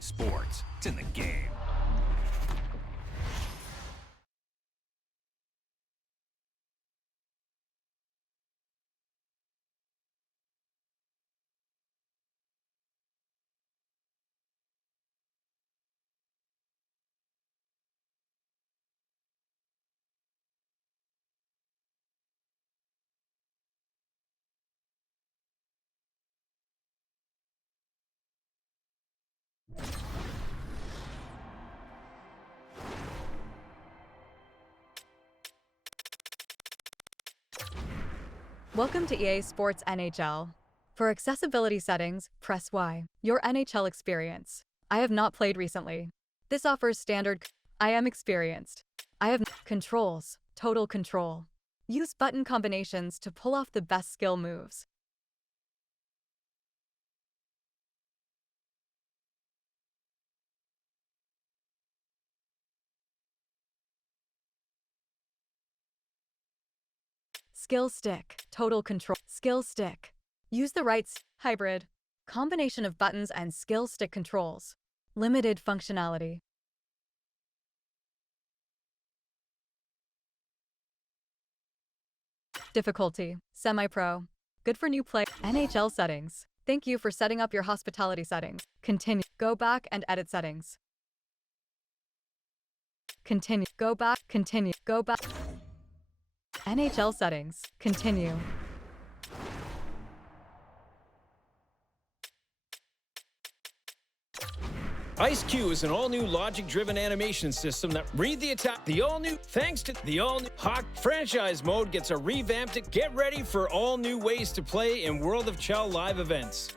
EA SPORTS. It's in the game. Welcome to EA SPORTS NHL. For accessibility settings, press Y. Your NHL experience. I have not played recently. This offers standard. I am experienced. I have controls. Total control. Use button combinations to pull off the best skill moves. Skill stick. Total control. Skill stick. Use the right hybrid. Combination of buttons and skill stick controls. Limited functionality. Difficulty. Semi-pro. Good for new play. NHL settings. Thank you for setting up your hospitality settings. Continue. Go back and edit settings. Continue. Go back. Continue. Go back. NHL settings. Continue. IceQ is an all-new logic-driven animation system that read the attack. Thanks to the all-new Hawk franchise mode gets a revamped. Get ready for all new ways to play in World of Chell live events.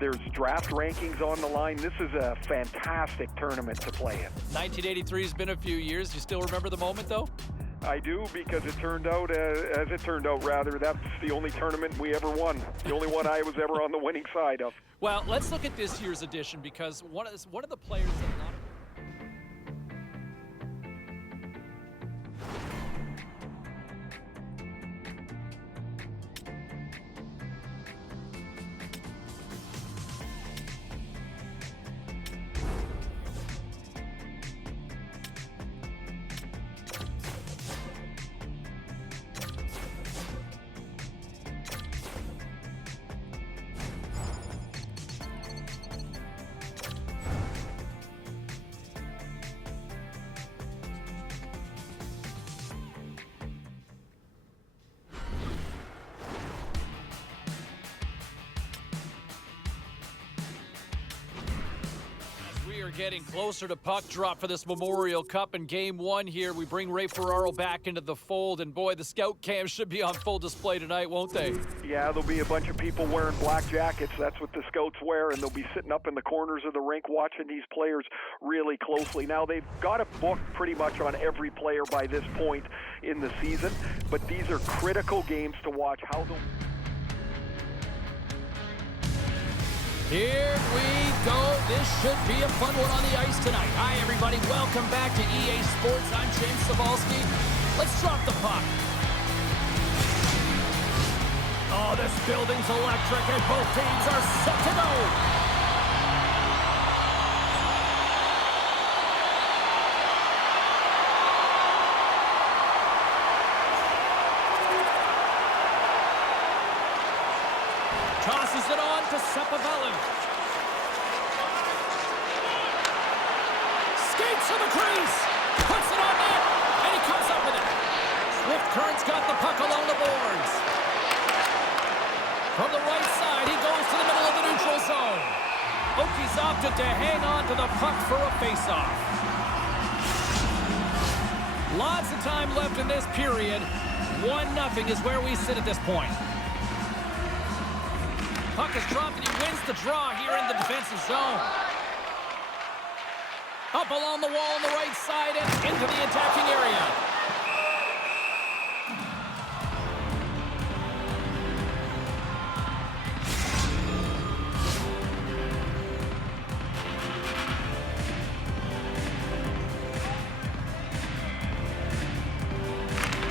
There's draft rankings on the line. This is a fantastic tournament to play in. 1983 has been a few years. You still remember the moment, though? I do, because it turned out, as it turned out, rather, that's the only tournament we ever won. The only one I was ever on the winning side of. Well, let's look at this year's edition, because one of the players that a lot of getting closer to puck drop for this Memorial Cup in Game 1 here. We bring Ray Ferraro back into the fold, and boy, the scout cam should be on full display tonight, won't they? Yeah, there'll be a bunch of people wearing black jackets. That's what the scouts wear, and they'll be sitting up in the corners of the rink watching these players really closely. Now, they've got a book pretty much on every player by this point in the season, but these are critical games to watch. How they'll... Here we go. This should be a fun one on the ice tonight. Hi, everybody. Welcome back to EA Sports. I'm James Cybulski. Let's drop the puck. Oh, this building's electric, and both teams are set to go. Tosses it on to Sepavellin. Skates to the crease. Puts it on net. And he comes up with it. Swift Current's got the puck along the boards. From the right side, he goes to the middle of the neutral zone. Okies opted to hang on to the puck for a faceoff. Lots of time left in this period. 1-0 is where we sit at this point. Puck is dropped, and he wins the draw here in the defensive zone. Up along the wall on the right side and into the attacking area.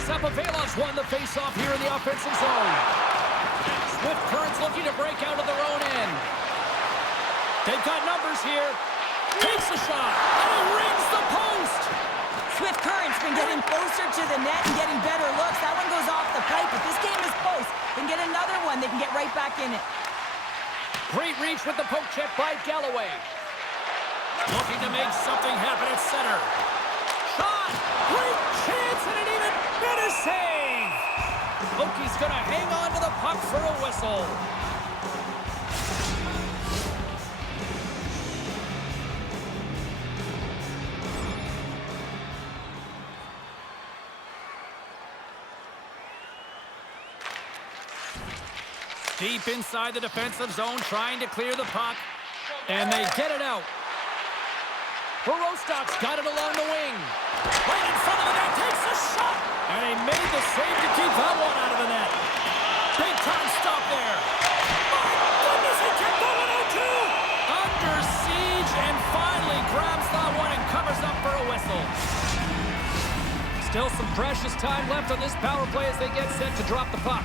Sapavelos won the faceoff here in the offensive zone. Swift Current's looking to break out of their own end. They've got numbers here. Takes the shot, and he rings the post. Swift Current's been getting closer to the net and getting better looks. That one goes off the pipe, but this game is close. They can get another one. They can get right back in it. Great reach with the poke check by Galloway. Looking to make something happen at center. Shot! Great chance, and an even better save! Oki's going to hang on to the puck for a whistle. Deep inside the defensive zone, trying to clear the puck. And they get it out. Rostock's got it along the wing. Right in front of the net, takes a shot. And he made the save to keep that one out of the net. Big time stop there. My goodness, he kept going out too. Under siege, and finally grabs that one and covers up for a whistle. Still some precious time left on this power play as they get set to drop the puck.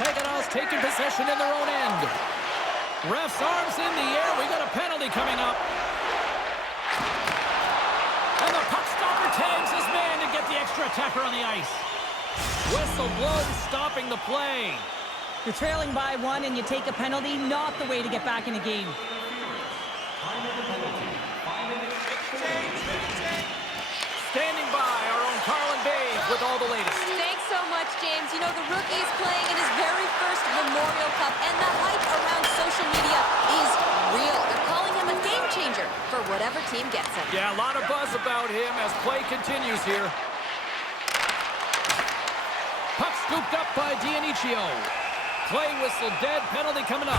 Saganow's taking possession in their own end. Ref's arms in the air. We got a penalty coming up. And the puck stopper tags his man to get the extra attacker on the ice. Whistle blows, stopping the play. You're trailing by one and you take a penalty, not the way to get back in a game. Standing by, our own Carlin Babe with all the latest. Thanks so much, James. You know, the rookie's playing in his very first Memorial Cup, and the hype around social media is real. They're calling him a game changer for whatever team gets him. Yeah, a lot of buzz about him as play continues here. Puck scooped up by Dionisio. Play whistle dead, penalty coming up.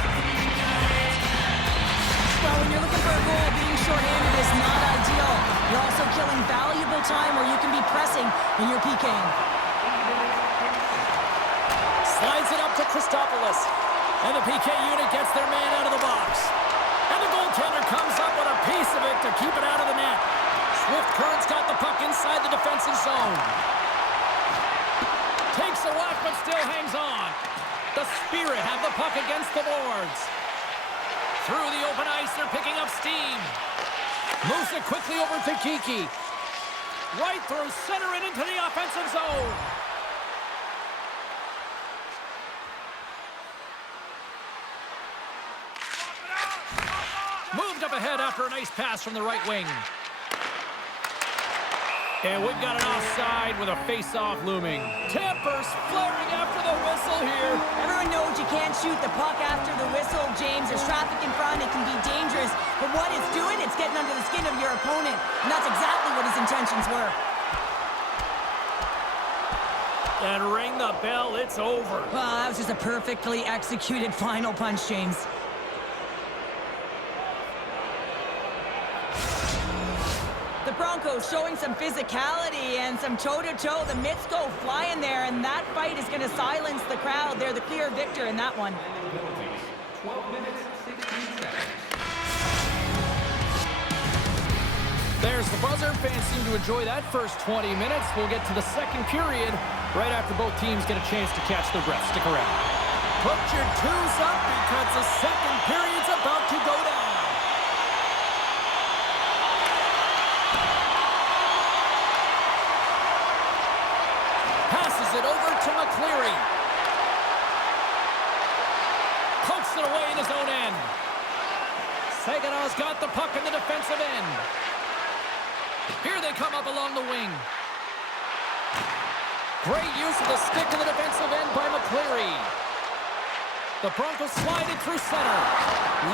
Well, when you're looking for a goal, being shorthanded is not ideal. You're also killing valuable time where you can be pressing and you're PKing. Slides it up to Christopoulos. And the PK unit gets their man out of the box. And the goaltender comes up with a piece of it to keep it out of the net. Swift Current's got the puck inside the defensive zone. Takes a whack, but still hangs on. The Spirit have the puck against the boards. Through the open ice, they're picking up steam. Moves it quickly over to Kiki. Right through center and into the offensive zone. Moved up ahead after a nice pass from the right wing. And we've got an offside with a face-off looming. Tempers flaring after the whistle here. Everyone knows you can't shoot the puck after the whistle, James. There's traffic in front. It can be dangerous. But what it's doing, it's getting under the skin of your opponent. And that's exactly what his intentions were. And ring the bell, it's over. Well, that was just a perfectly executed final punch, James. The Broncos showing some physicality and some toe-to-toe. The mitts go flying there, and that fight is going to silence the crowd. They're the clear victor in that one. 12 minutes, 16 seconds. There's the buzzer. Fans seem to enjoy that first 20 minutes. We'll get to the second period right after both teams get a chance to catch their breath. Stick around. Put your twos up because the second period's about to go down. It over to McCleary. Pokes it away in his own end. Saganow's got the puck in the defensive end. Here they come up along the wing. Great use of the stick in the defensive end by McCleary. The Broncos slide it through center.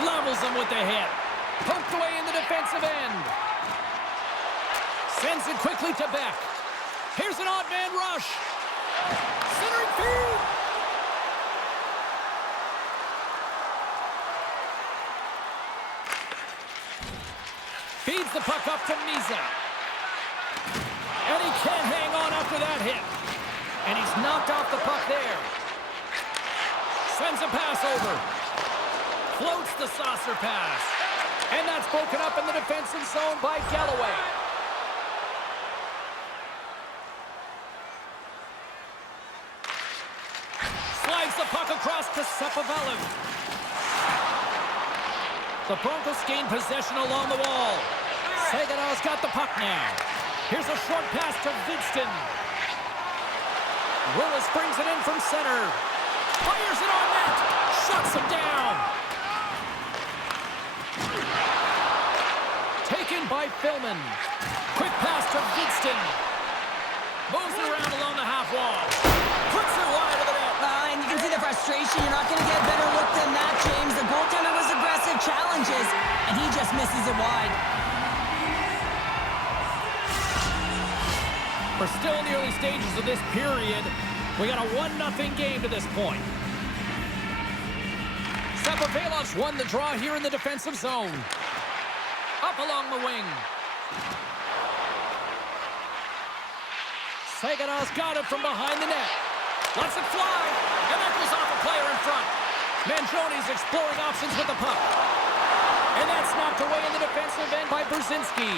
Levels them with the hit. Poked away in the defensive end. Sends it quickly to Beck. Here's an odd man rush. Centering feed. Feeds the puck up to Misa. And he can't hang on after that hit. And he's knocked off the puck there. Sends a pass over. Floats the saucer pass. And that's broken up in the defensive zone by Galloway. Slides the puck across to Sepavelin. The Broncos gain possession along the wall. Saganow's got the puck now. Here's a short pass to Vidston. Willis brings it in from center. Fires it on net. Shuts him down. Taken by Philman. Quick pass to Vidston. Moves it around along the half wall. Puts it wide of the net. And you can see the frustration. You're not going to get a better look than that, James. The goaltender was aggressive, challenges, and he just misses it wide. We're still in the early stages of this period. We got a 1-0 game to this point. Sepavelov's won the draw here in the defensive zone. Up along the wing. Saganow's got it from behind the net. Lets it fly, and that goes off a player in front. Mangioni's exploring options with the puck. And that's knocked away in the defensive end by Brzezinski.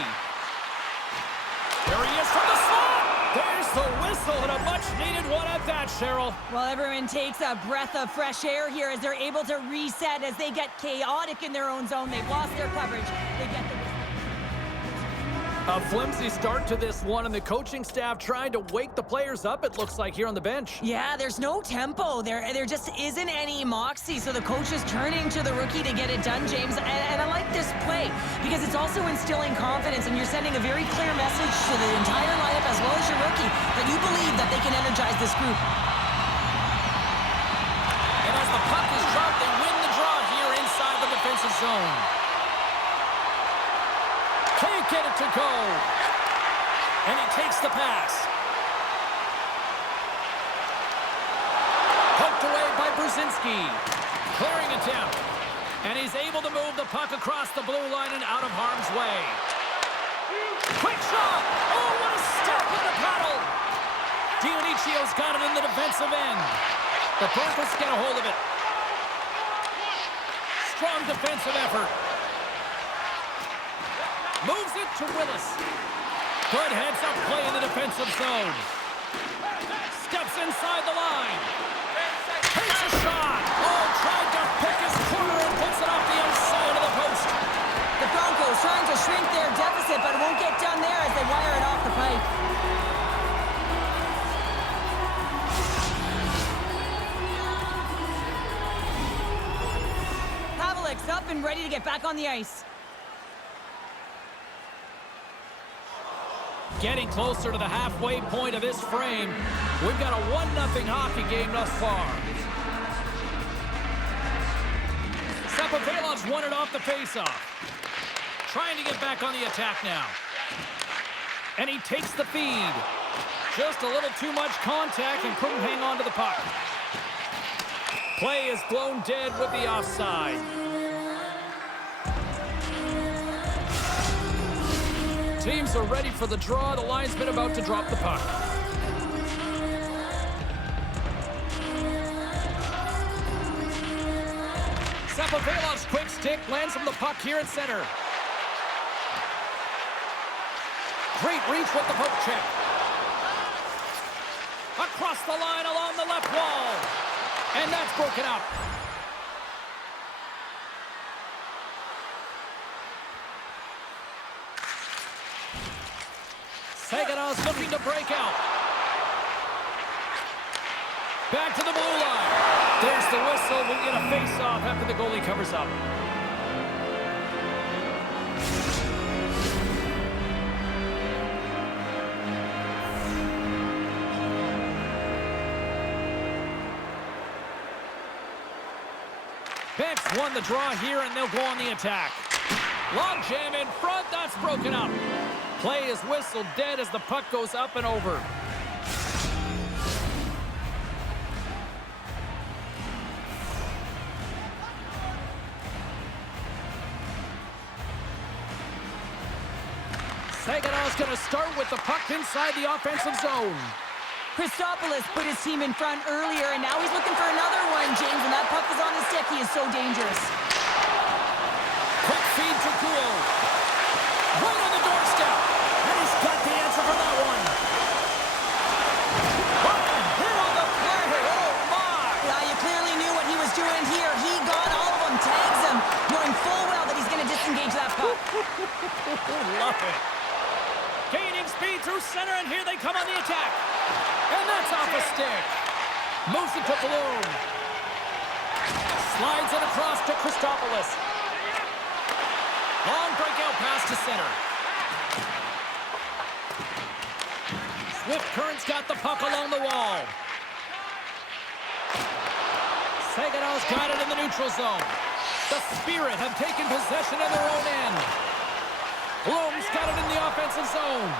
There he is from the slot. There's the whistle, and a much-needed one at that, Cheryl. Well, everyone takes a breath of fresh air here as they're able to reset as they get chaotic in their own zone. They've lost their coverage. They get the... A flimsy start to this one, and the coaching staff trying to wake the players up, it looks like, here on the bench. Yeah, there's no tempo. There just isn't any moxie, so the coach is turning to the rookie to get it done, James. And I like this play because it's also instilling confidence, and you're sending a very clear message to the entire lineup as well as your rookie that you believe that they can energize this group. And as the puck is dropped, they win the draw here inside the defensive zone. Can't get it to go. And he takes the pass. Brzezinski. Clearing attempt. And he's able to move the puck across the blue line and out of harm's way. Quick shot! Oh, what a step with the paddle! Dionicio's got it in the defensive end. The Broncos get a hold of it. Strong defensive effort. Moves it to Willis. Good heads-up play in the defensive zone. Steps inside the line. Takes a shot. Oh, tried to pick his corner and puts it off the outside of the post. The Broncos trying to shrink their deficit, but won't get done there as they wire it off the pipe. Havlic's up and ready to get back on the ice. Getting closer to the halfway point of this frame. We've got a 1-0 hockey game thus far. Sapovelov's won it off the faceoff. Trying to get back on the attack now. And he takes the feed. Just a little too much contact and couldn't hang on to the puck. Play is blown dead with the offside. Teams are ready for the draw. The linesman about to drop the puck. Sapovelov's quick stick lands from the puck here at center. Great reach with the poke check. Across the line along the left wall. And that's broken up. Saganow's looking to break out. Back to the blue line. There's the whistle. We'll get a face-off after the goalie covers up. Beck's won the draw here, and they'll go on the attack. Long jam in front. That's broken up. Play is whistled dead as the puck goes up and over. Saganow's going to start with the puck inside the offensive zone. Christopoulos put his team in front earlier, and now he's looking for another one, James. When that puck is on his stick, he is so dangerous. Quick feed to Kuo. Right on the doorstep. And he's got the answer for that one. Oh, hit on the play. Oh, my. Yeah, you clearly knew what he was doing here. He got all of them, tags him, knowing full well that he's going to disengage that puck. Love it. Gaining speed through center, and here they come on the attack. And that's off a stick. Moves it to Bloom. Slides it across to Christopoulos. Long breakout pass to center. Swift Current's got the puck along the wall. Saganow's got it in the neutral zone. The Spirit have taken possession of their own end. Bloom's got it in the offensive zone.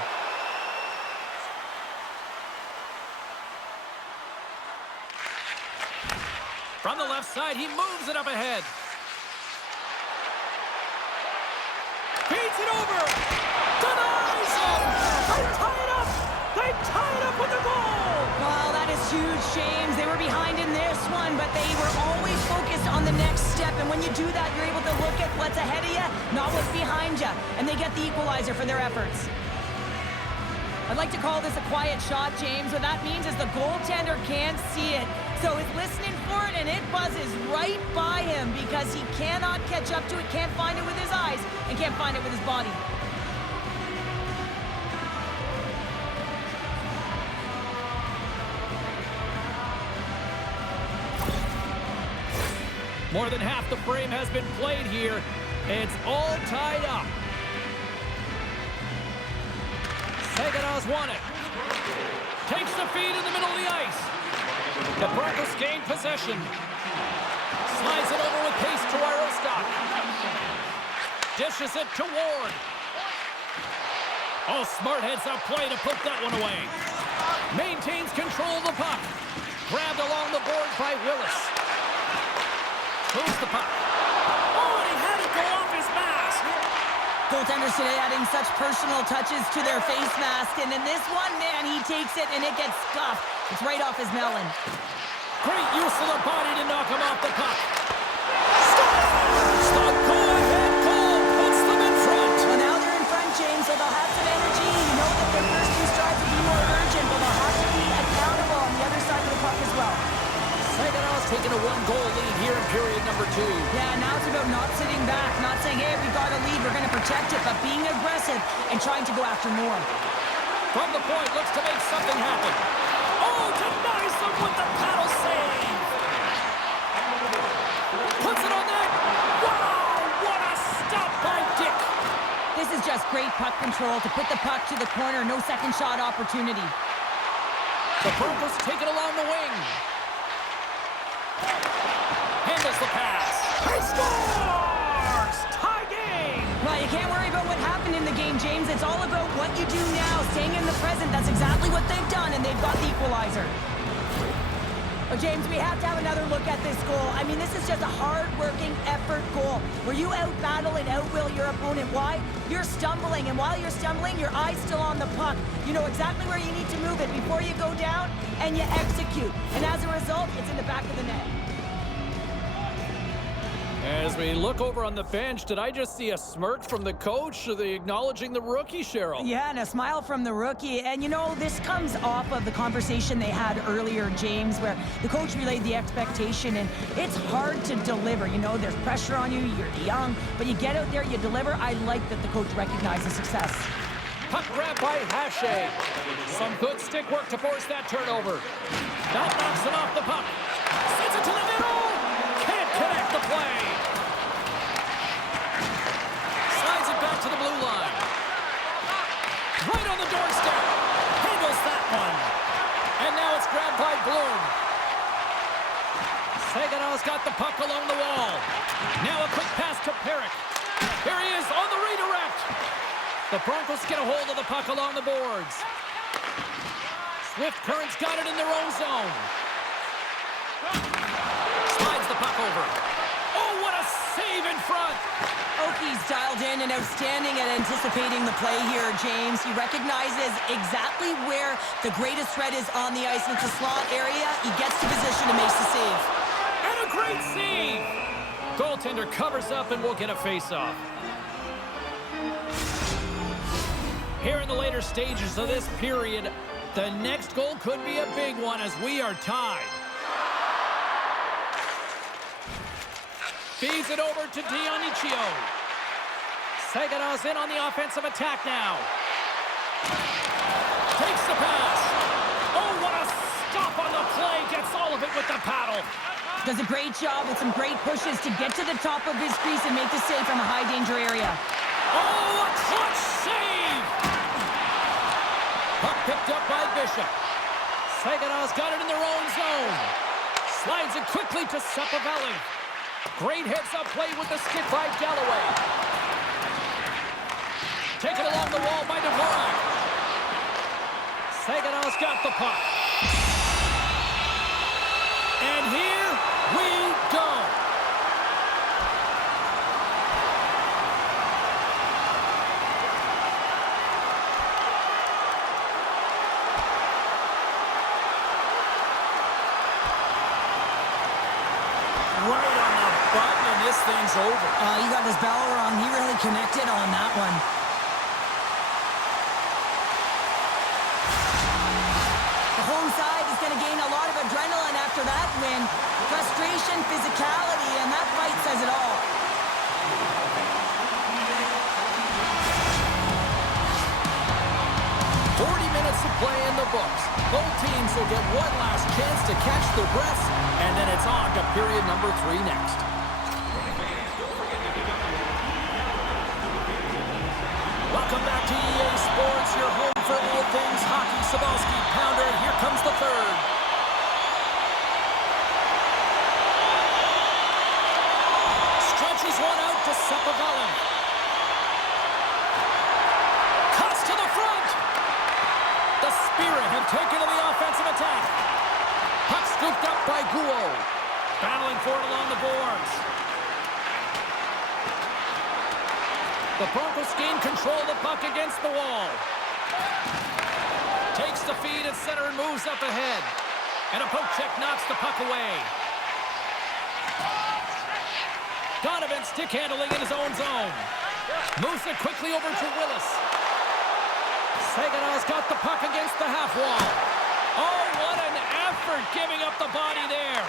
From the left side, he moves it up ahead. Feeds it over. Denies him. They tie it up. They tie it up with the goal. Wow, that is huge, James. They were behind in this one, but they were always focused on the next step. And when you do that, you're able to look at what's ahead of you, not what's behind you. And they get the equalizer for their efforts. I'd like to call this a quiet shot, James. What that means is the goaltender can't see it. So he's listening for it, and it buzzes right by him because he cannot catch up to it, can't find it with his eyes, and can't find it with his body. More than half the frame has been played here. It's all tied up. Saganow's won it. Takes the feed in the middle of the ice. The Broncos gain possession. Slides it over with pace to Aerostok. Dishes it to Ward. Oh, smart heads-up play to put that one away. Maintains control of the puck. Grabbed along the boards by Willis. Moves the puck. Oh, and he had it go off his mask. Goaltenders today adding such personal touches to their face mask. And in this one, man, he takes it and it gets scuffed. It's right off his melon. Great use of the body to knock him off the puck. Scores! The go-ahead goal puts them in front. Well, now they're in front, James, so they'll have some energy. You know that their first two strides will be more urgent, but they'll have to be accountable on the other side of the puck as well. Saginaw taking a one-goal lead here in period number 2. Yeah, now it's about not sitting back, not saying, hey, we got a lead, we're going to protect it, but being aggressive and trying to go after more. From the point, looks to make something happen. Oh, denies them with the paddle save. Puts it on net. Wow, what a stop by Dick. This is just great puck control to put the puck to the corner. No second shot opportunity. The Broncos take it along the wing. Handles the pass. He scores! Tie game! Well, you can't worry about what happened in the game, James. It's all about what you do now, staying in the present. That's exactly what they've done, and they've got the equalizer. Well, James, we have to have another look at this goal. I mean, this is just a hard-working effort goal where you out-battle and out-will your opponent. Why? You're stumbling, and while you're stumbling, your eye's still on the puck. You know exactly where you need to move it before you go down, and you execute. And as a result, it's in the back of the net. As we look over on the bench, did I just see a smirk from the coach? Are they acknowledging the rookie, Cheryl? Yeah, and a smile from the rookie. And, you know, this comes off of the conversation they had earlier, James, where the coach relayed the expectation, and it's hard to deliver. You know, there's pressure on you, you're young, but you get out there, you deliver. I like that the coach recognized the success. Puck grab by Hache. Some good stick work to force that turnover. That knocks it off the puck. Sends it to the middle. Can't connect the play. Slides it back to the blue line. Right on the doorstep. Handles that one. And now it's grabbed by Bloom. Saganow's got the puck along the wall. Now a quick pass to Perrick. Here he is on the redirect. The Broncos get a hold of the puck along the boards. Swift Current's got it in their own zone. Slides the puck over. Oh, what a save in front! Oki's dialed in and outstanding at anticipating the play here, James. He recognizes exactly where the greatest threat is on the ice. It's a slot area. He gets to position and makes the save. And a great save! Goaltender covers up and will get a face-off. Here in the later stages of this period, the next goal could be a big one as we are tied. Feeds it over to Dioniccio. Saganow's in on the offensive attack now. Takes the pass. Oh, what a stop on the play. Gets all of it with the paddle. Does a great job with some great pushes to get to the top of his crease and make the save from a high-danger area. Oh, a clutch save! Puck picked up by Bishop. Saganow's got it in their own zone. Slides it quickly to Sepavelli. Great heads-up play with the stick by Galloway. Taken along the wall by Dvorak. Saganow's got the puck. And here we go. Right on the button, and this thing's over. You got his bell wrong. He really connected on that one. The home side is going to gain a lot of adrenaline after that win. Frustration, physicality, and that fight says it all. Minutes of play in the books. Both teams will get one last chance to catch their breaths, and then it's on to period number 3 next. Welcome back to EA Sports, your home for all things hockey. Sabalski, pounder, and here comes the third. Stretches one out to Sepavelli. Cuts to the front. The Spirit have taken to the offensive attack. Puck scooped up by Guo. Battling for it along the boards. The Broncos gain control of the puck against the wall. Takes the feed at center and moves up ahead. And a poke check knocks the puck away. Donovan stick handling in his own zone. Moves it quickly over to Willis. Saganow's got the puck against the half wall. Oh, what an effort giving up the body there.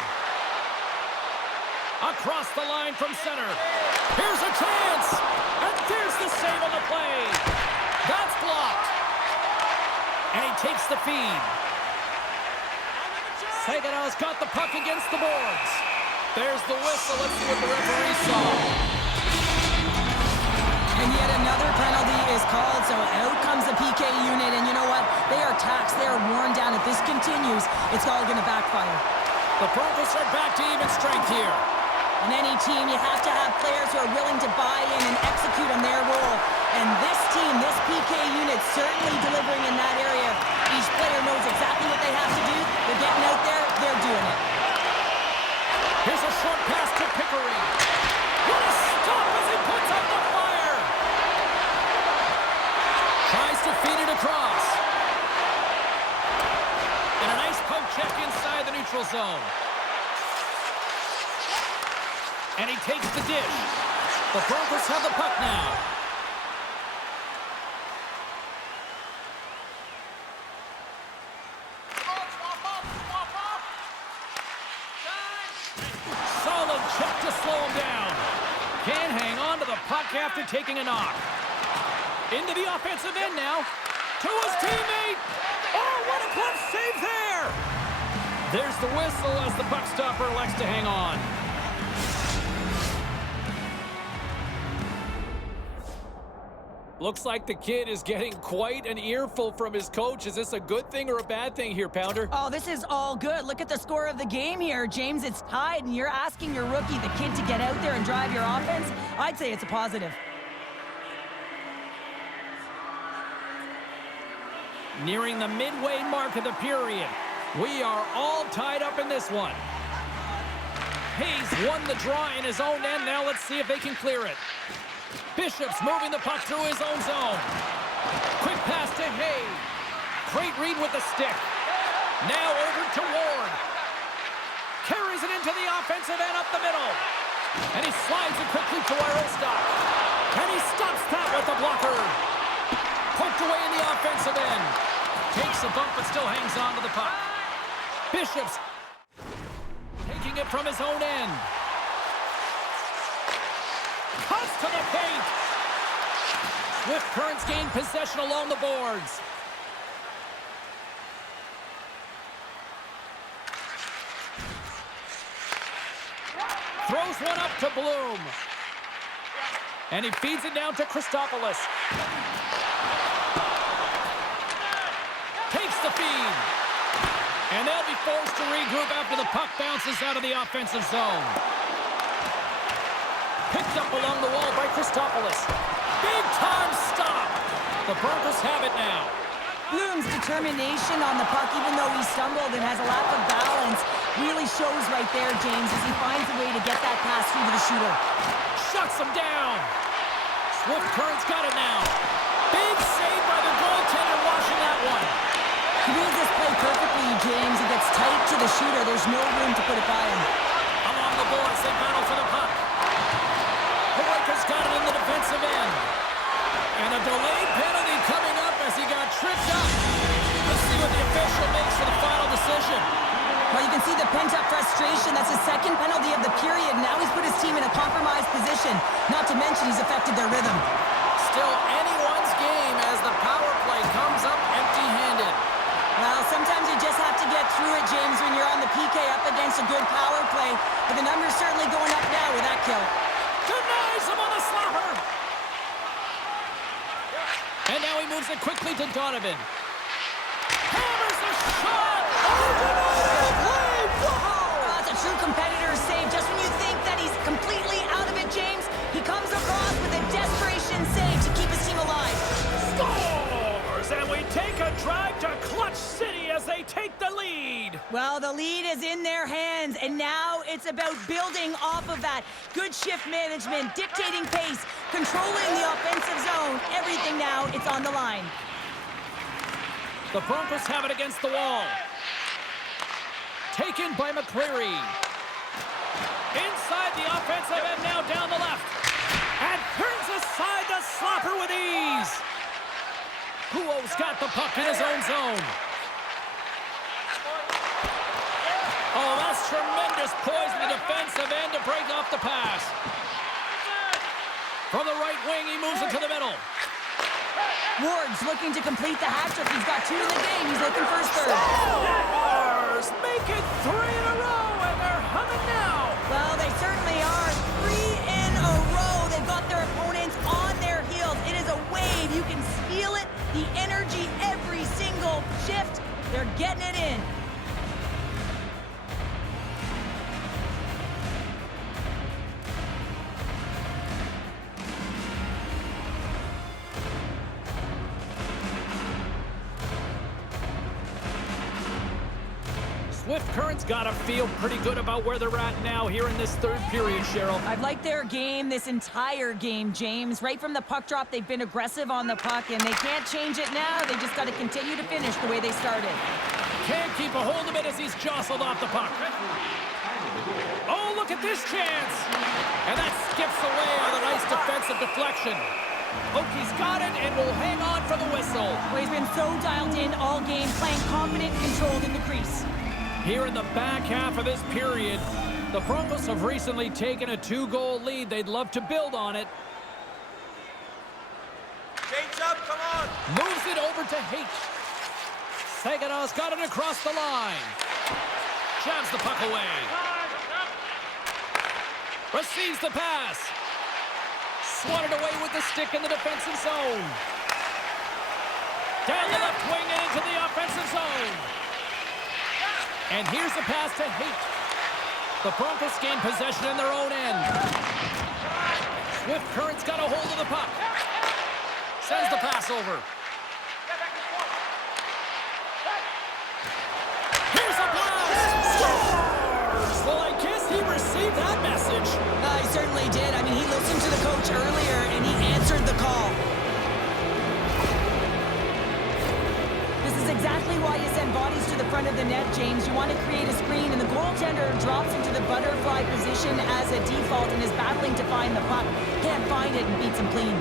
Across the line from center. Here's a chance. And there's the save on the play. That's blocked. And he takes the feed. Saganow's got the puck against the boards. There's the whistle. Let's see what the referee saw. And yet another penalty is called, so out comes the PK unit, and you know what? They are taxed. They are worn down. If this continues, it's all going to backfire. The Broncos are back to even strength here. In any team, you have to have players who are willing to buy in and execute on their role. And this team, this PK unit, certainly delivering in that area. Each player knows exactly what they have to do. They're getting out there. They're doing it. Here's a short pass to Pickering. What a stop as he puts up the fire. Tries to feed it across. And a nice poke check inside the neutral zone. And he takes the dish. The Broncos have the puck now. Solid check to slow him down. Can't hang on to the puck after taking a knock. Into the offensive end now. To his teammate. Oh, what a clutch save there. There's the whistle as the puck stopper elects to hang on. Looks like the kid is getting quite an earful from his coach. Is this a good thing or a bad thing here, Pounder? Oh, this is all good. Look at the score of the game here, James. It's tied, and you're asking your rookie, the kid, to get out there and drive your offense. I'd say it's a positive. Nearing the midway mark of the period. We are all tied up in this one. Hayes won the draw in his own end. Now let's see if they can clear it. Bishop's moving the puck through his own zone. Quick pass to Hayes. Great read with the stick. Now over to Ward. Carries it into the offensive end up the middle. And he slides it quickly to Arostov. And he stops that with the blocker. Poked away in the offensive end. Takes a bump but still hangs on to the puck. Bishop's taking it from his own end. Cuts to the paint. Swift Currents gain possession along the boards. Throws one up to Bloom. And he feeds it down to Christopoulos. Takes the feed. And they'll be forced to regroup after the puck bounces out of the offensive zone. Picked up along the wall by Christopoulos. Big time stop. The Broncos have it now. Bloom's determination on the puck, even though he stumbled and has a lack of balance, really shows right there, James, as he finds a way to get that pass through to the shooter. Shuts him down. Swift Currents got it now. Big save by the goaltender washing that one. He reads this play perfectly, James. He gets tight to the shooter. There's no room to put it by him. Along the boards, they battle for the puck. The Lakers got it in the defensive end. And a delayed penalty coming up as he got tripped up. Let's see what the official makes for the final decision. Well, you can see the pent-up frustration. That's his second penalty of the period. Now he's put his team in a compromised position. Not to mention he's affected their rhythm. Still anyone's game as the power play comes up empty-handed. Well, sometimes you just have to get through it, James, when you're on the PK up against a good power play. But the number's certainly going up now with that kill. Denies him on the slapper. And now he moves it quickly to Donovan. Hammers a shot. Undeniable play. Whoa! That's a true competitor's save. Just when you think that he's completely out of it, James, he comes across with a desperation save to keep his team alive. Scores! And we take a drive to Clutch City as they take the lead. Well, the lead is in their hands, and now it's about building off of that. Good shift management, dictating pace, controlling the offensive zone. Everything now, it's on the line. The Broncos have it against the wall. Taken by McCreary. Inside the offensive end, now down the left. And turns aside the slapper with ease. Puo's got the puck in his own zone. Oh, that's tremendous poise in the defensive end to break off the pass. From the right wing, he moves it to the middle. Ward's looking to complete the hat-trick. He's got 2 in the game. He's looking for his third. Stars make it 3 in a row, and they're humming now. Well, they certainly are. 3 in a row. They've got their opponents on their heels. It is a wave. You can feel it. The energy every single shift. They're getting it in. Swift Current's got to feel pretty good about where they're at now here in this third period, Cheryl. I've liked their game this entire game, James. Right from the puck drop, they've been aggressive on the puck, and they can't change it now. They just got to continue to finish the way they started. Can't keep a hold of it as he's jostled off the puck. Oh, look at this chance! And that skips away on a nice defensive deflection. Oki's got it and will hang on for the whistle. Well, he's been so dialed in all game, playing confident, controlled in the crease. Here in the back half of this period, the Broncos have recently taken a 2-goal lead. They'd love to build on it. Change up, come on! Moves it over to Haight. Saganow's got it across the line. Jabs the puck away. Receives the pass. Swatted away with the stick in the defensive zone. Down the left wing and into the offensive zone. And here's the pass to Haight. The Broncos gain possession in their own end. Swift Current's got a hold of the puck. Sends the pass over. Here's a blast! Scores! Well, I guess he received that message. He certainly did. I mean, he listened to the coach earlier, and he answered the call. This is exactly why you send bodies to the front of the net, James. You want to create a screen, and the goaltender drops into the butterfly position as a default and is battling to find the puck. Can't find it and beats him clean.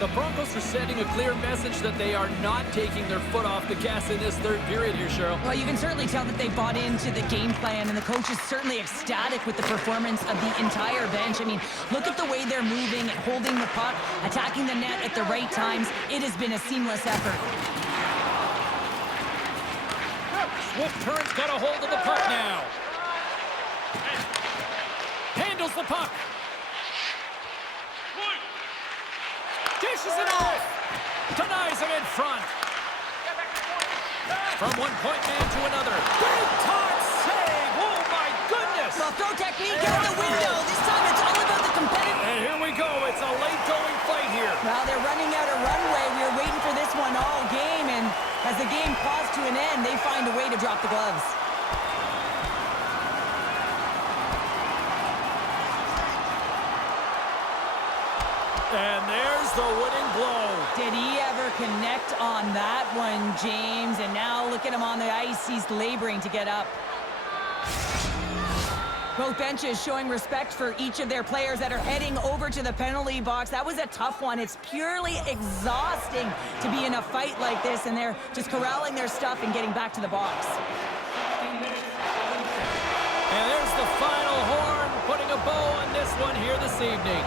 The Broncos are sending a clear message that they are not taking their foot off the gas in this third period here, Cheryl. Well, you can certainly tell that they bought into the game plan, and the coach is certainly ecstatic with the performance of the entire bench. I mean, look at the way they're moving, holding the puck, attacking the net at the right times. It has been a seamless effort. Swift Current's got a hold of the puck now. Handles the puck. Dishes it off. Denies him in front. From one point man to another. Big time save. Oh, my goodness. Well, throw technique out the window. This time it's all about the competitive. And here we go. It's a late-going fight here. Well, they're running out of runway. We were waiting for this one all game, and as the game paused to an end, they find a way to drop the gloves. And there's the winning blow. Did he ever connect on that one, James? And now look at him on the ice. He's laboring to get up. Both benches showing respect for each of their players that are heading over to the penalty box. That was a tough one. It's purely exhausting to be in a fight like this, and they're just corralling their stuff and getting back to the box. And there's the final horn, putting a bow on this one here this evening.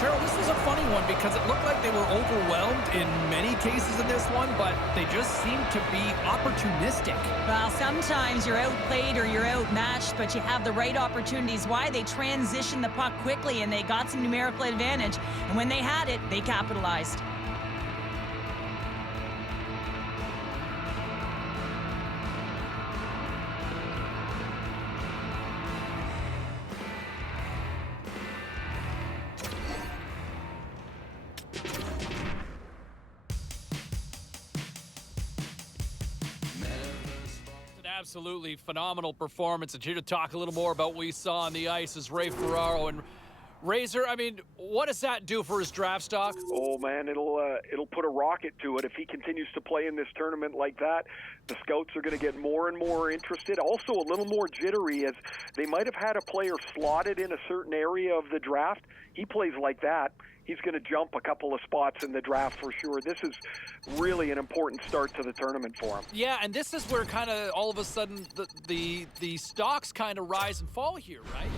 Cheryl, this was a funny one because it looked like they were overwhelmed in many cases in this one, but they just seemed to be opportunistic. Well, sometimes you're outplayed or you're outmatched, but you have the right opportunities. Why? They transitioned the puck quickly and they got some numerical advantage. And when they had it, they capitalized. Absolutely phenomenal performance. And here to talk a little more about what we saw on the ice is Ray Ferraro. And Razor, I mean, what does that do for his draft stock? Oh man, it'll put a rocket to it if he continues to play in this tournament like that. The scouts are going to get more and more interested. Also a little more jittery, as they might have had a player slotted in a certain area of the draft. He plays like that, he's going to jump a couple of spots in the draft for sure. This is really an important start to the tournament for him. Yeah, and this is where kind of all of a sudden the stocks kind of rise and fall here, right?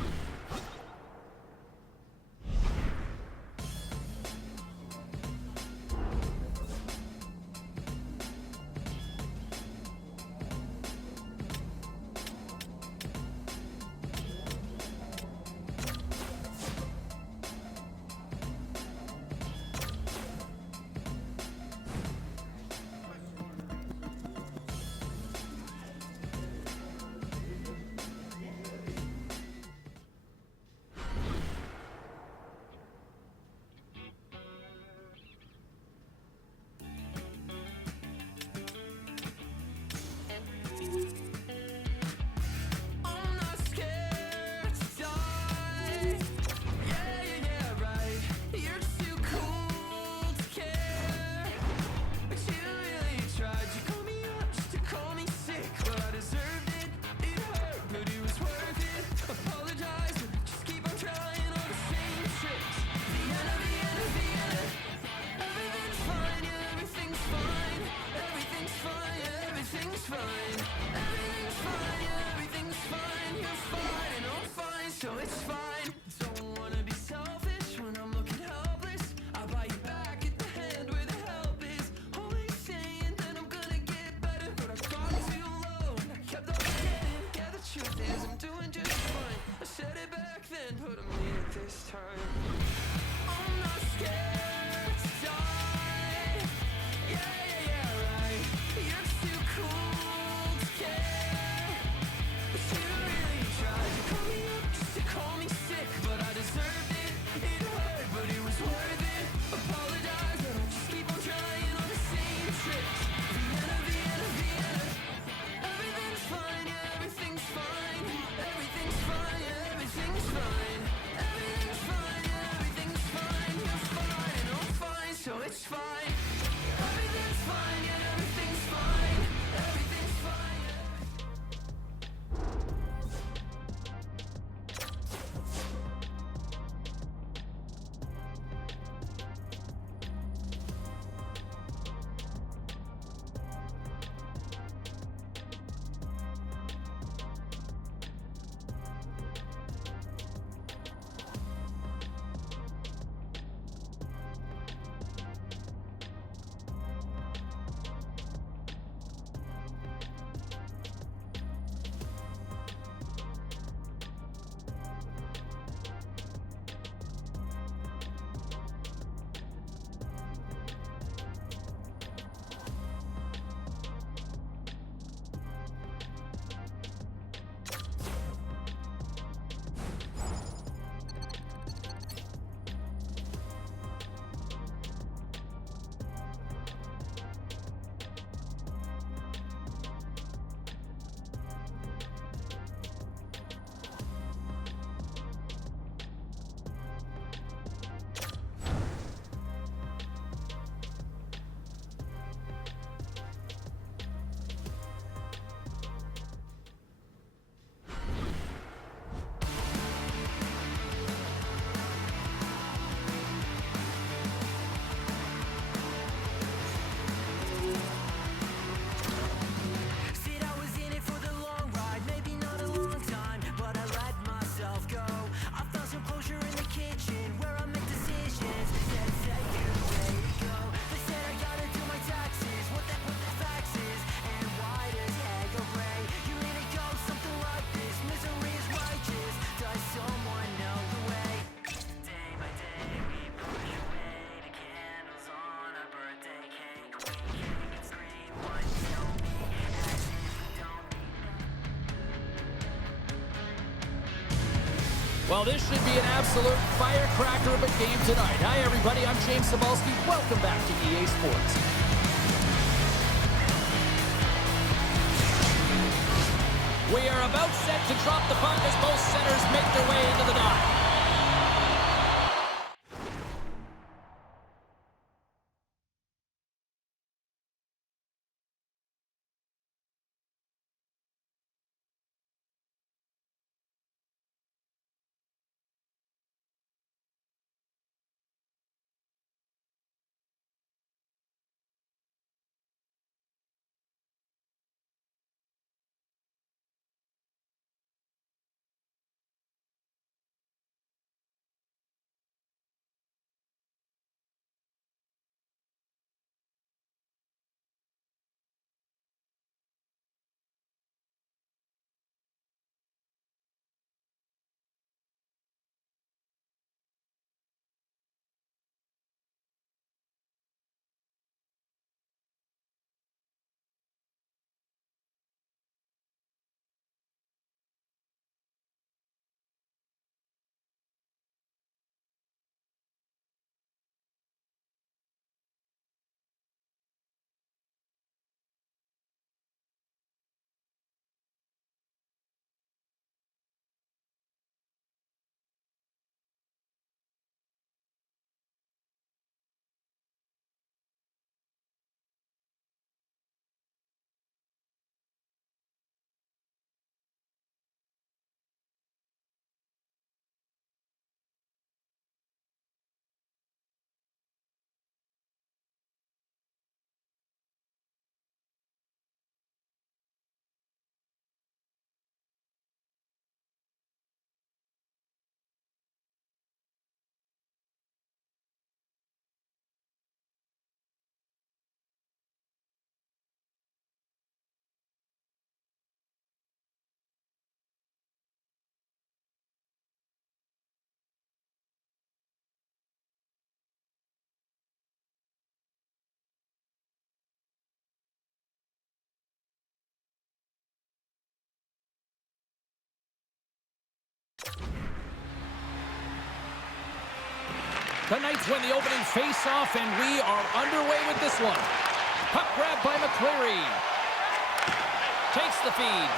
Well, this should be an absolute firecracker of a game tonight. Hi, everybody. I'm James Cebulski. Welcome back to EA Sports. We are about set to drop the puck as both centers make their way into the dot. Tonight's win the opening face-off, and we are underway with this one. Puck grab by McCleary. Takes the feed.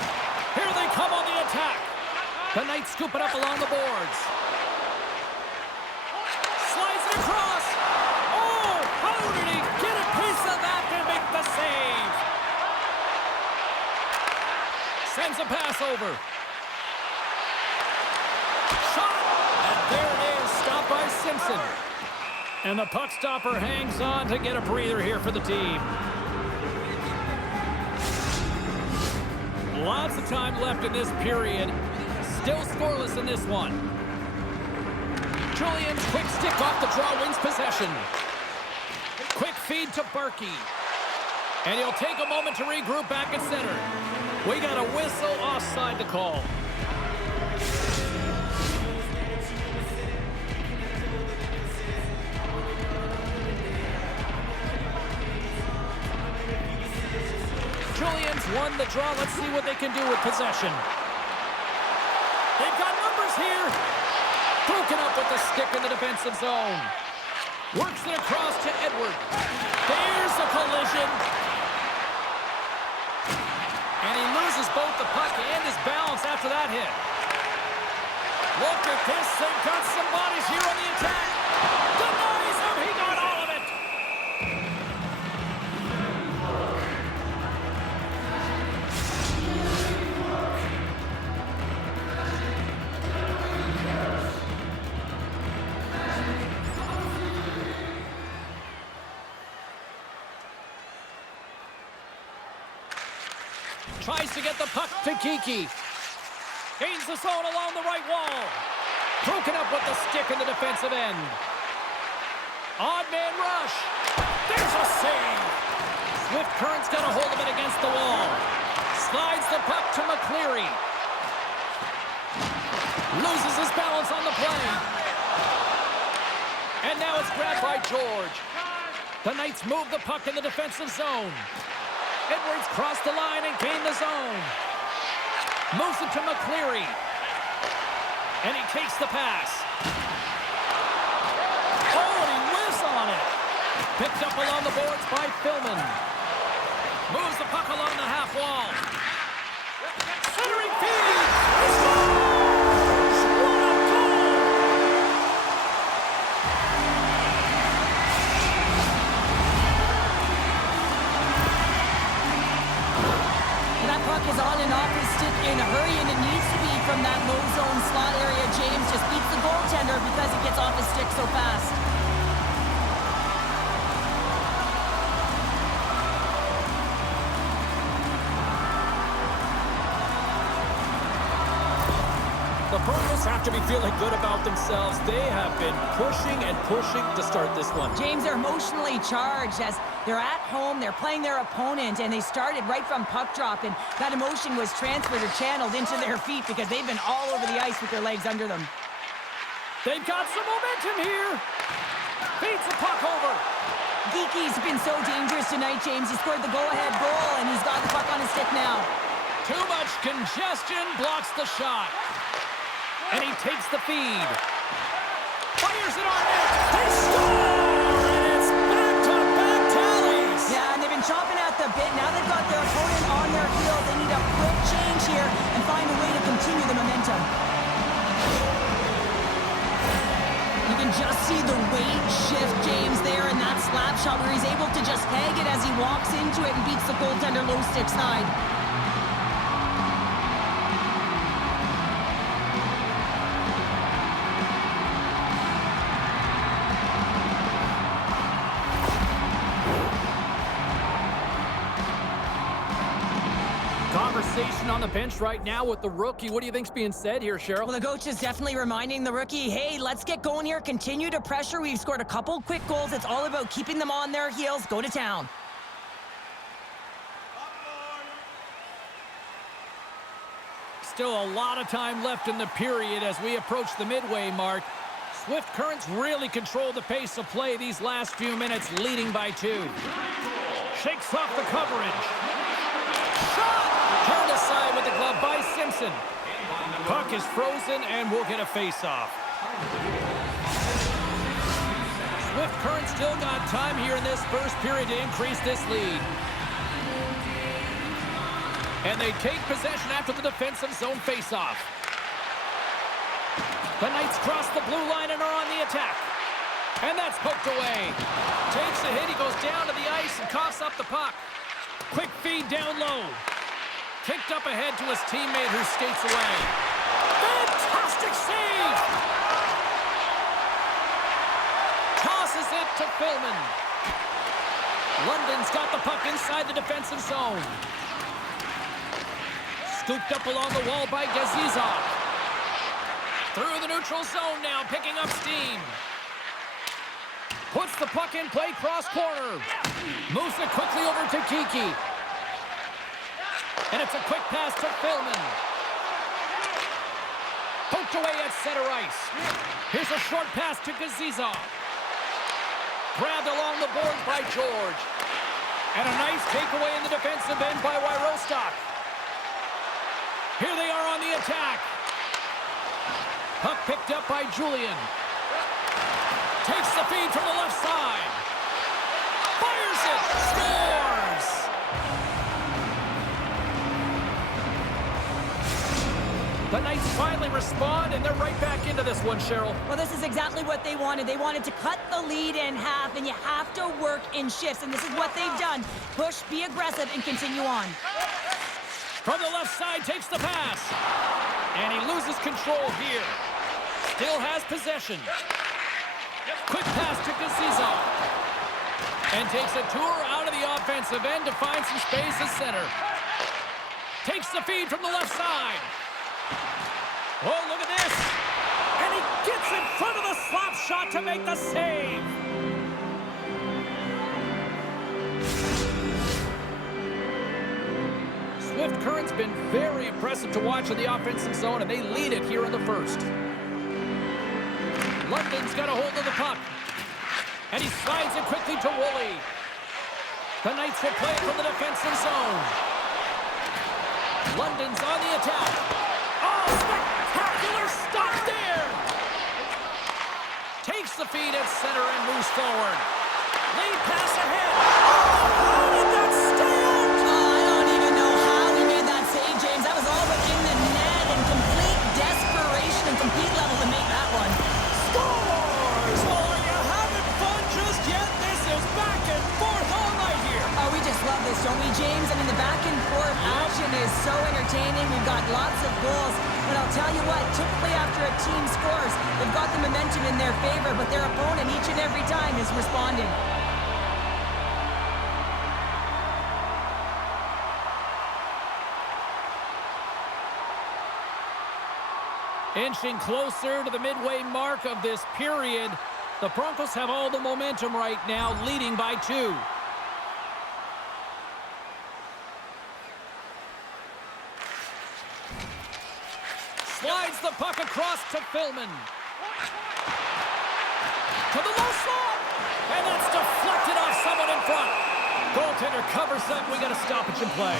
Here they come on the attack. The Knights scoop it up along the boards. Slides it across. Oh, how did he get a piece of that to make the save? Sends a pass over. Shot. And there it is, stopped by Simpson. And the puck stopper hangs on to get a breather here for the team. Lots of time left in this period. Still scoreless in this one. Julian's quick stick off the draw wins possession. Quick feed to Berkey. And he'll take a moment to regroup back at center. We got a whistle offside to call. Julian's won the draw. Let's see what they can do with possession. They've got numbers here. Broken up with the stick in the defensive zone. Works it across to Edward. There's a collision. And he loses both the puck and his balance after that hit. Look at this. They've got some bodies here on the attack. Denies him. He got all of it. Tries to get the puck to Kiki. Gains the zone along the right wall. Broken up with the stick in the defensive end. Odd man rush. There's a save. Swift Current's got a hold of it against the wall. Slides the puck to McCleary. Loses his balance on the play. And now it's grabbed by George. The Knights move the puck in the defensive zone. Edwards crossed the line and gained the zone. Moves it to McCleary. And he takes the pass. Oh, and he whiffs on it. Picked up along the boards by Philman. Moves the puck along the half wall. Centering feed. He scores! What a goal! That puck is on and off his stick in a hurry, and it needs to be from that low zone slot area. James just beats the goaltender because it gets off his stick so fast. The Bengals have to be feeling good about themselves. They have been pushing and pushing to start this one. James, they're emotionally charged as they're at home, they're playing their opponent, and they started right from puck drop, and that emotion was transferred or channeled into their feet because they've been all over the ice with their legs under them. They've got some momentum here. Feeds the puck over. Geeky's been so dangerous tonight, James. He scored the go-ahead goal, and he's got the puck on his stick now. Too much congestion blocks the shot. And he takes the feed. Fires it on net. They score! And it's back-to-back tallies. Yeah, and they've been chomping at the bit. Now they've got their opponent on their heels. They need a quick change here and find a way to continue the momentum. You can just see the weight shift, James, there in that slap shot where he's able to just peg it as he walks into it and beats the goaltender low stick side. Conversation on the bench right now with the rookie. What do you think's being said here, Cheryl? Well, the coach is definitely reminding the rookie, hey, let's get going here. Continue to pressure. We've scored a couple quick goals. It's all about keeping them on their heels. Go to town. Still a lot of time left in the period as we approach the midway mark. Swift Currents really control the pace of play these last few minutes, leading by 2. Shakes off the coverage. Shot! Turned aside with the glove by Simpson. Puck is frozen and we'll get a face-off. Swift Current still got time here in this first period to increase this lead. And they take possession after the defensive zone face-off. The Knights cross the blue line and are on the attack. And that's poked away. Takes a hit, he goes down to the ice and coughs up the puck. Quick feed down low. Kicked up ahead to his teammate who skates away. Fantastic save! Tosses it to Philman. London's got the puck inside the defensive zone. Scooped up along the wall by Gazizov. Through the neutral zone now, picking up steam. Puts the puck in play, cross corner. Moves it quickly over to Kiki. And it's a quick pass to Philman. Poked away at center ice. Here's a short pass to Gazizov. Grabbed along the boards by George. And a nice takeaway in the defensive end by Wyrostok. Here they are on the attack. Puck picked up by Julian. Takes the feed from the left side. Fires it. Scores! The Knights finally respond, and they're right back into this one, Cheryl. Well, this is exactly what they wanted. They wanted to cut the lead in half, and you have to work in shifts, and this is what they've done. Push, be aggressive, and continue on. From the left side, takes the pass. And he loses control here. Still has possession. Quick pass to Gazizov. And takes a tour out of the offensive end to find some space at center. Takes the feed from the left side. Oh, look at this. And he gets in front of the slap shot to make the save. Swift Current's been very impressive to watch in the offensive zone, and they lead it here in the first. London's got a hold of the puck. And he slides it quickly to Woolley. The Knights will play it from the defensive zone. London's on the attack. Oh, spectacular stop there! feet at center and moves forward. Lead pass ahead. Oh, how did that stay out? Oh, I don't even know how he made that save, James. That was all but in the net and complete desperation and complete level to make that one. Scores! Oh, are you having fun just yet? This is back and forth all night here. Oh, we just love this, don't we, James? I mean, the back and forth action is so entertaining. We've got lots of goals. But I'll tell you what, typically after a team scores, they've got the momentum in their favor, but their opponent each and every time is responding. Inching closer to the midway mark of this period. The Broncos have all the momentum right now, leading by 2. Slides the puck across to Philman. To the low slot. And that's deflected off someone in front. Goaltender covers up. We got a stoppage in play.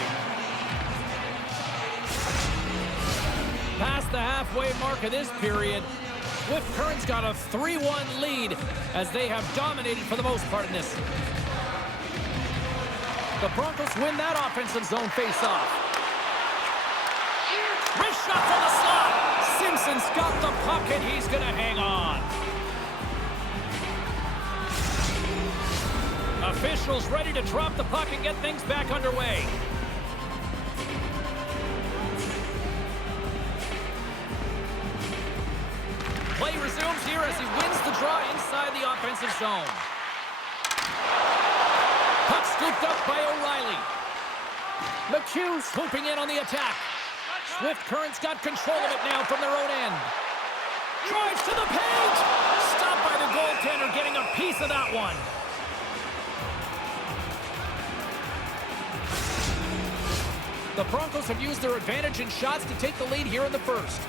Past the halfway mark of this period, Swift Current's got a 3-1 lead as they have dominated for the most part in this. The Broncos win that offensive zone face-off. Wrist shot from the slot. Simpson's got the puck and he's going to hang on. Officials ready to drop the puck and get things back underway. Play resumes here as he wins the draw inside the offensive zone. Puck scooped up by O'Reilly. McHugh swooping in on the attack. Swift Current's got control of it now from their own end. Drives to the page. Stopped by the goaltender, getting a piece of that one. The Broncos have used their advantage in shots to take the lead here in the first.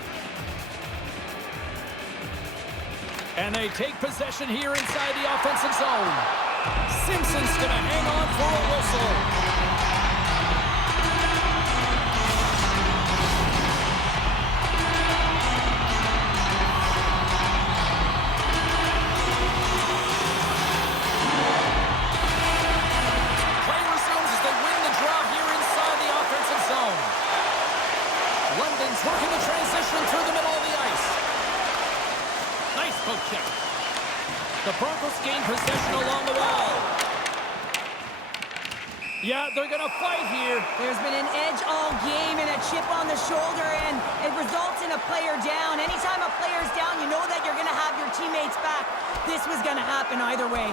And they take possession here inside the offensive zone. Simpson's going to hang on for a whistle. Play resumes as they win the draw here inside the offensive zone. London's working the transition through the middle of the ice. Nice poke check. The Broncos gain possession along the wall. Yeah, they're going to fight here. There's been an edge all game and a chip on the shoulder, and it results in a player down. Anytime a player's down, you know that you're going to have your teammates back. This was going to happen either way.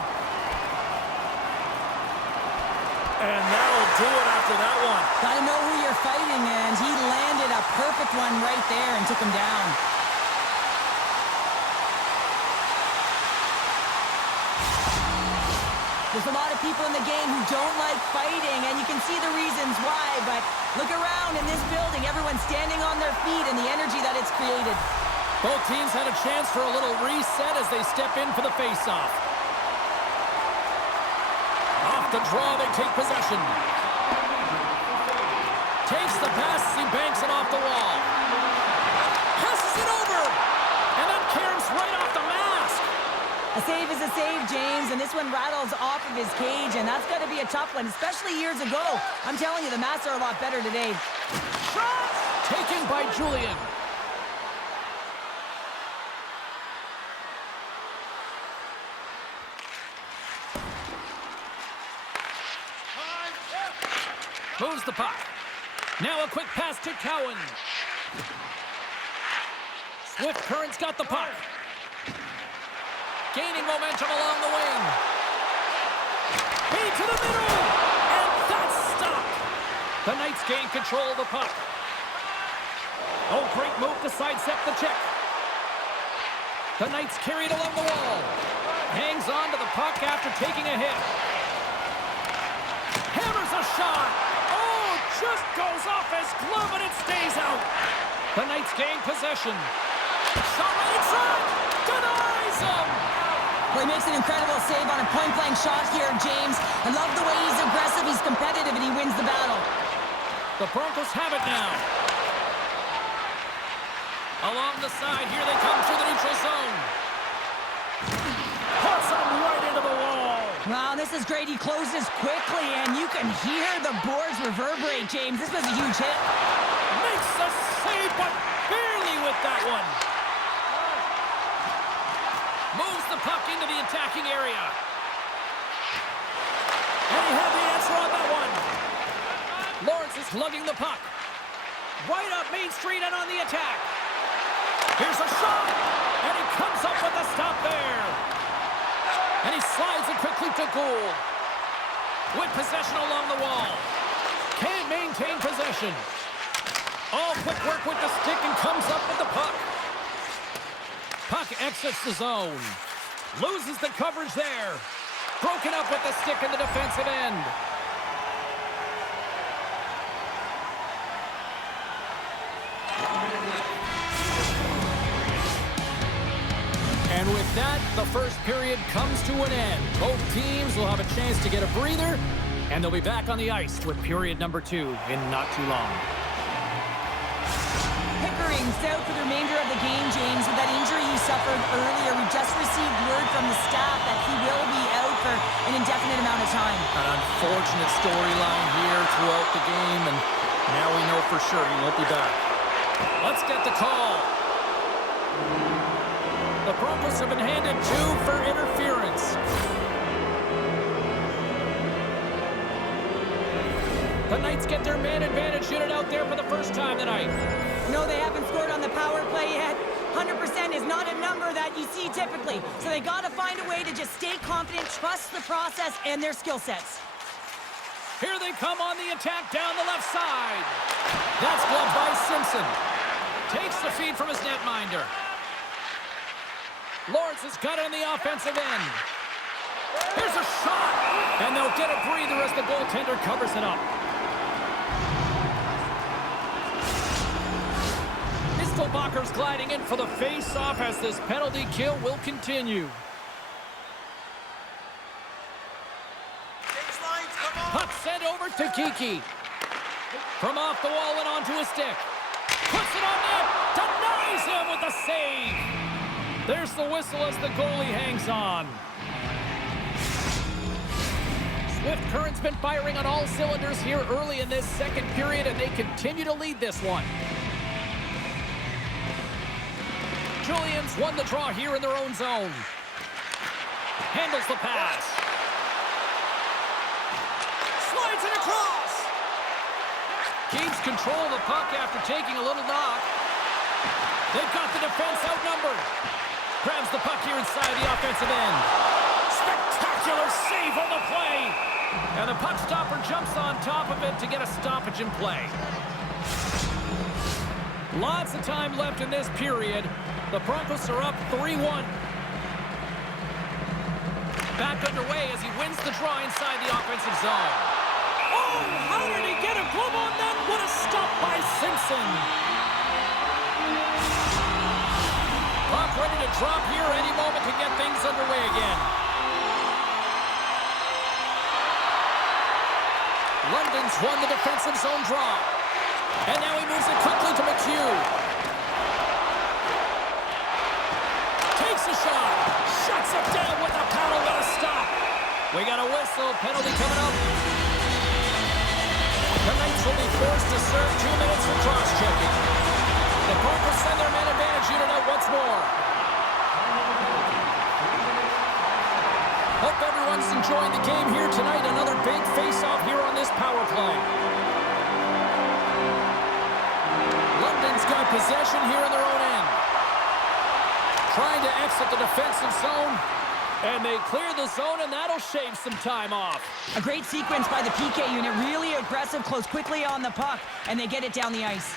And that'll do it after that one. Got to know who you're fighting, and he landed a perfect one right there and took him down. There's a lot of people in the game who don't like fighting, and you can see the reasons why, but look around in this building. Everyone's standing on their feet and the energy that it's created. Both teams had a chance for a little reset as they step in for the face-off. Off the draw, they take possession. Takes the pass as he banks it off the wall. Passes it over! And that caroms right off the mask. A save is a save, James, and this one rattles off of his cage, and that's got to be a tough one, especially years ago. I'm telling you, the Mats are a lot better today. Shot! Taken by Julian. Moves the puck. Now a quick pass to Cowan. Swift Current's got the puck. Gaining momentum along the wing. Feed to the middle. And that's stopped. The Knights gain control of the puck. Oh, great move to sidestep the check. The Knights carry it along the wall. Hangs on to the puck after taking a hit. Hammers a shot. Oh, just goes off his glove and it stays out. The Knights gain possession. Shot right inside. Denies him. Well, he makes an incredible save on a point-blank shot here, James. I love the way he's aggressive, he's competitive, and he wins the battle. The Broncos have it now. Along the side, here they come through the neutral zone. This is great. He closes quickly, and you can hear the boards reverberate, James. This was a huge hit. Makes the save, but barely with that one. Moves the puck into the attacking area. And he had the answer on that one. Lawrence is lugging the puck. Right up Main Street and on the attack. Here's a shot, and he comes up with a stop there. And he slides it quickly to goal. With possession along the wall. Can't maintain possession. All quick work with the stick and comes up with the puck. Puck exits the zone. Loses the coverage there. Broken up with the stick in the defensive end. And with that, the first period comes to an end. Both teams will have a chance to get a breather, and they'll be back on the ice with period number 2 in not too long. Pickering's out for the remainder of the game, James, with that injury he suffered earlier. We just received word from the staff that he will be out for an indefinite amount of time. An unfortunate storyline here throughout the game, and now we know for sure he won't be back. Let's get the call. The Broncos have been handed 2 for interference. The Knights get their man advantage unit out there for the first time tonight. No, they haven't scored on the power play yet. 100% is not a number that you see typically. So they got to find a way to just stay confident, trust the process and their skill sets. Here they come on the attack down the left side. That's gloved by Simpson. Takes the feed from his netminder. Lawrence has got it on the offensive end. Here's a shot. And they'll get a breather as the goaltender covers it up. Mistelbacher's gliding in for the face-off as this penalty kill will continue. Puck sent over to Kiki. From off the wall and onto a stick. Puts it on net. Denies him with the save. There's the whistle as the goalie hangs on. Swift Current's been firing on all cylinders here early in this second period, and they continue to lead this one. Julian's won the draw here in their own zone. Handles the pass. Slides it across. Keeps control of the puck after taking a little knock. They've got the defense outnumbered. Grabs the puck here inside the offensive end. Spectacular save on the play. And the puck stopper jumps on top of it to get a stoppage in play. Lots of time left in this period. The Broncos are up 3-1. Back underway as he wins the draw inside the offensive zone. Oh, how did he get a glove on that? What a stop by Simpson. Puck ready to drop here any moment to get things underway again. London's won the defensive zone draw. And now he moves it quickly to McHugh. Takes a shot. Shuts it down with a paddle. What a stop. We got a whistle. Penalty coming up. The Knights will be forced to serve 2 minutes for cross-checking. The Broncos send their man advantage unit out once more. Hope everyone's enjoying the game here tonight. Another big face-off here on this power play. London's got possession here in their own end. Trying to exit the defensive zone. And they clear the zone, and that'll shave some time off. A great sequence by the PK unit. Really aggressive, close quickly on the puck, and they get it down the ice.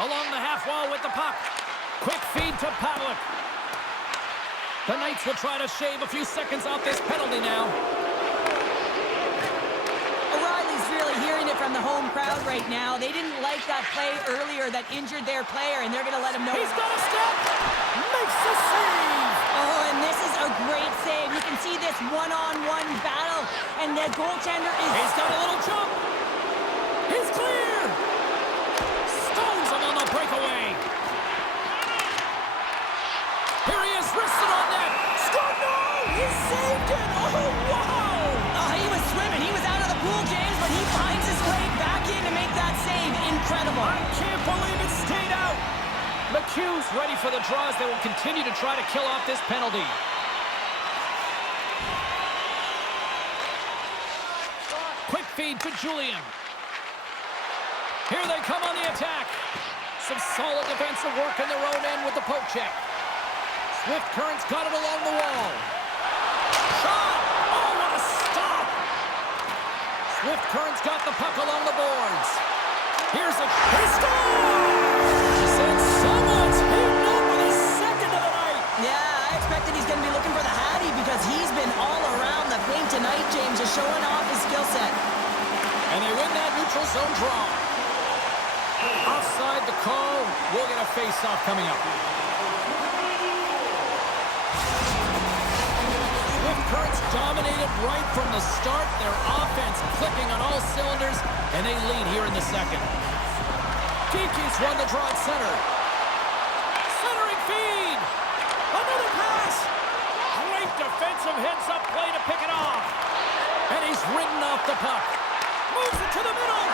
Along the half wall with the puck. Quick feed to Pavlik. The Knights will try to shave a few seconds off this penalty now. O'Reilly's really hearing it from the home crowd right now. They didn't like that play earlier that injured their player, and they're going to let him know. He's got a step. Makes the save. Oh, and this is a great save. You can see this one-on-one battle, and the goaltender is... He's got a little jump. He's clear. Stones him on the breakaway. Here he is, wristed on net. believe it stayed out. McHugh's ready for the draws. They will continue to try to kill off this penalty. Quick feed to Julian. Here they come on the attack. Some solid defensive work in their own end with the poke check. Swift Current's got it along the wall. Shot! Oh, what a stop! Swift Current's got the puck along the boards. Here's a... He scores! And someone's heating up with his second of the night. Yeah, I expected he's going to be looking for the Hattie because he's been all around the paint tonight, James, just showing off his skill set. And they win that neutral zone draw. Offside the call. We'll get a face-off coming up. Swift Currents dominated right from the start. Their offense clicking on all cylinders, and they lead here in the second. Kiki's won the draw at center. Centering feed. Another pass. Great defensive heads-up play to pick it off. And he's ridden off the puck. Moves it to the middle.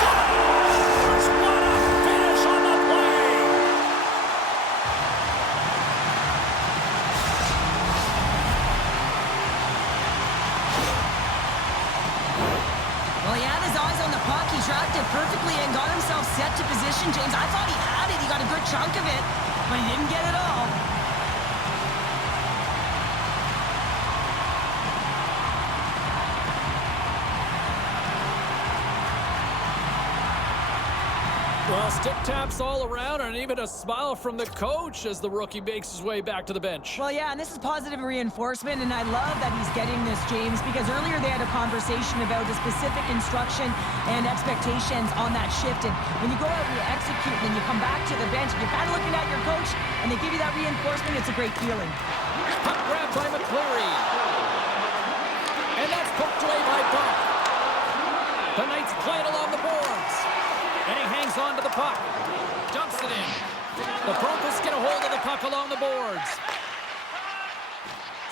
Scores! What a finish on the play! Well, he had his eyes on the puck. He tracked it perfectly and got himself set to position, James. I thought he had it. He got a good chunk of it, but he didn't get it all. Well, stick taps all around and even a smile from the coach as the rookie makes his way back to the bench. Well, yeah, and this is positive reinforcement, and I love that he's getting this, James, because earlier they had a conversation about the specific instruction and expectations on that shift, and when you go out and you execute and then you come back to the bench and you're kind of looking at your coach and they give you that reinforcement, it's a great feeling. Puck grabbed by McCleary. And that's poked away by Buck. The Knights play it along the boards. And he hangs on to the puck. Dumps it in. The Broncos get a hold of the puck along the boards.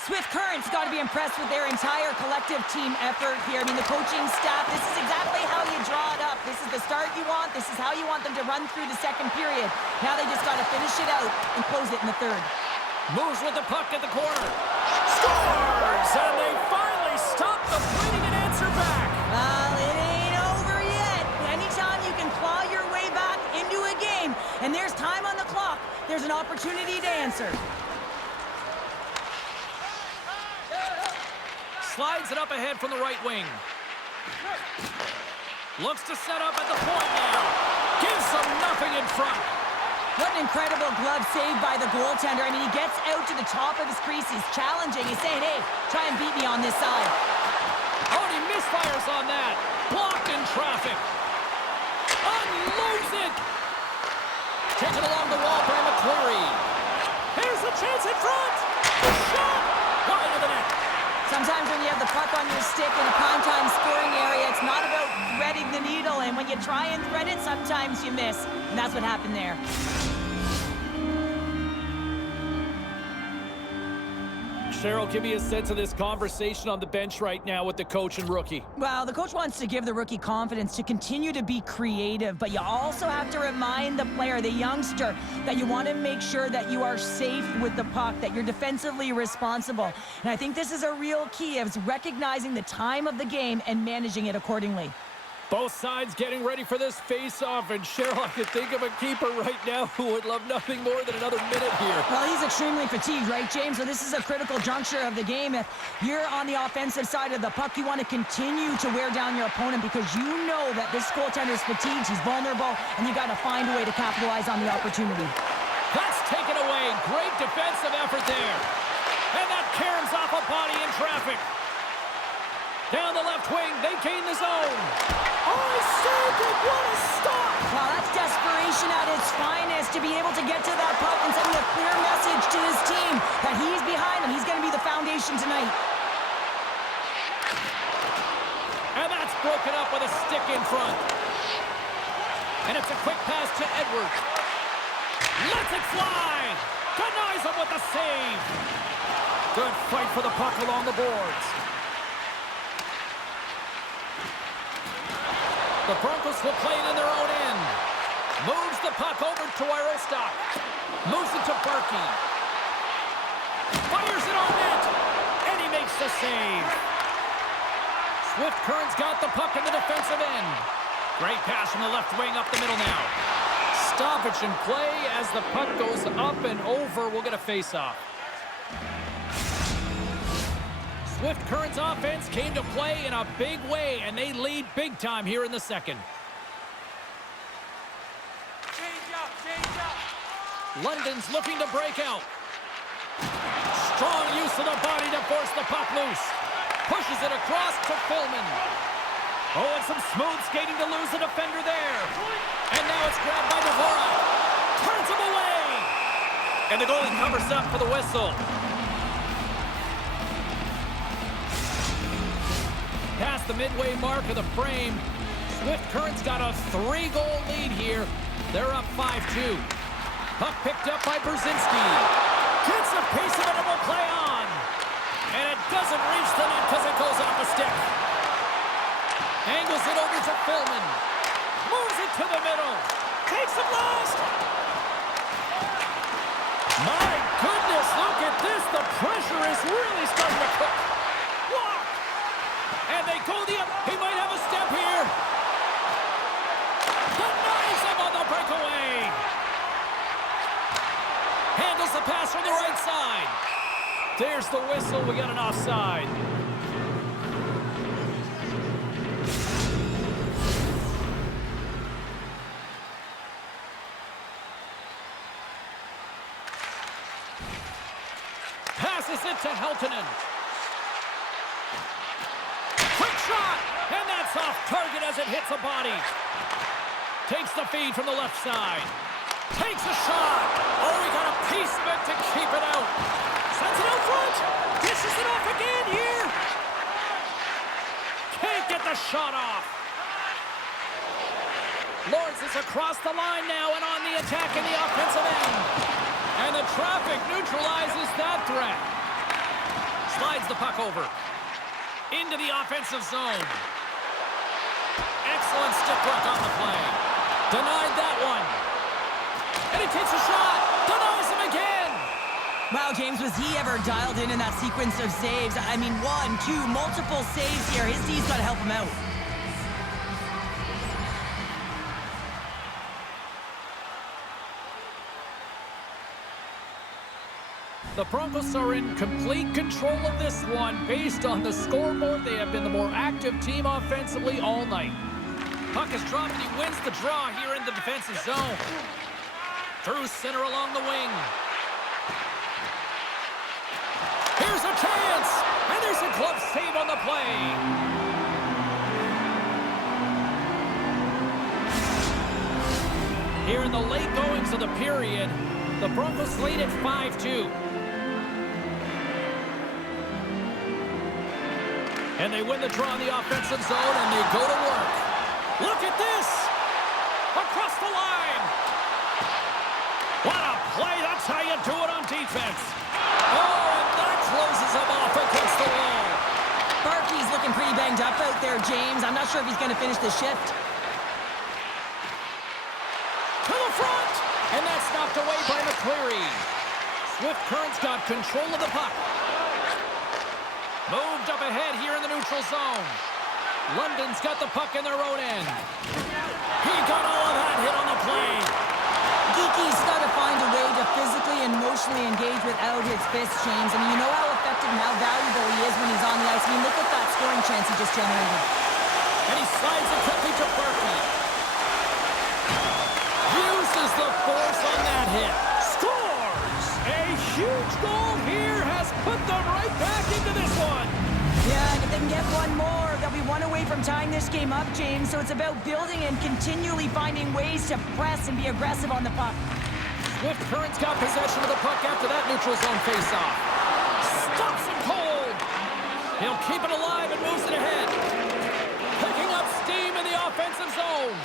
Swift Current's got to be impressed with their entire collective team effort here. I mean, the coaching staff, this is exactly how you draw it up. This is the start you want. This is how you want them to run through the second period. Now they just got to finish it out and close it in the third. Moves with the puck at the corner. Scores! And they finally stop the bleeding and answer back. Well, it ain't over yet. Anytime you can claw your way back into a game and there's time on the clock, there's an opportunity to answer. Slides it up ahead from the right wing. Looks to set up at the point now. Gives them nothing in front. What an incredible glove save by the goaltender. I mean, he gets out to the top of his crease. He's challenging. He's saying, hey, try and beat me on this side. Oh, and he misfires on that. Blocked in traffic. Unloads it. Taken along the wall by McCleary. Here's the chance in front. The shot. Wide of the net. Sometimes when you have the puck on your stick in a primetime scoring area, it's not about threading the needle. And when you try and thread it, sometimes you miss. And that's what happened there. Cheryl, give me a sense of this conversation on the bench right now with the coach and rookie. Well, the coach wants to give the rookie confidence to continue to be creative, but you also have to remind the player, the youngster, that you want to make sure that you are safe with the puck, that you're defensively responsible. And I think this is a real key of recognizing the time of the game and managing it accordingly. Both sides getting ready for this face-off, and Cheryl, I could think of a keeper right now who would love nothing more than another minute here. Well, he's extremely fatigued, right, James? So this is a critical juncture of the game. If you're on the offensive side of the puck, you want to continue to wear down your opponent because you know that this goaltender is fatigued, he's vulnerable, and you got to find a way to capitalize on the opportunity. That's taken away. Great defensive effort there. And that caroms off a body in traffic. Down the left wing, they gain the zone. Oh, he saved it! What a stop! Well, that's desperation at its finest to be able to get to that puck and sending a clear message to his team that he's behind him. He's going to be the foundation tonight. And that's broken up with a stick in front. And it's a quick pass to Edwards. Lets it fly! Denies him with the save! Good fight for the puck along the boards. The Broncos will play it in their own end. Moves the puck over to Aerostock. Moves it to Berkey. Fires it on net. And he makes the save. Swift Current's got the puck in the defensive end. Great pass from the left wing up the middle now. Stoppage in play as the puck goes up and over. We'll get a face-off. Swift Current's offense came to play in a big way, and they lead big time here in the second. Change up. London's looking to break out. Strong use of the body to force the puck loose. Pushes it across to Pullman. Oh, and some smooth skating to lose the defender there. And now it's grabbed by Dvorak. Turns him away. And the goalie covers up for the whistle. Past the midway mark of the frame. Swift Current's got a 3-goal lead here. They're up 5-2. Puck picked up by Brzezinski. Gets a piece of it and will play on. And it doesn't reach the net because it goes off the stick. Angles it over to Philman. Moves it to the middle. Takes it last. My goodness, look at this. The pressure is really starting to cook. Block. And they go the other. He might have a step here. Denies him on the breakaway. Handles the pass from the right side. There's the whistle. We got an offside. Passes it to Heltonen. Quick shot! And that's off target as it hits a body. Takes the feed from the left side. Takes a shot. Oh, he got a piece of it to keep it out. Sends it out front. Dishes it off again here. Can't get the shot off. Lawrence is across the line now and on the attack in the offensive end. And the traffic neutralizes that threat. Slides the puck over. Into the offensive zone. Excellent stick work on the play. Denied that one. And he takes a shot. Denies him again. Wow, James, was he ever dialed in that sequence of saves? I mean, 1, 2, multiple saves here. His D's got to help him out. The Broncos are in complete control of this one. Based on the scoreboard, they have been the more active team offensively all night. Puck is dropped and he wins the draw here in the defensive zone. Through center along the wing. Here's a chance! And there's a glove save on the play. Here in the late goings of the period, the Broncos lead at 5-2. And they win the draw in the offensive zone, and they go to work. Look at this! Across the line! What a play! That's how you do it on defense. Oh, and that closes him off against the wall. Berkey's looking pretty banged up out there, James. I'm not sure if he's going to finish the shift. To the front! And that's knocked away by McCleary. Swift Current's got control of the puck. Moved up ahead here in the neutral zone. London's got the puck in their own end. He got all of that hit on the play. Geeky's got to find a way to physically and emotionally engage without his fists, James. I mean, you know how effective and how valuable he is when he's on the ice. I mean, look at that scoring chance he just generated. And he slides it quickly to Berkey. Uses the force on that hit. Scores! A huge goal here has put them right back into this one. Yeah, and if they can get one more, they'll be one away from tying this game up, James. So it's about building and continually finding ways to press and be aggressive on the puck. Swift Current's got possession of the puck after that neutral zone faceoff. Stops him cold. He'll keep it alive and moves it ahead. Picking up steam in the offensive zone.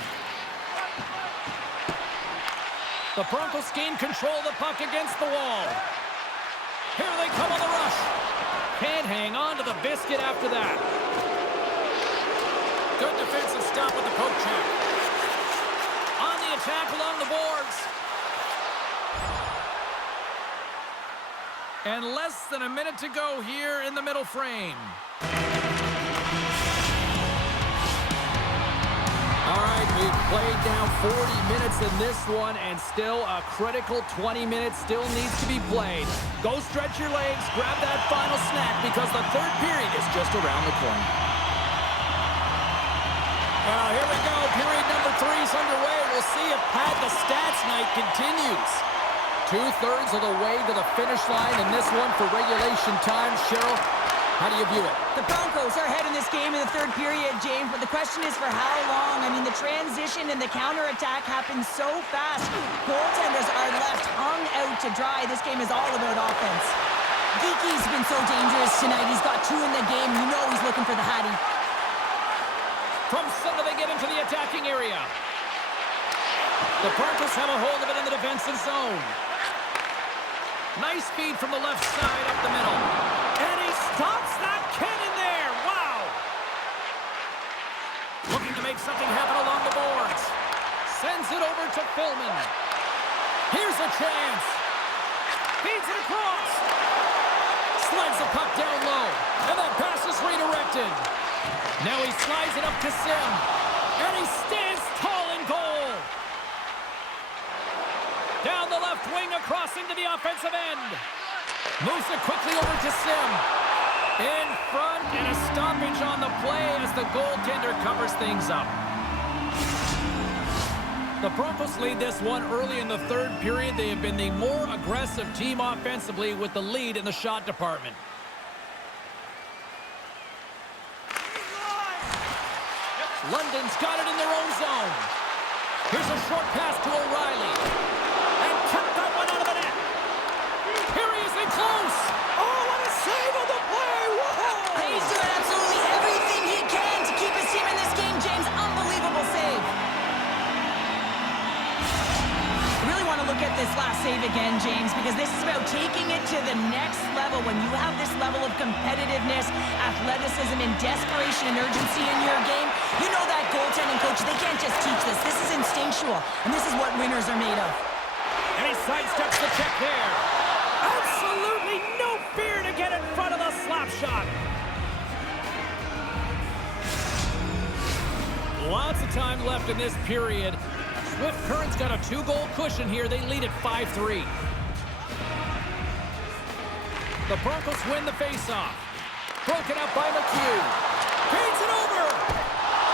The Broncos gain control of the puck against the wall. Here they come on the rush. Can't hang on to the biscuit after that. Good defensive stop with the poke check. On the the attack along the boards. And less than a minute to go here in the middle frame. All right, we've played now 40 minutes in this one, and still a critical 20 minutes still needs to be played. Go stretch your legs, grab that final snack, because the third period is just around the corner. Well, here we go. Period number 3 is underway. We'll see if Pad the Stats night continues. 2/3 of the way to the finish line in this one for regulation time. Cheryl, how do you view it? The Broncos are ahead in this game in the third period, James, but the question is for how long? I mean, the transition and the counterattack happens so fast. Goaltenders are left hung out to dry. This game is all about offense. Geeky's been so dangerous tonight. He's got 2 in the game. You know he's looking for the Hattie. From center, they get into the attacking area. The Broncos have a hold of it in the defensive zone. Nice feed from the left side up the middle. And he stops that cannon there. Wow. Looking to make something happen along the boards. Sends it over to Philman. Here's a chance. Feeds it across. Slides the puck down low. And that pass is redirected. Now he slides it up to Sim. And he stands tall in goal. Down the left wing, across into the offensive end. Moves it quickly over to Sim. In front, and a stoppage on the play as the goaltender covers things up. The Broncos lead this one early in the third period. They have been the more aggressive team offensively with the lead in the shot department. London's got it in their own zone. Here's a short pass to O'Reilly. And kept that one out of the net. Here he is in close. Oh, what a save on the play. Whoa! He's doing absolutely everything he can to keep his team in this game, James. Unbelievable save. I really want to look at this last save again, James, because this is about taking it to the next level. When you have this level of competitiveness, athleticism, and desperation and urgency in your game, you know that goaltending coach, they can't just teach this. This is instinctual, and this is what winners are made of. And he sidesteps the check there. Absolutely no fear to get in front of the slap shot. Lots of time left in this period. Swift Current's got a 2-goal cushion here. They lead at 5-3. The Broncos win the faceoff. Broken up by McHugh. Feeds it over.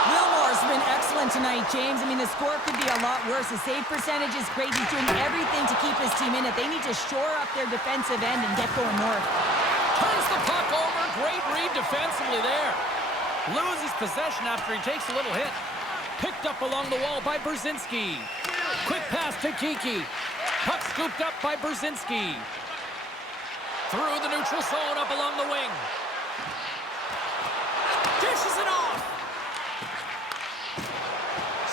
Wilmore's been excellent tonight, James. I mean, the score could be a lot worse. The save percentage is great. He's doing everything to keep his team in it. They need to shore up their defensive end and get going north. Turns the puck over. Great read defensively there. Loses possession after he takes a little hit. Picked up along the wall by Brzezinski. Quick pass to Kiki. Puck scooped up by Brzezinski. Through the neutral zone up along the wing. Dishes it off.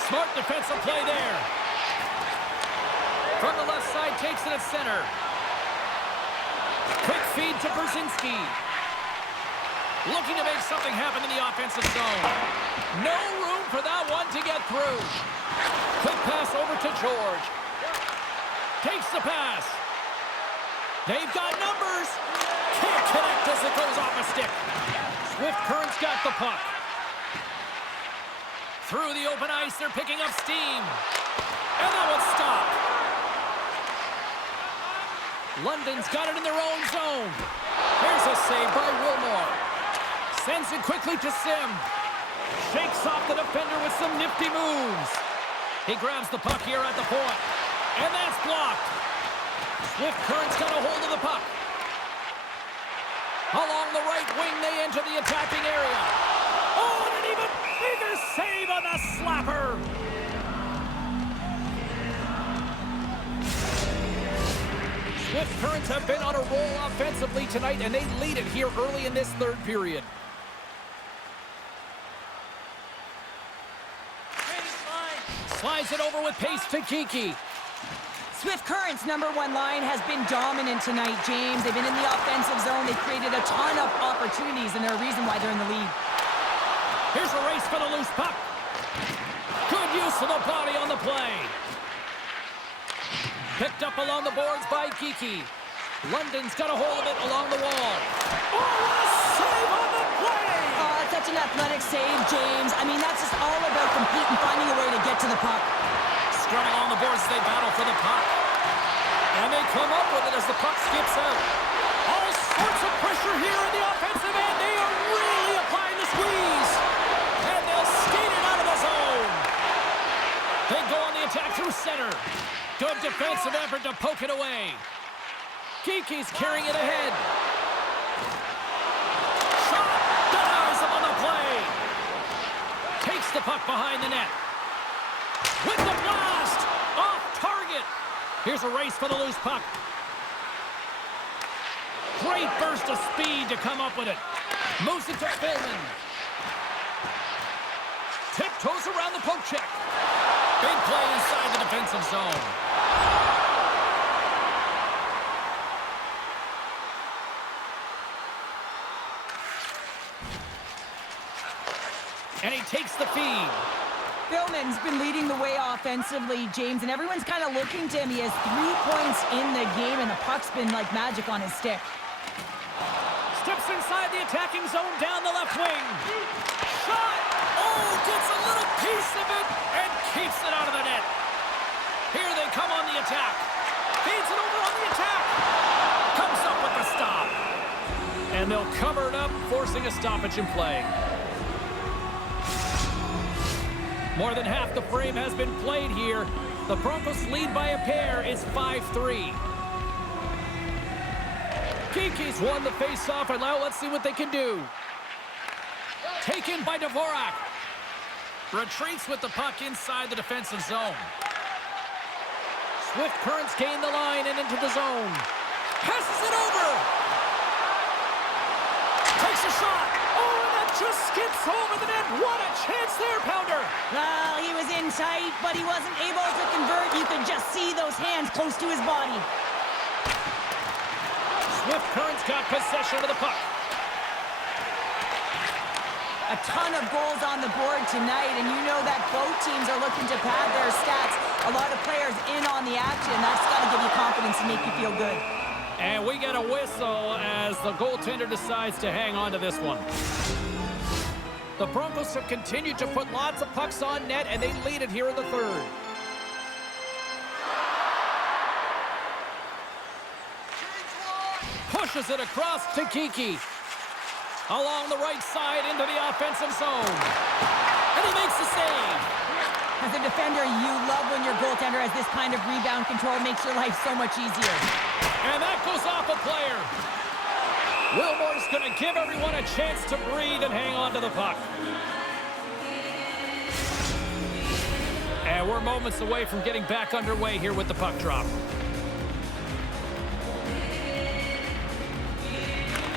Smart defensive play there. From the left side, takes it at center. Quick feed to Brzezinski. Looking to make something happen in the offensive zone. No room for that one to get through. Quick pass over to George. Takes the pass. They've got numbers. Can't connect as it goes off a stick. Swift Current's got the puck. Through the open ice, they're picking up steam. And that one's stopped. London's got it in their own zone. Here's a save by Wilmore. Sends it quickly to Sim. Shakes off the defender with some nifty moves. He grabs the puck here at the point. And that's blocked. Swift Current's got a hold of the puck. Along the right wing, they enter the attacking area. Oh, and an even bigger save on the slapper. Swift Currents have been on a roll offensively tonight, and they lead it here early in this third period. Slides it over with pace to Kiki. Swift Current's #1 line has been dominant tonight, James. They've been in the offensive zone. They've created a ton of opportunities, and they're a reason why they're in the lead. Here's a race for the loose puck. Good use of the body on the play. Picked up along the boards by Geeky. London's got a hold of it along the wall. Oh, what a save on the play! Oh, that's such an athletic save, James. I mean, that's just all about competing, finding a way to get to the puck. Scrum along the boards as they battle for the puck. And they come up with it as the puck skips out. All sorts of pressure here in the offensive end. They are really applying the squeeze. And they'll skate it out of the zone. They go on the attack through center. Good defensive effort to poke it away. Geeky's carrying it ahead. Shot! Denies him on the play. Takes the puck behind the net. With the blast! Off target! Here's a race for the loose puck. Great burst of speed to come up with it. Moves it to Philman. Tiptoes around the poke check. Big play inside the defensive zone. And he takes the feed. Philman's been leading the way offensively, James, and everyone's kind of looking to him. He has 3 points in the game, and the puck's been like magic on his stick. Steps inside the attacking zone down the left wing. Shot! Oh, gets a little piece of it and keeps it out of the net. Here they come on the attack. Feeds it over on the attack. Comes up with the stop. And they'll cover it up, forcing a stoppage in play. More than half the frame has been played here. The Broncos lead by a pair. It's 5-3. Geeky's won the face-off, and now let's see what they can do. Taken by Dvorak. Retreats with the puck inside the defensive zone. Swift currents gain the line and into the zone. Passes it over. Takes a shot. Oh, and that just skips over the net. What a chance there, Pounder. Well, he was in tight, but he wasn't able to convert. You could just see those hands close to his body. Swift currents got possession of the puck. A ton of goals on the board tonight, and you know that both teams are looking to pad their stats. A lot of players in on the action. That's got to give you confidence and make you feel good. And we get a whistle as the goaltender decides to hang on to this one. The Broncos have continued to put lots of pucks on net, and they lead it here in the third. Pushes it across to Geeky. Along the right side into the offensive zone. And he makes the save. As a defender, you love when your goaltender has this kind of rebound control. It makes your life so much easier. And that goes off a player. Wilmore's going to give everyone a chance to breathe and hang on to the puck. And we're moments away from getting back underway here with the puck drop.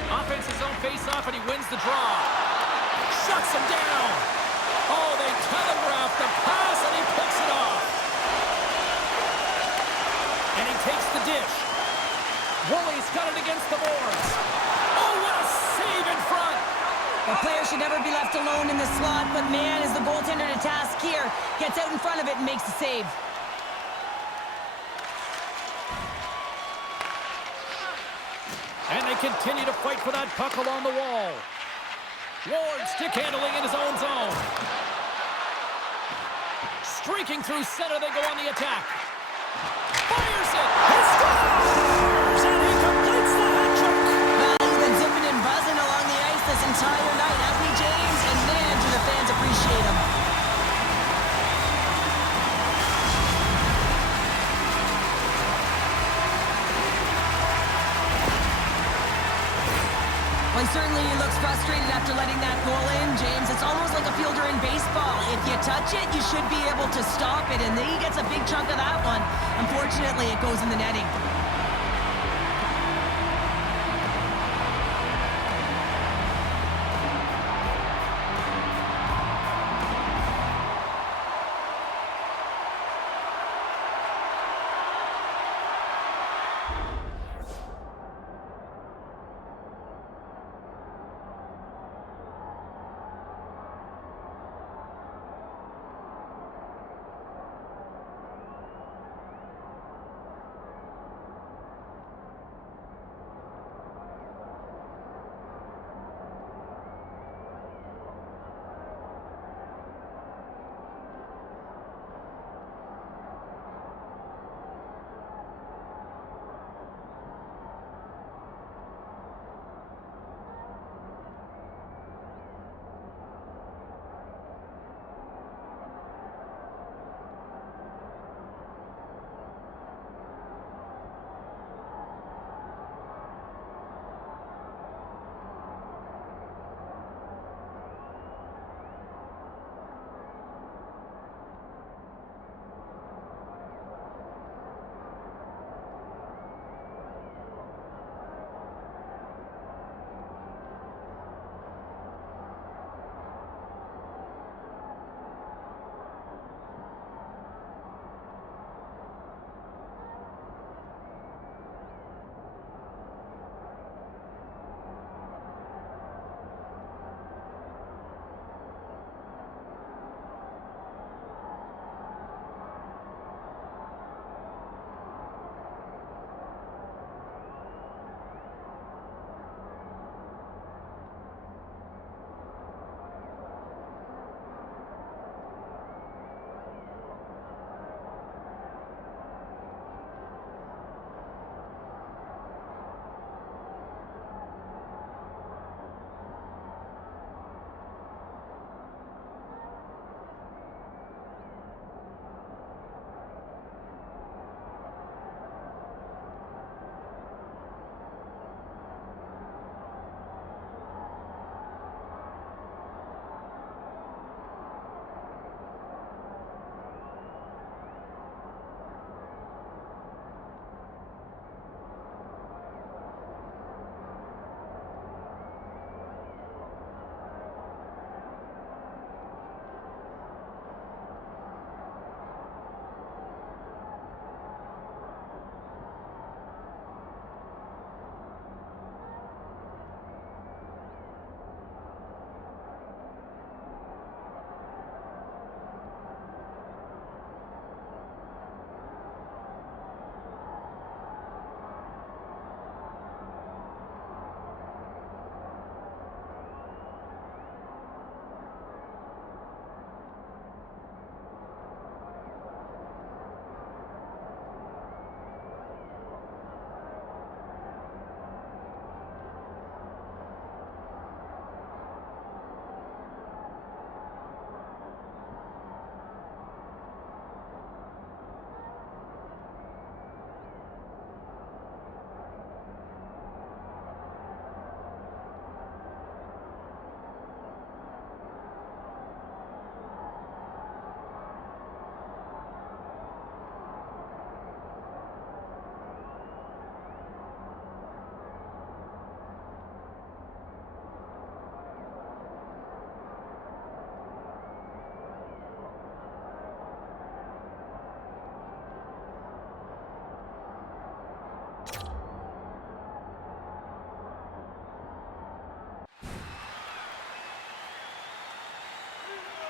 Offensive zone face-off, and he wins the draw. Shuts him down. Oh, they telegraph the pass, and he picks it off. And he takes the dish. Woolley's got it against the boards. Oh, what a save in front. The player should never be left alone in the slot, but man, is the goaltender to task here. Gets out in front of it and makes the save. And they continue to fight for that puck along the wall. Ward stick handling in his own zone. Streaking through center, they go on the attack. Fires it! He scores! And he completes the hat trick! Well, he's been zipping and buzzing along the ice this entire night, hasn't he, James? And man, do the fans appreciate him. Well, certainly he looks frustrated after letting that goal in, James. It's almost like a fielder in baseball. If you touch it, you should be able to stop it, and then he gets a big chunk of that one. Unfortunately, it goes in the netting.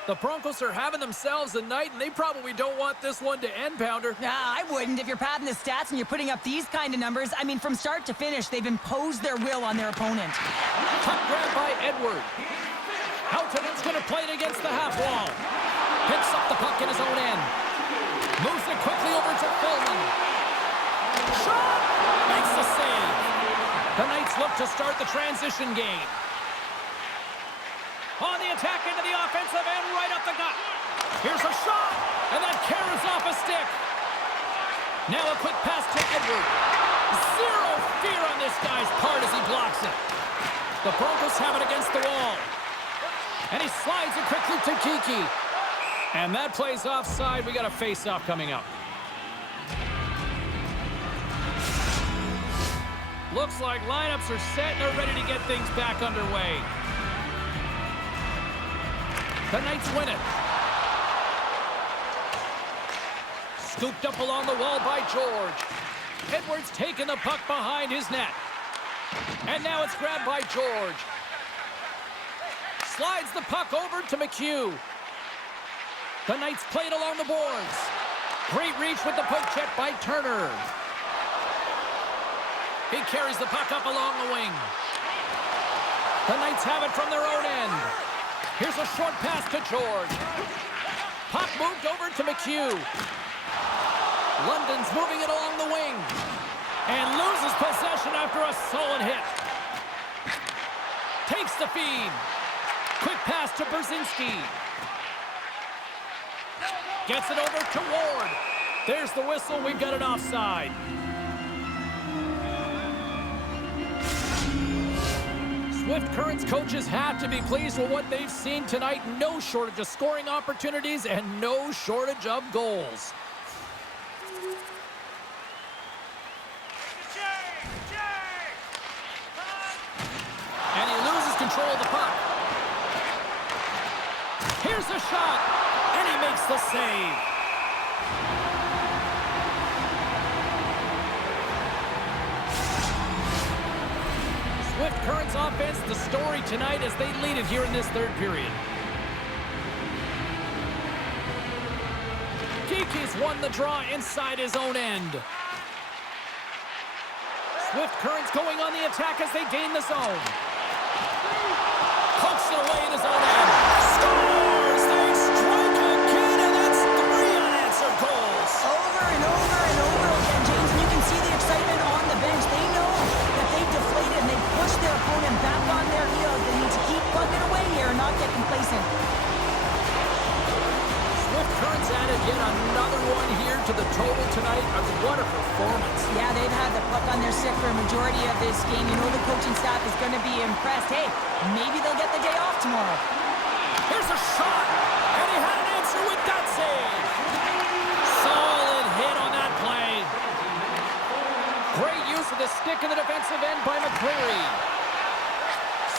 The Broncos are having themselves a night, and they probably don't want this one to end, Pounder. Nah, I wouldn't. If you're padding the stats and you're putting up these kind of numbers, I mean, from start to finish, they've imposed their will on their opponent. Puck grab by Edward. Houghton's going to play it against the half wall. Picks up the puck in his own end. Moves it quickly over to Philman. Shot! Makes the save. The Knights look to start the transition game. On the attack into the offensive end, right up the gut. Here's a shot, and that carries off a stick. Now a quick pass to Edward. Zero fear on this guy's part as he blocks it. The Broncos have it against the wall. And he slides it quickly to Kiki. And that plays offside. We got a face-off coming up. Looks like lineups are set and they're ready to get things back underway. The Knights win it. Scooped up along the wall by George. Edwards taking the puck behind his net. And now it's grabbed by George. Slides the puck over to McHugh. The Knights play it along the boards. Great reach with the poke check by Turner. He carries the puck up along the wing. The Knights have it from their own end. Here's a short pass to George. Puck moved over to McHugh. London's moving it along the wing. And loses possession after a solid hit. Takes the feed. Quick pass to Brzezinski. Gets it over to Ward. There's the whistle. We've got an offside. Swift Current's coaches have to be pleased with what they've seen tonight. No shortage of scoring opportunities and no shortage of goals. And he loses control of the puck. Here's a shot, and he makes the save. Swift Current's offense, the story tonight as they lead it here in this third period. Kiki's won the draw inside his own end. Swift Current's going on the attack as they gain the zone. Pokes it away in his own end. Scores! They strike again, and that's 3 unanswered goals. Over and over and over again, James, and you can see the excitement on the bench. They know that they've deflated and they've pushed their opponent back on their heels. They need to keep plugging away here and not get complacent. Swift Current's added yet another one here to the total tonight. What a performance. Yeah, they've had the puck on their stick for a majority of this game. You know the coaching staff is going to be impressed. Hey, maybe they'll get the day off tomorrow. Here's a shot, and he had an answer with that save. Solid hit on that play. Great use of the stick in the defensive end by McCreary.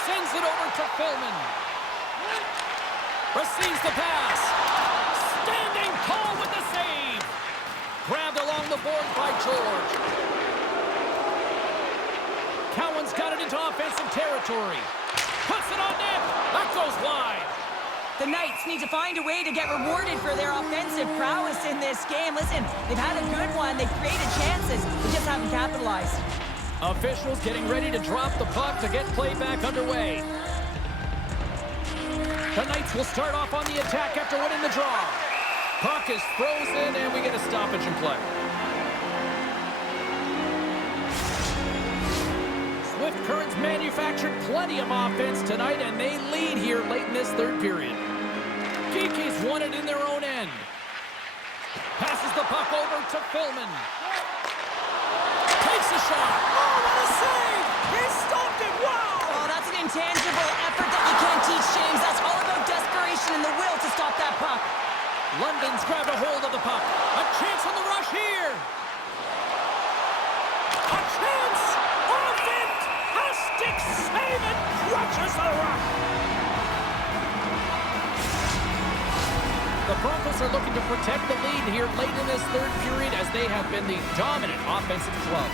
Sends it over to Philman. Receives the pass. Standing tall with the save. Grabbed along the board by George. Cowan's got it into offensive territory. Puts it on net. That goes wide. The Knights need to find a way to get rewarded for their offensive prowess in this game. Listen, they've had a good one. They've created chances. They just haven't capitalized. Officials getting ready to drop the puck to get play back underway. The Knights will start off on the attack after winning the draw. Puck is frozen, and we get a stoppage in play. Swift Current's manufactured plenty of offense tonight, and they lead here late in this third period. Kiki's won it in their own end. Passes the puck over to Philman. Takes a shot. Oh, what a save! He stopped it! Wow! Oh, that's an intangible effort that you can't teach, James. That's all about desperation and the will to stop that puck. London's grabbed a hold of the puck. A chance on the rush here. A chance! Off it! A stick save and crushes the rock. The Broncos are looking to protect the lead here late in this third period as they have been the dominant offensive club.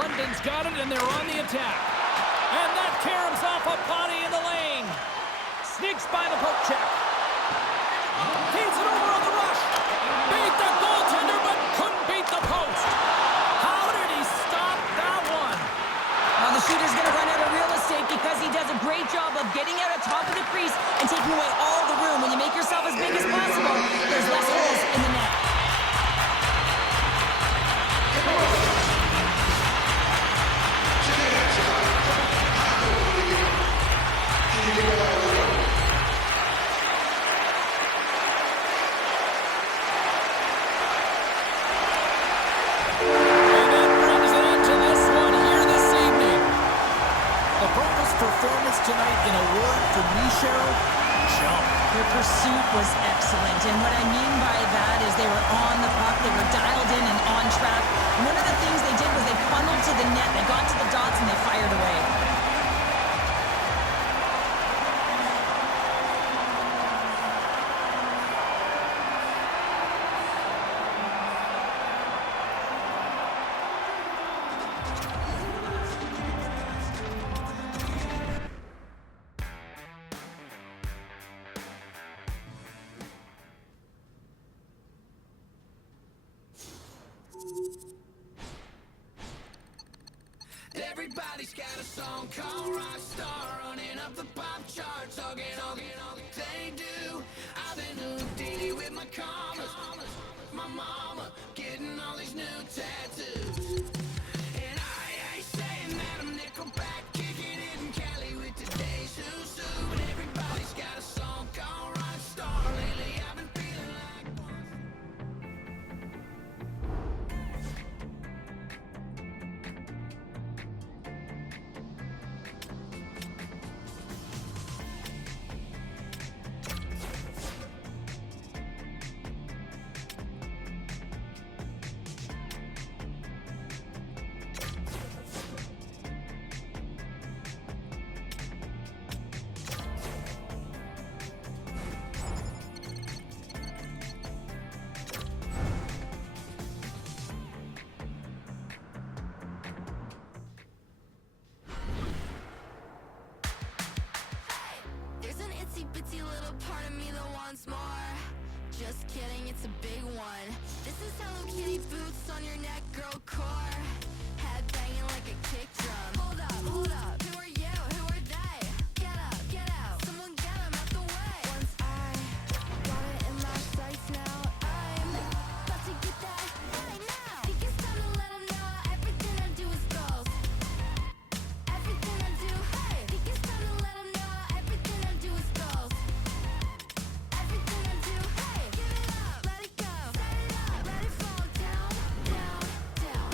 London's got it and they're on the attack. And that caroms off a body in the lane. Sneaks by the poke check. Feeds it over on the rush. Beat the goaltender, but couldn't beat the post. How did he stop that one? Well, the shooter's going to run out of real estate because he does a great job of getting out on top of the crease and taking away all the room. When you make yourself as big as possible, there's less holes in the net. Tonight, in a word for me, Cheryl, jump. Their pursuit was excellent, and what I mean by that is they were on the puck, they were dialed in and on track, and one of the things they did was they funneled to the net, they got to the dots, and they fired away. Everybody's got a song called Rockstar, running up the pop charts, all they do. I've been Houdini with my commas, my mama getting all these new tattoos. And I ain't saying that I'm Nickelback, kicking it in Cali with today's who's who. But everybody's got a song called Rockstar. Lately I've been feeling like one. Bitsy little part of me that wants more. Just kidding, it's a big one. This is Hello Kitty boots on your neck, girl core. Head banging like a kick drum. Hold up, who are you? Who are they? Get out, someone get them out the way. Once I got it in my sights, now I'm about to get that right now. Think it's time to let them know everything I do is goals. Everything I do, hey. Think it's time to let them know everything I do is goals. Everything I do, hey. Give it up, let it go. Set it up, let it fall down, down, down.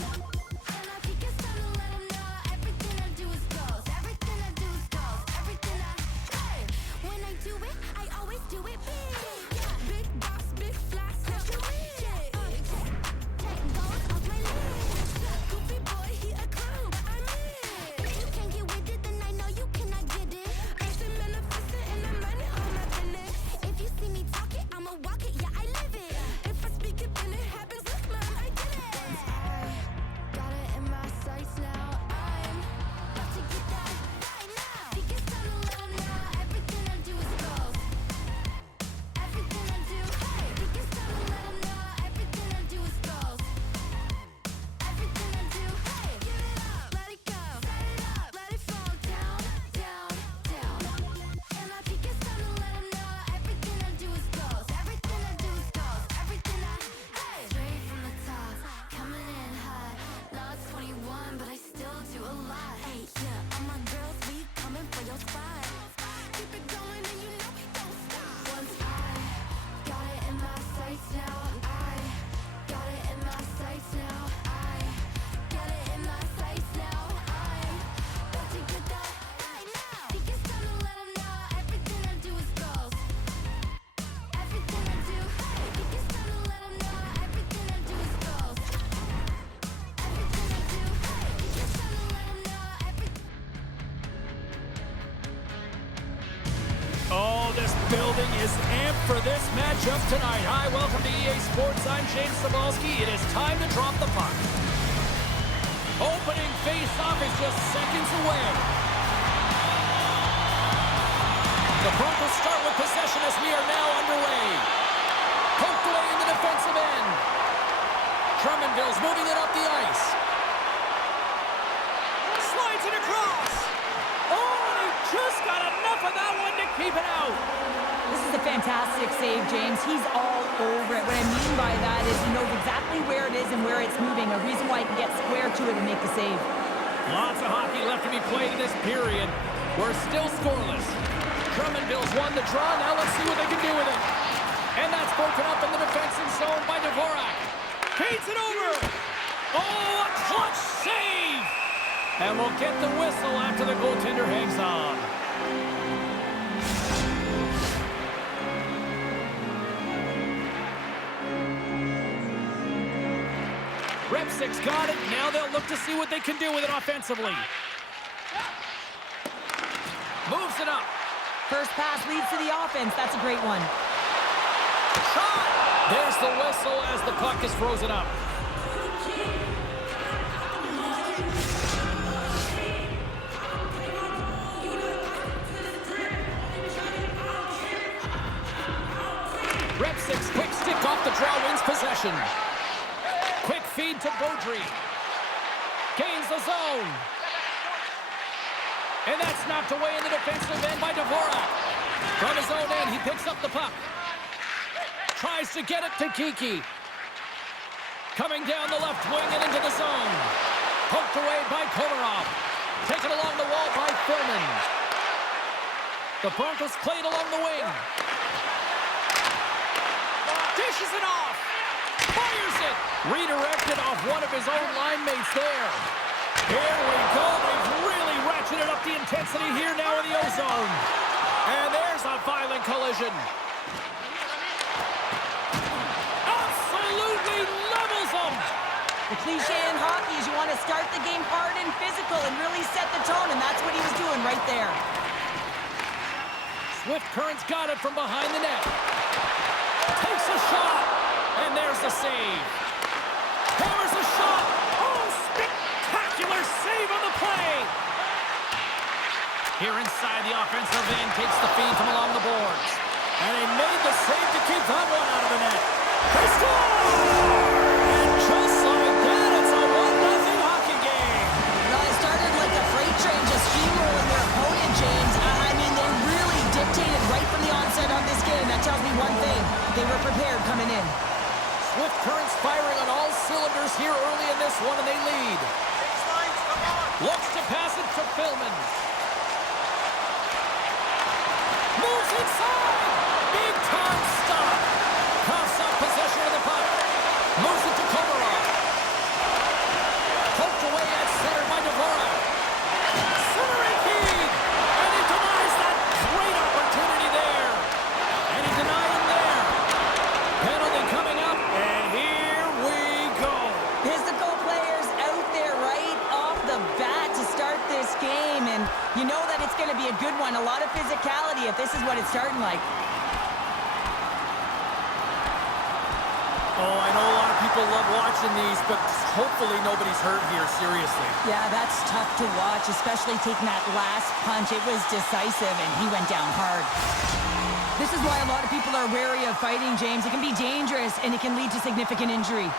And I think it's time to let them know everything I do is goals. Everything I do is goals. Everything I, hey. When I do it, I always do it big. Big boss, big flash, so do it. Take goals off my list. Goofy boy, he a clown, but I'm it. If you can't get with it, then I know you cannot get it. Earth manifesting and I'm running all my business. If you see me talk it, I'ma walk it, yeah, I live it. If I speak it, then it happens. Look, mom, I did it. Once I got it in my sights, now I'm about to get that right now. Think it's time to let them know everything I do is goals. Everything I do, hey. Think it's time to let them know everything I do is goals. Everything I do, hey. Give it up, let it go. Set it up, let it fall down, down, down. And I think it's time to let them know everything I do is goals. Everything I do is goals. Everything I, hey. Straight from the top, coming in hot. Now it's 21, but I still do a lot. Hey, yeah, all my girls, we coming for your spot. Keep it going and you know we don't stop. Once I got it in my sights, now I got it in my sights, now I got it in my sights, now I'm about to get that right now. Think it's time to let them know everything I do is goals. Everything I do, hey. Think it's time to let them know everything I do is goals. Everything I do, hey. Think it's time to let them know everything. Oh, this building is amped for this matchup tonight. Hi, welcome to EA Sports. I'm James Cebulski. It is time to drop the puck. Opening face-off is just seconds away. The The Broncos start with possession as we are now underway. Poked away in the defensive end. Drummondville's moving it up the ice. Slides it across. Oh, and he just got enough of that one to keep it out. This is a fantastic save, James. He's all over it. What I mean by that is he knows exactly where it is and where it's moving, a reason why he can get square to it and make the save. Lots of hockey left to be played in this period. We're still scoreless. Drummondville's won the draw. Now let's see what they can do with it. And that's broken up in the defensive zone by Dvorak. Paints it over. Oh, a clutch save! And we'll get the whistle after the goaltender hangs on. Rep 6 got it. Now they'll look to see what they can do with it offensively. Moves it up. First pass leads to the offense. That's a great one. Shot! There's the whistle as the puck is frozen up. Rep 6, quick stick off the draw, wins possession. Quick feed to Beaudry. Gains the zone. And that's knocked away in the defensive end by Dvorak. From his own end, he picks up the puck. Tries to get it to Kiki. Coming down the left wing and into the zone. Poked away by Komarov. Taken along the wall by Fillman. The Broncos played along the wing. Dishes it off. Fires it. Redirected off one of his own line mates there. Here we go. They've really ratcheted up the intensity here now in the O-zone. And there's a violent collision. Absolutely levels them. The cliche in hockey is you want to start the game hard and physical and really set the tone, and that's what he was doing right there. Swift Current's got it from behind the net. Takes a shot. And there's the save. Hammers a shot. Oh, spectacular save on the play. Here inside the offensive end, takes the feed from along the boards. And he made the save to keep that one out of the net. They score! And just like that, it's a 1-0 hockey game. Well, it started like a freight train just steamrolling their opponent, James. I mean, they really dictated right from the onset of this game. That tells me one thing. They were prepared coming in. Swift Current's firing on all cylinders here early in this one, and they lead. Looks to pass it to Fillman. Moves inside. Big time stop. Coughs up possession of the puck. Moves it to Komarov. Poked away at center by Dvorak. Centering feed. And he denies that great opportunity there. And he denied him there. Penalty coming up. And here we go. Physical players out there right off the bat to start this game. And you know that it's going to be a good one. A lot of physicality if this is what it's starting like. Oh, I know a lot of people love watching these, but hopefully nobody's hurt here, seriously. Yeah, that's tough to watch, especially taking that last punch. It was decisive, and he went down hard. This is why a lot of people are wary of fighting, James. It can be dangerous, and it can lead to significant injury.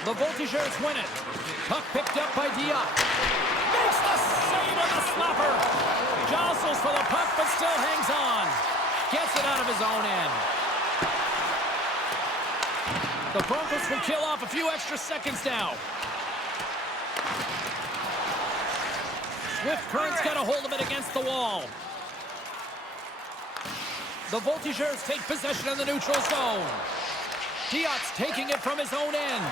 The Voltigeurs win it. Puck picked up by Diop. Makes the save on the slapper. Jostles for the puck, but still hangs on. Gets it out of his own end. The Broncos will kill off a few extra seconds now. Swift Current's got a hold of it against the wall. The Voltigeurs take possession in the neutral zone. Diop's taking it from his own end.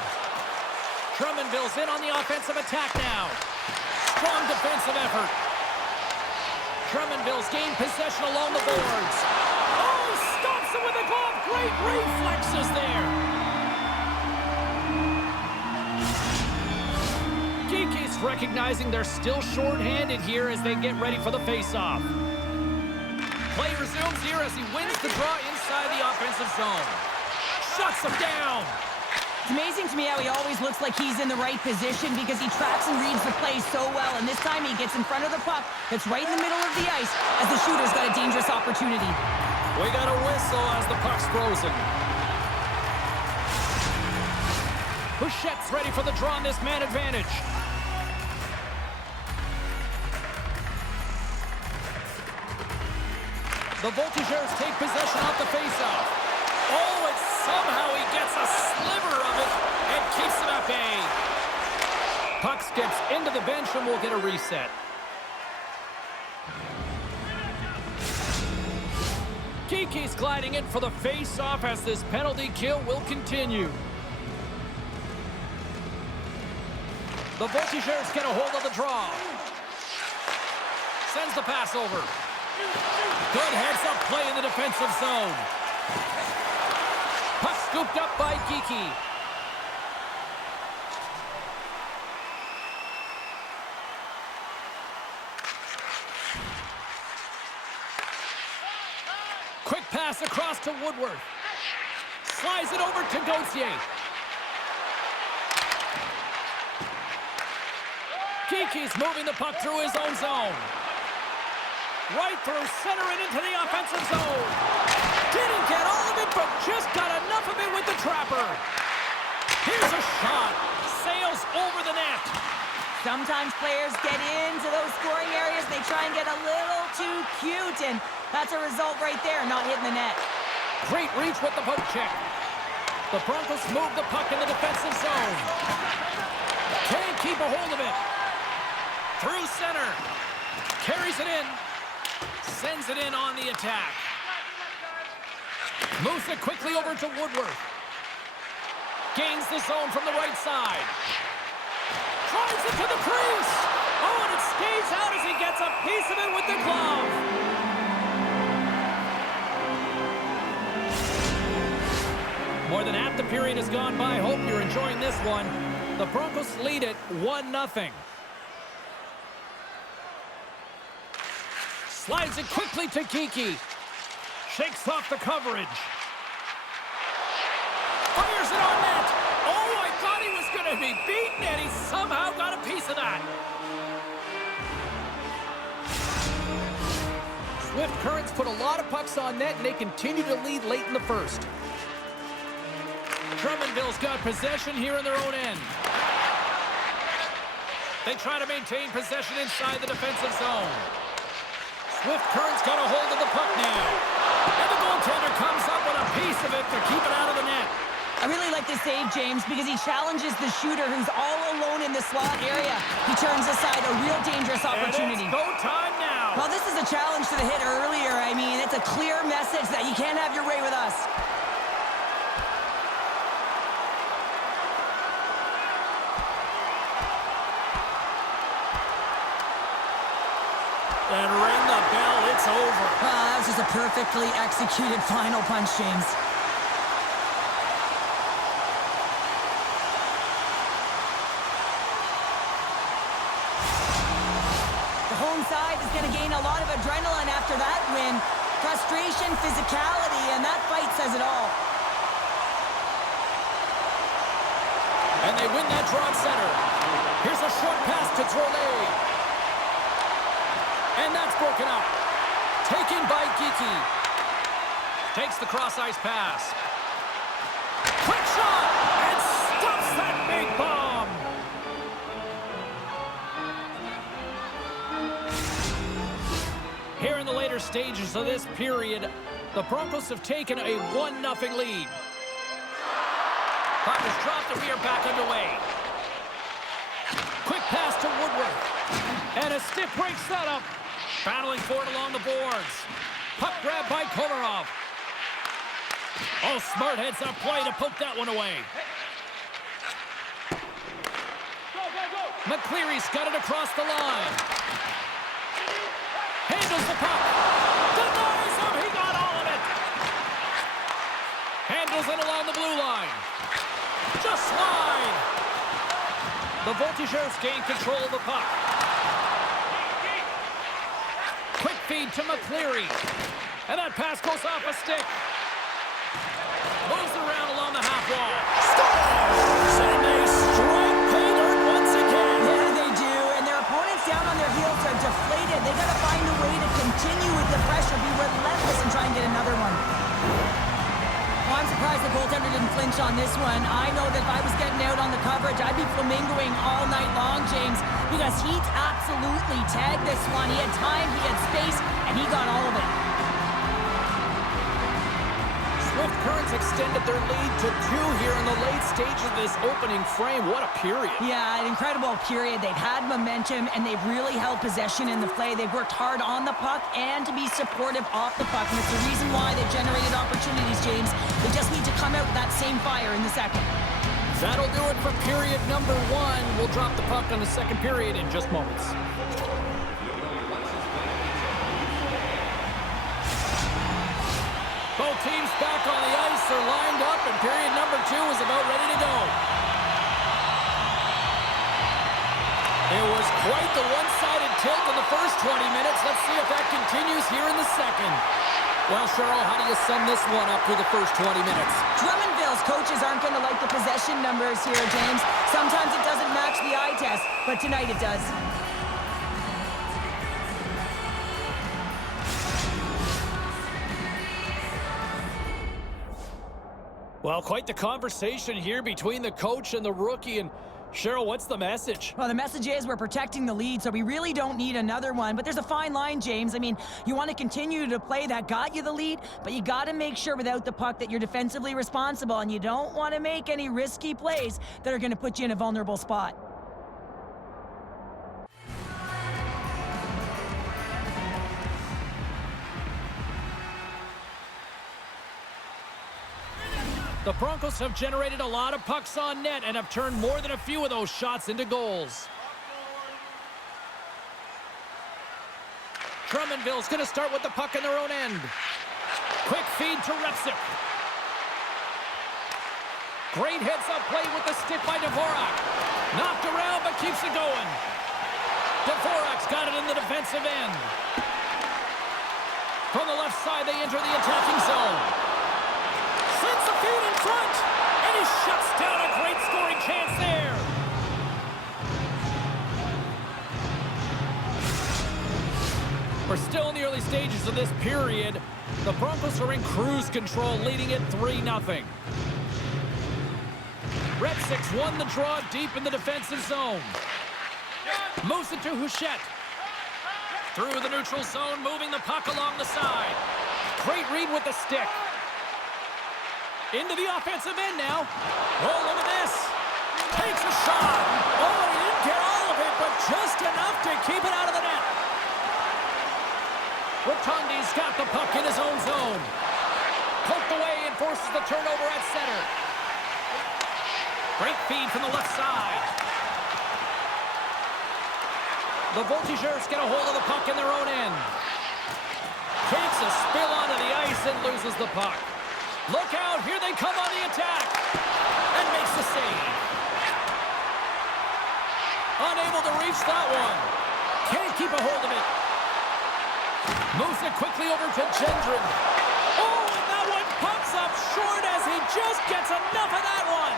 Drummondville's in on the offensive attack now. Strong defensive effort. Drummondville's gained possession along the boards. Oh, stops it with a glove. Great reflexes there. just recognizing they're still short-handed here as they get ready for the face-off. Play resumes here as he wins the draw inside the offensive zone. Shuts him down. It's amazing to me how he always looks like he's in the right position because he tracks and reads the play so well. And this time he gets in front of the puck that's right in the middle of the ice as the shooter's got a dangerous opportunity. We got a whistle as the puck's frozen. Bouchette's ready for the draw on this man advantage. The Voltigeurs take possession off the faceoff. Oh, and somehow he gets a sliver of it and keeps it at bay. Puck skips into the bench and we'll get a reset. Kiki's gliding in for the face-off as this penalty kill will continue. The Voltigeurs get a hold of the draw. Sends the pass over. Good heads-up play in the defensive zone. Puck scooped up by Kiki. Quick pass across to Woodward. Slides it over to Gauthier. Kiki's moving the puck through his own zone. Right through center and into the offensive zone. Didn't get all of it, but just got enough of it with the trapper. Here's a shot. Sails over the net. Sometimes players get into those scoring areas and they try and get a little too cute, and that's a result right there, not hitting the net. Great reach with the poke check. The Broncos move the puck in the defensive zone. Can't keep a hold of it. Through center. Carries it in. Sends it in on the attack. Moves it quickly over to Woodward. Gains the zone from the right side. Drives it to the crease. Oh, and it skates out as he gets a piece of it with the glove. More than half the period has gone by. Hope you're enjoying this one. The Broncos lead it 1-0. Slides it quickly to Kiki. Shakes off the coverage. Fires it on net. Oh, I thought he was going to be beaten, and he somehow got a piece of that. Swift Currents put a lot of pucks on net, and they continue to lead late in the first. Drummondville's got possession here in their own end. They try to maintain possession inside the defensive zone. Swift Current's got a hold of the puck now. And the goaltender comes up with a piece of it to keep it out of the net. I really like this save, James, because he challenges the shooter who's all alone in the slot area. He turns aside a real dangerous opportunity. And it's go time now. Well, this is a challenge to the hit earlier. I mean, it's a clear message that you can't have your way with us. And ring the bell, it's over. That was just a perfectly executed final punch, James. The home side is going to gain a lot of adrenaline after that win. Frustration, physicality, and that fight says it all. And they win that draw at center. Here's a short pass to Trolley. And that's broken up. Taken by Kiki. Takes the cross-ice pass. Quick shot! And stops that big bomb! Here in the later stages of this period, the Broncos have taken a 1-0 lead. Puck is dropped and we are back underway. Quick pass to Woodward. And a stick breaks that up. Battling for it along the boards. Puck grab by Kolarov. Oh, smart heads-up play to poke that one away. McCleary's got it across the line. Handles the puck. Denies him. He got all of it. Handles it along the blue line. Just slide. The The Voltigeurs gain control of the puck. Quick feed to McCleary. And that pass goes off a stick. Moves around along the half wall. Scores! And they strike pay dirt once again. Yeah, they do. And their opponents down on their heels are deflated. They got to find a way to continue with the pressure, be relentless, and try and get another one. Well, I'm surprised the goaltender didn't flinch on this one. I know that if I was getting out on the coverage, I'd be flamingoing all night long, James, because he absolutely tagged this one. He had time, he had space, and he got all of it. Swift Currents extended their lead to 2 here in the late stage of this opening frame. What a period. Yeah, an incredible period. They've had momentum, and they've really held possession in the play. They've worked hard on the puck and to be supportive off the puck, and it's the reason why they've generated opportunities, James. They just need to come out with that same fire in the second. That'll do it for period number 1. We'll drop the puck on the second period in just moments. Both teams back on the ice are lined up, and period number 2 is about ready to go. It was quite the one-sided tilt in the first 20 minutes. Let's see if that continues here in the second. Well, Cheryl, how do you sum this one up through the first 20 minutes? Drummondville's coaches aren't going to like the possession numbers here, James. Sometimes it doesn't match the eye test, but tonight it does. Well, quite the conversation here between the coach and the rookie. And Cheryl, what's the message? Well, the message is we're protecting the lead, so we really don't need another one. But there's a fine line, James. I mean, you want to continue to play that got you the lead, but you got to make sure without the puck that you're defensively responsible, and you don't want to make any risky plays that are going to put you in a vulnerable spot. The Broncos have generated a lot of pucks on net and have turned more than a few of those shots into goals. Drummondville's going to start with the puck in their own end. Quick feed to Repsic. Great heads-up play with the stick by Dvorak. Knocked around but keeps it going. Dvorak's got it in the defensive end. From the left side, they enter the attacking zone. Sends the feed in front, and he shuts down a great scoring chance there. We're still in the early stages of this period. The Broncos are in cruise control, leading it 3-0. Repsic's won the draw deep in the defensive zone. Moves it to Houchette. Through the neutral zone, moving the puck along the side. Great read with the stick. Into the offensive end now. Oh, look at this. Takes a shot. Oh, he didn't get all of it, but just enough to keep it out of the net. Rotundi's got the puck in his own zone. Poked away and forces the turnover at center. Great feed from the left side. The Voltigeurs get a hold of the puck in their own end. Takes a spill onto the ice and loses the puck. Look out, here they come on the attack. And makes the save. Unable to reach that one. Can't keep a hold of it. Moves it quickly over to Gendron. Oh, and that one pops up short as he just gets enough of that one.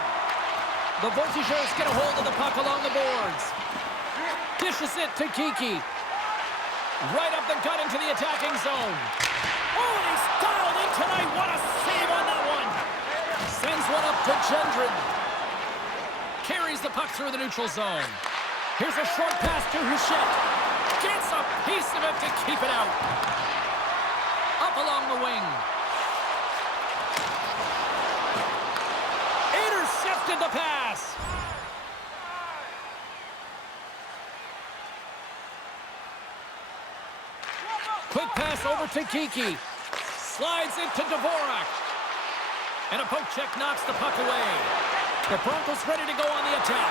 The Voltigeurs get a hold of the puck along the boards. Dishes it to Kiki. Right up the gut into the attacking zone. Oh, and he's dialed in tonight. What a save on that one. Sends one up to Gendron. Carries the puck through the neutral zone. Here's a short pass to Houchette. Gets a piece of it to keep it out. Up along the wing. Intercepted the pass. Quick pass over to Kiki. Slides it to Dvorak. And a poke check knocks the puck away. The Broncos ready to go on the attack.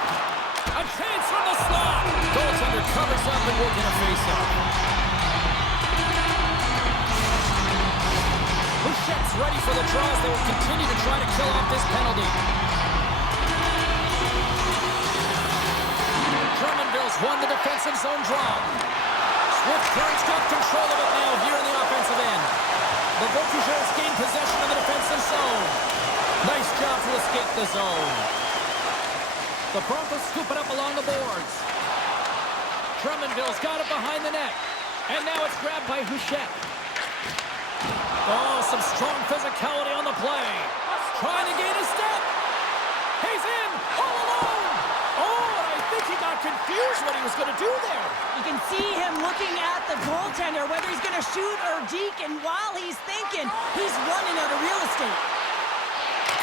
A chance from the slot. Goaltender covers up and will get a face-off. Houchette's ready for the draws. They will continue to try to kill off this penalty. won the defensive zone draw. Swift Current's got control of it now here in the offensive end. The Voltigeurs gain possession of the defensive zone. Nice job to escape the zone. The Broncos scoop it up along the boards. Drummondville's got it behind the net. And now it's grabbed by Houchette. Oh, some strong physicality on the play. Trying to gain a step. He's in, all alone. Oh, and I think he got confused what he was going to do there. You can see him looking at the goaltender, whether he's going to shoot or deke, and while he's thinking, he's running out of real estate.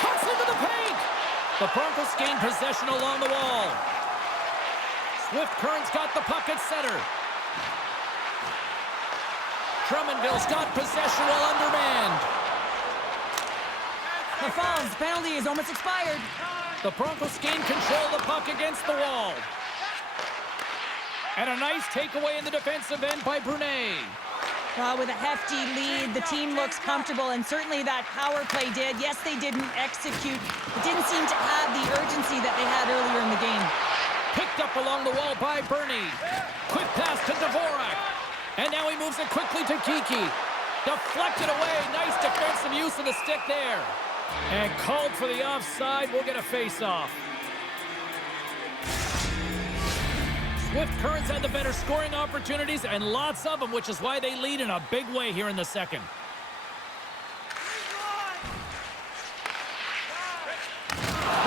Cuts into the paint. The Broncos gain possession along the wall. Swift Current's got the puck at center. Drummondville's got possession while undermanned. The Falls penalty is almost expired. The Broncos gain control of the puck against the wall. And a nice takeaway in the defensive end by Brunet. With a hefty lead, the team looks comfortable, and certainly that power play did. Yes, they didn't execute. It didn't seem to have the urgency that they had earlier in the game. Picked up along the wall by Bernie. Quick pass to Dvorak. And now he moves it quickly to Kiki. Deflected away. Nice defensive use of the stick there. And called for the offside. We'll get a face-off. Swift Currents had the better scoring opportunities, and lots of them, which is why they lead in a big way here in the second.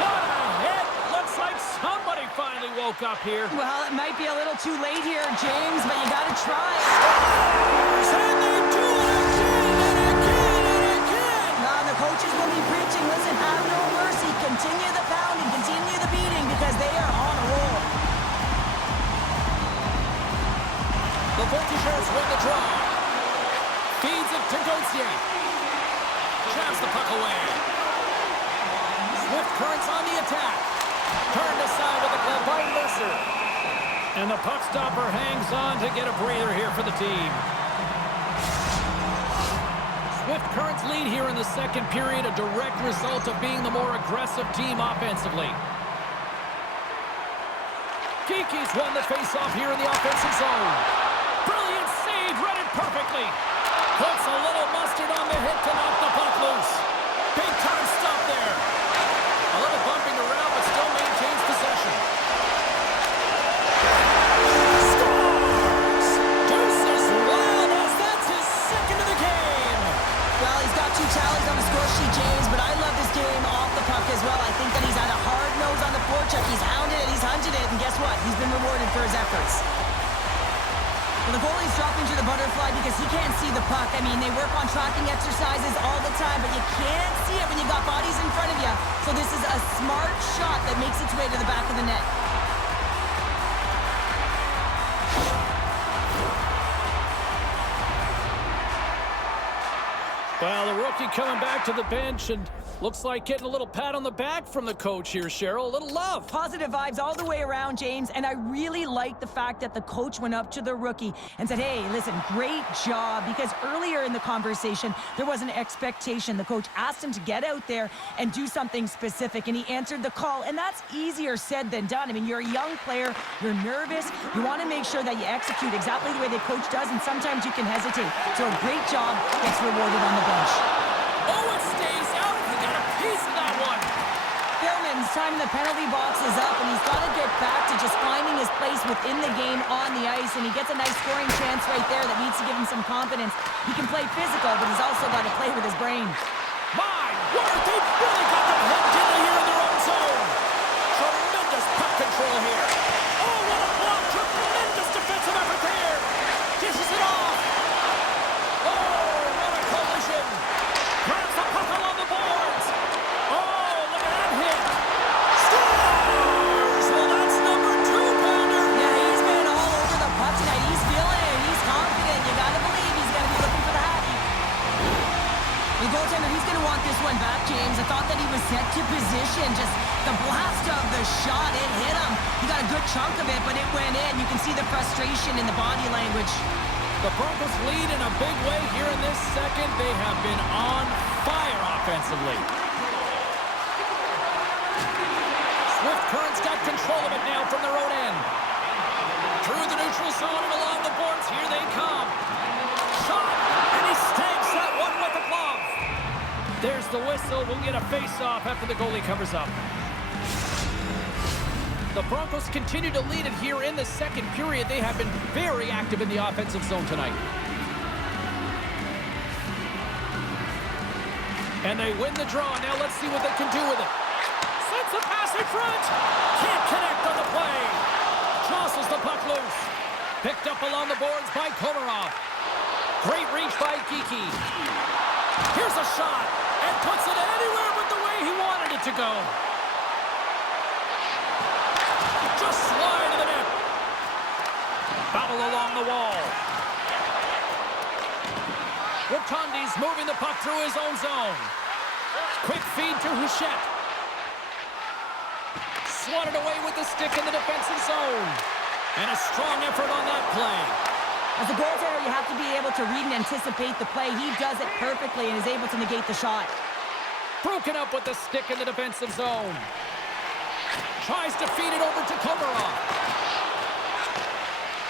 What a hit! Looks like somebody finally woke up here. Well, it might be a little too late here, James, but you got to try. And they do it again and again and again! Now, the coaches will be preaching, listen, have no mercy. Continue the pounding, continue the beating, because they are on a roll. The Voltigeurs win the draw. Feeds it to Gauthier. Traps the puck away. Swift Currents on the attack. Turned aside with the glove by Mercer. And the puck stopper hangs on to get a breather here for the team. Swift Currents lead here in the second period, a direct result of being the more aggressive team offensively. Kiki's won the faceoff here in the offensive zone. Brilliant save, read it perfectly. Puts a little mustard on the hit to knock the puck loose. Big time stop there. A little bumping around, but still maintains possession. Scores! Deuces Wilders, that's his second of the game. Well, he's got 2 tallies on the score sheet, James, but I love this game off the puck as well. I think that he's had a hard nose on the forecheck. He's hounded it, he's hunted it, and guess what? He's been rewarded for his efforts. Well, the goalie's dropping to the butterfly because he can't see the puck. I mean, they work on tracking exercises all the time, but you can't see it when you got bodies in front of you. So this is a smart shot that makes its way to the back of the net. Well, the rookie coming back to the bench and looks like getting a little pat on the back from the coach here, Cheryl. A little love. Positive vibes all the way around, James, and I really like the fact that the coach went up to the rookie and said, hey, listen, great job, because earlier in the conversation, there was an expectation. The coach asked him to get out there and do something specific, and he answered the call, and that's easier said than done. I mean, you're a young player, you're nervous, you want to make sure that you execute exactly the way the coach does, and sometimes you can hesitate. So a great job gets rewarded on the bench. Oh, it stays out. He got a piece of that one. Billman's time in the penalty box is up, and he's got to get back to just finding his place within the game on the ice, and he gets a nice scoring chance right there that needs to give him some confidence. He can play physical, but he's also got to play with his brain. My word, they've really got them hemmed in here in their own zone. Tremendous puck control here. Oh, what a block. Tremendous defensive effort there. Dishes it off. Oh, what a collision. Grabs the puck along the boards. Oh, look at that hit. Scores! Well, that's number 2-pounder. Yeah, he's been all over the puck tonight. He's feeling it. He's confident. You got to believe he's going to be looking for the happy. The goaltender, he's going to want this one back, James. I thought that he was set to position. Just the blast of the shot, it hit him. He got a good chunk of it, but it went in. You can see the frustration in the body language. The Broncos lead in a big way here in this second. They have been on fire offensively. Swift Currents got control of it now from their own end. through the neutral zone and along the boards. Here they come. Shot, and he stakes that one with the glove. There's the whistle. We'll get a face-off after the goalie covers up. The Broncos continue to lead it here in the second period. They have been very active in the offensive zone tonight. And they win the draw. Now let's see what they can do with it. Sends the pass in front. Can't connect on the play. Jostles the puck loose. Picked up along the boards by Komarov. Great reach by Geeky. Here's a shot. And puts it anywhere but the way he wanted it to go. Just slide to the net. Battle along the wall. Rotundi's moving the puck through his own zone. Quick feed to Houchette. Swatted away with the stick in the defensive zone. And a strong effort on that play. As a goaltender, you have to be able to read and anticipate the play. He does it perfectly and is able to negate the shot. Broken up with the stick in the defensive zone. Tries to feed it over to Komarov.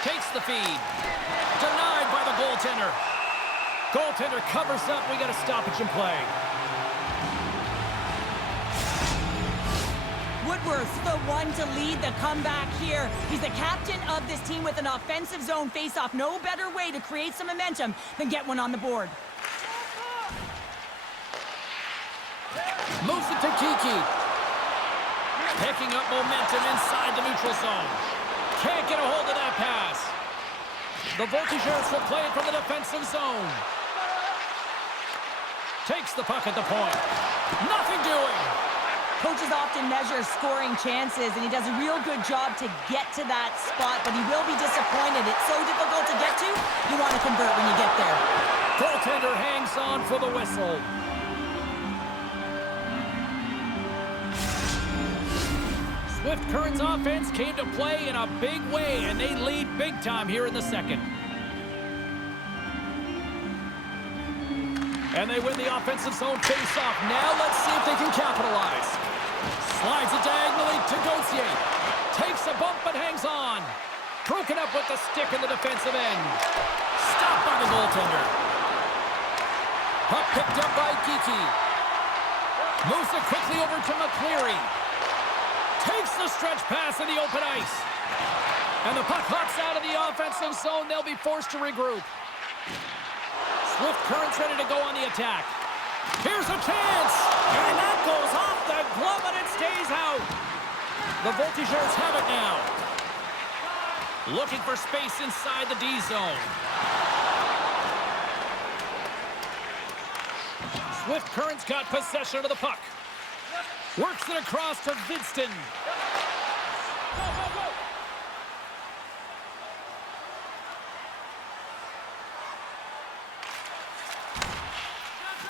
Takes the feed. Denied by the goaltender. Goaltender covers up. We got a stoppage in play. Woodworth's the one to lead the comeback here. He's the captain of this team with an offensive zone face-off. No better way to create some momentum than get one on the board. Moves it to Kiki. Picking up momentum inside the neutral zone. Can't get a hold of that pass. The Voltigeurs will play it from the defensive zone. Takes the puck at the point. Nothing doing. Coaches often measure scoring chances, and he does a real good job to get to that spot, but he will be disappointed. It's so difficult to get to, you want to convert when you get there. Goaltender hangs on for the whistle. Swift Current's offense came to play in a big way, and they lead big time here in the second. And they win the offensive zone face-off. Now let's see if they can capitalize. Slides it diagonally to Gauthier. Takes a bump but hangs on. Broken up with the stick in the defensive end. Stopped by the goaltender. Puck picked up by Geeky. Moves it quickly over to McCleary. Takes the stretch pass in the open ice. And the puck hops out of the offensive zone. They'll be forced to regroup. Swift Current's ready to go on the attack. Here's a chance! And that goes off the glove and it stays out. The Voltigeurs have it now. Looking for space inside the D zone. Swift Current's got possession of the puck. Works it across to Vidston.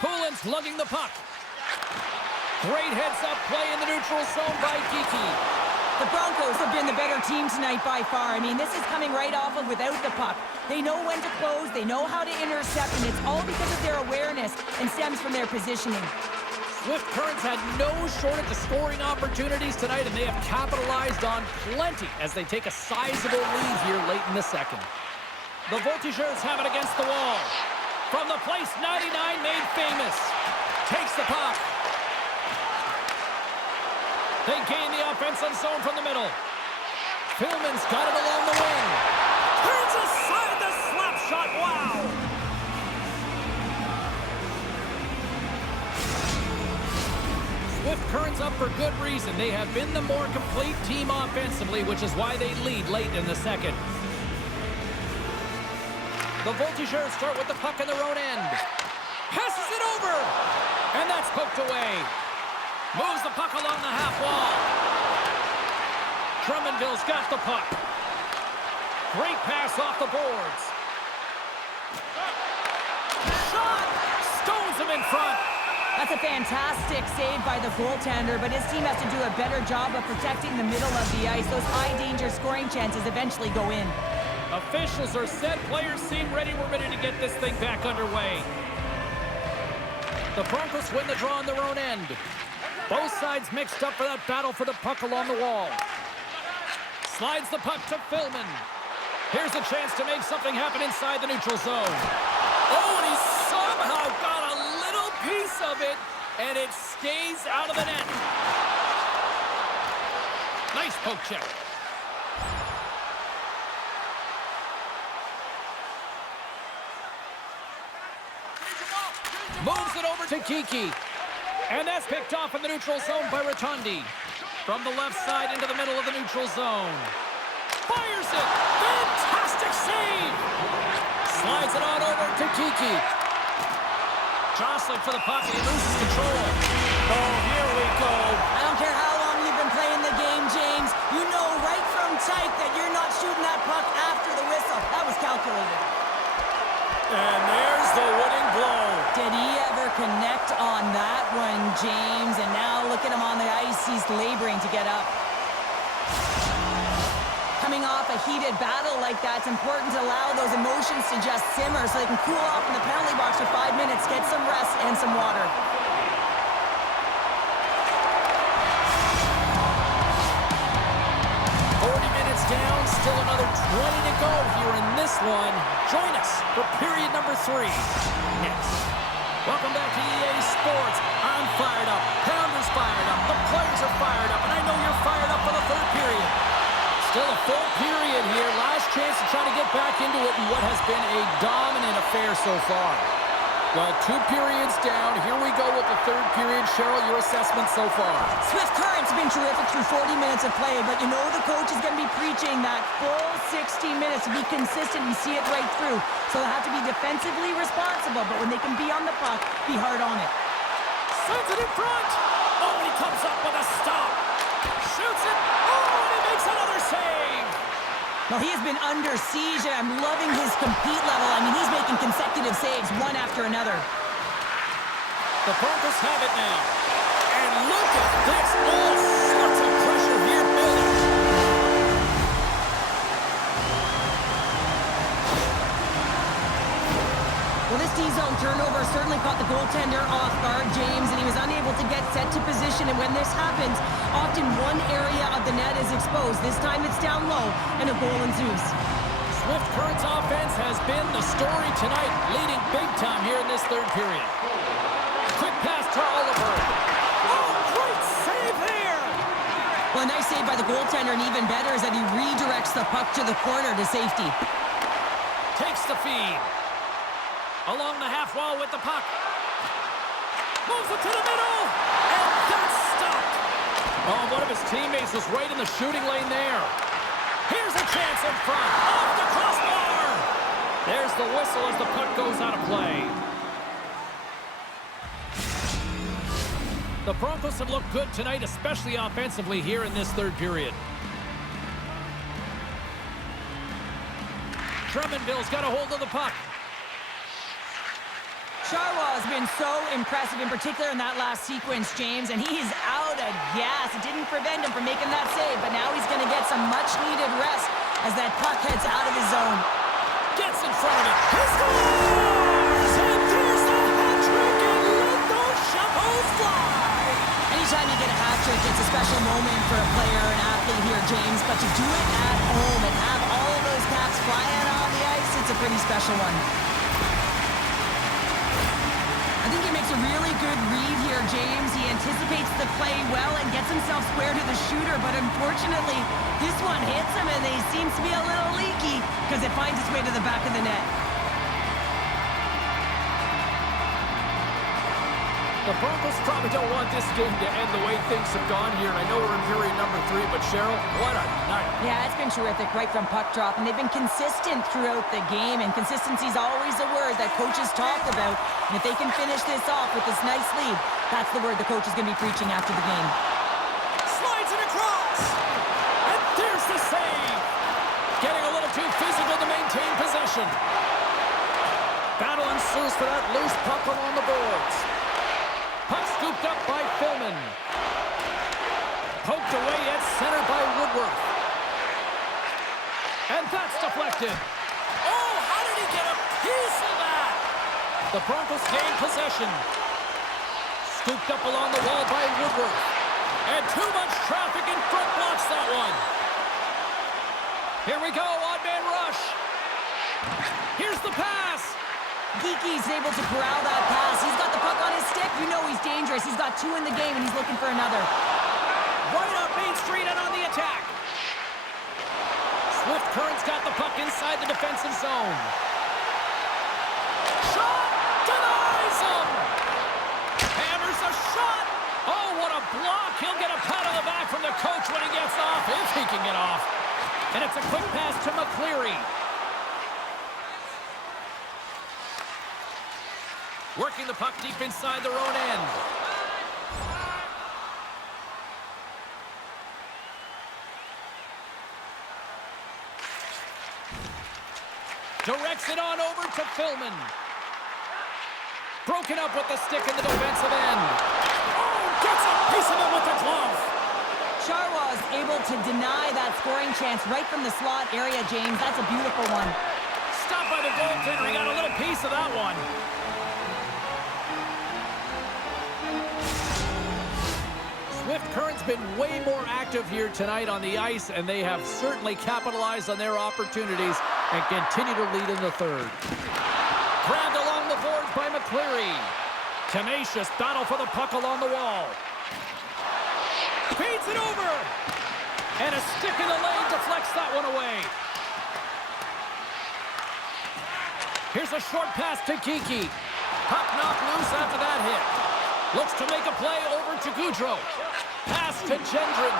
Poulin's lugging the puck. Great heads-up play in the neutral zone by Geeky. The Broncos have been the better team tonight by far. I mean, this is coming right off of without the puck. They know when to close, they know how to intercept, and it's all because of their awareness and stems from their positioning. Swift Currents had no shortage of scoring opportunities tonight, and they have capitalized on plenty as they take a sizable lead here late in the second. The Voltigeurs have it against the wall. From the place 99 made famous. Takes the puck. They gain the offensive zone from the middle. Pillman's got it along the wing. Turns aside the slap shot. Wow! Swift Currents up for good reason. They have been the more complete team offensively, which is why they lead late in the second. The Voltigeurs start with the puck in their own end. Passes it over! And that's poked away. Moves the puck along the half wall. Drummondville's got the puck. Great pass off the boards. Shot! Stones him in front. That's a fantastic save by the goaltender, but his team has to do a better job of protecting the middle of the ice. Those high-danger scoring chances eventually go in. Officials are set. Players seem ready. We're ready to get this thing back underway. The Broncos win the draw on their own end. Both sides mixed up for that battle for the puck along the wall. Slides the puck to Pillman. Here's a chance to make something happen inside the neutral zone. Oh, and he somehow got a little piece of it, and it stays out of the net. Nice poke check. Moves it over to Kiki. And that's picked off in the neutral zone by Rotundi. From the left side into the middle of the neutral zone. Fires it! Fantastic save! Slides it on over to Kiki. Jostling for the puck, he loses control. Oh, here we go. I don't care how long you've been playing the game, James. You know right from tight that you're not shooting that puck after the whistle. That was calculated. And there's the winning blow. Did he ever connect on that one, James? And now look at him on the ice. He's laboring to get up. Coming off a heated battle like that, it's important to allow those emotions to just simmer so they can cool off in the penalty box for 5 minutes, get some rest and some water. Down, still another 20 to go here in this one. Join us for period number 3 next. Welcome back to EA Sports. I'm fired up. Pounder's fired up. The players are fired up. And I know you're fired up for the third period. Still a full period here. Last chance to try to get back into it in what has been a dominant affair so far. Well, 2 periods down. Here we go with the third period. Cheryl, your assessment so far? Swift Current's been terrific through 40 minutes of play, but you know the coach is going to be preaching that full 60 minutes to be consistent and see it right through. So they'll have to be defensively responsible, but when they can be on the puck, be hard on it. Sends it in front. Oh, and he comes up with a stop. Shoots it. Oh, and he makes another save. Well, he has been under siege, and I'm loving his compete level. I mean, he's making consecutive saves, one after another. The Broncos have it now. And look at this. All sorts of pressure here building. Well, this D-zone turnover certainly caught the goaltender off guard, James, and he was unable to get set to position. And when this happens, often one area of the net is exposed. This time it's down low, and a goal ensues. Swift Current's offense has been the story tonight, leading big time here in this third period. Quick pass to Oliver. Oh, great save there! Well, a nice save by the goaltender, and even better is that he redirects the puck to the corner to safety. Takes the feed. Along the half wall with the puck. Moves it to the middle. And that's stopped. Oh, one of his teammates was right in the shooting lane there. Here's a chance in front. Off the crossbar. There's the whistle as the puck goes out of play. The Broncos have looked good tonight, especially offensively here in this third period. Drummondville's got a hold of the puck. Charwa has been so impressive, in particular in that last sequence, James, and he's out of gas. It didn't prevent him from making that save, but now he's going to get some much-needed rest as that puck heads out of his zone. Gets in front of it. He scores! And there's the hat-trick, and let those chapeaus fly! Anytime you get a hat-trick, it's a special moment for a player, an athlete here, James, but to do it at home and have all of those caps flying on the ice, it's a pretty special one. I think he makes a really good read here, James. He anticipates the play well and gets himself square to the shooter, but unfortunately, this one hits him and he seems to be a little leaky because it finds its way to the back of the net. The Broncos probably don't want this game to end the way things have gone here. And I know we're in period number 3, but Cheryl, what a night. Yeah, it's been terrific right from puck drop, and they've been consistent throughout the game, and consistency is always a word that coaches talk about. And if they can finish this off with this nice lead, that's the word the coach is going to be preaching after the game. Slides it across. And there's the save. Getting a little too physical to maintain possession. Battle ensues for that loose puck along the boards. Puck scooped up by Philman. Poked away at center by Woodworth. And that's deflected. Oh, how did he get a piece of that? The Broncos gain possession. Scooped up along the wall by Woodworth. And too much traffic in front blocks that one. Here we go, odd man rush. Here's the pass. Geeky's able to corral that pass. He's got the puck on his stick. You know he's dangerous. He's got 2 in the game, and he's looking for another. Right up Main Street and on the attack. Swift Current's got the puck inside the defensive zone. Shot! Denies him! Hammers a shot! Oh, what a block! He'll get a pat on the back from the coach when he gets off, if he can get off. And it's a quick pass to McCleary. Working the puck deep inside their own end. Directs it on over to Philman. Broken up with the stick in the defensive end. Oh, gets a piece of it with the glove. Charwa is able to deny that scoring chance right from the slot area, James. That's a beautiful one. Stopped by the goaltender. He got a little piece of that one. Swift Current's been way more active here tonight on the ice, and they have certainly capitalized on their opportunities and continue to lead in the third. Grabbed along the boards by McCleary. Tenacious battle for the puck along the wall. Feeds it over. And a stick in the lane deflects that one away. Here's a short pass to Geeky. Puck knocked loose after that hit. Looks to make a play over to Goudreau. Pass to Gendron.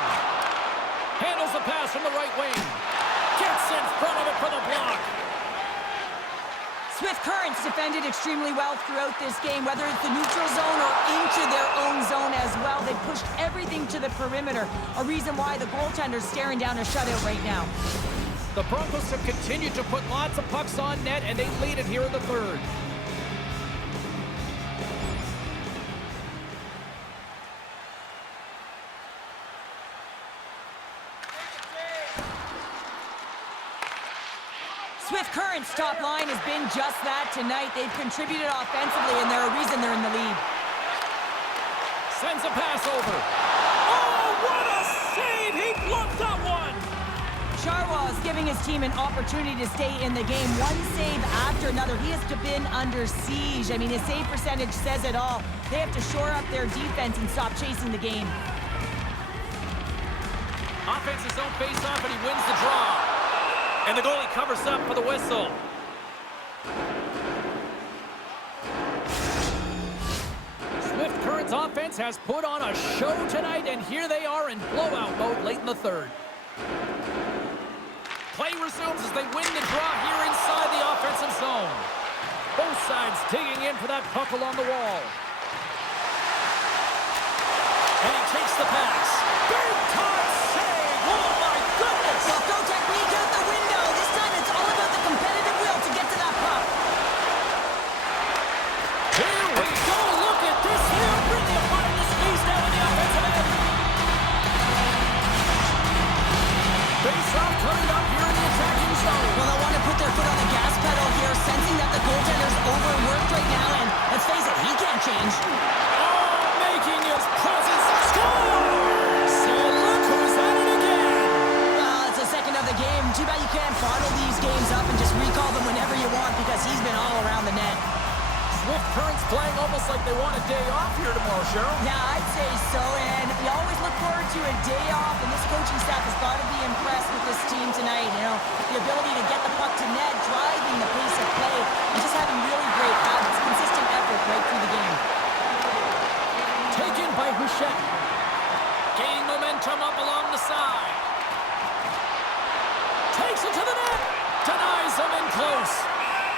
Handles the pass from the right wing. Gets in front of it for the block. Swift Currents defended extremely well throughout this game, whether it's the neutral zone or into their own zone as well. They pushed everything to the perimeter, a reason why the goaltender's staring down a shutout right now. The Broncos have continued to put lots of pucks on net, and they lead it here in the third. Swift Current's top line has been just that tonight. They've contributed offensively, and they're a reason they're in the lead. Sends a pass over. Oh, what a save! He bluffed that one! Charwa is giving his team an opportunity to stay in the game. One save after another. He has been under siege. I mean, his save percentage says it all. They have to shore up their defense and stop chasing the game. Offense's own face-off, and he wins the draw. And the goalie covers up for the whistle. Swift Current's offense has put on a show tonight, and here they are in blowout mode late in the third. Play resumes as they win the draw here inside the offensive zone. Both sides digging in for that puck along the wall. And he takes the pass. Big time save! Oh my goodness! Well, throw technique out the window. This time it's all about the competitive will to get to that puck. Here we go! Look at this here! Really applying the squeeze down in the offensive end. Face-off coming up here in the attacking zone. Well, they want to put their foot on the gas pedal here, sensing that the goaltender's overworked right now, and let's face it, he can't change. Oh, making his presence scores! And look who's at it again! Well, it's the second of the game. Too bad you can't bottle these games up and just recall them whenever you want, because he's been all around the net. Swift Current's playing almost like they want a day off here tomorrow, Cheryl. Yeah, I'd say so, and we always look forward to a day off, and this coaching staff has got to be impressed with this team tonight. You know, the ability to get the puck to net, driving the pace of play, and just having really great habits, consistent effort right through the game. Taken by Houchette. Gaining momentum up along the side. Takes it to the net. Denies him in close.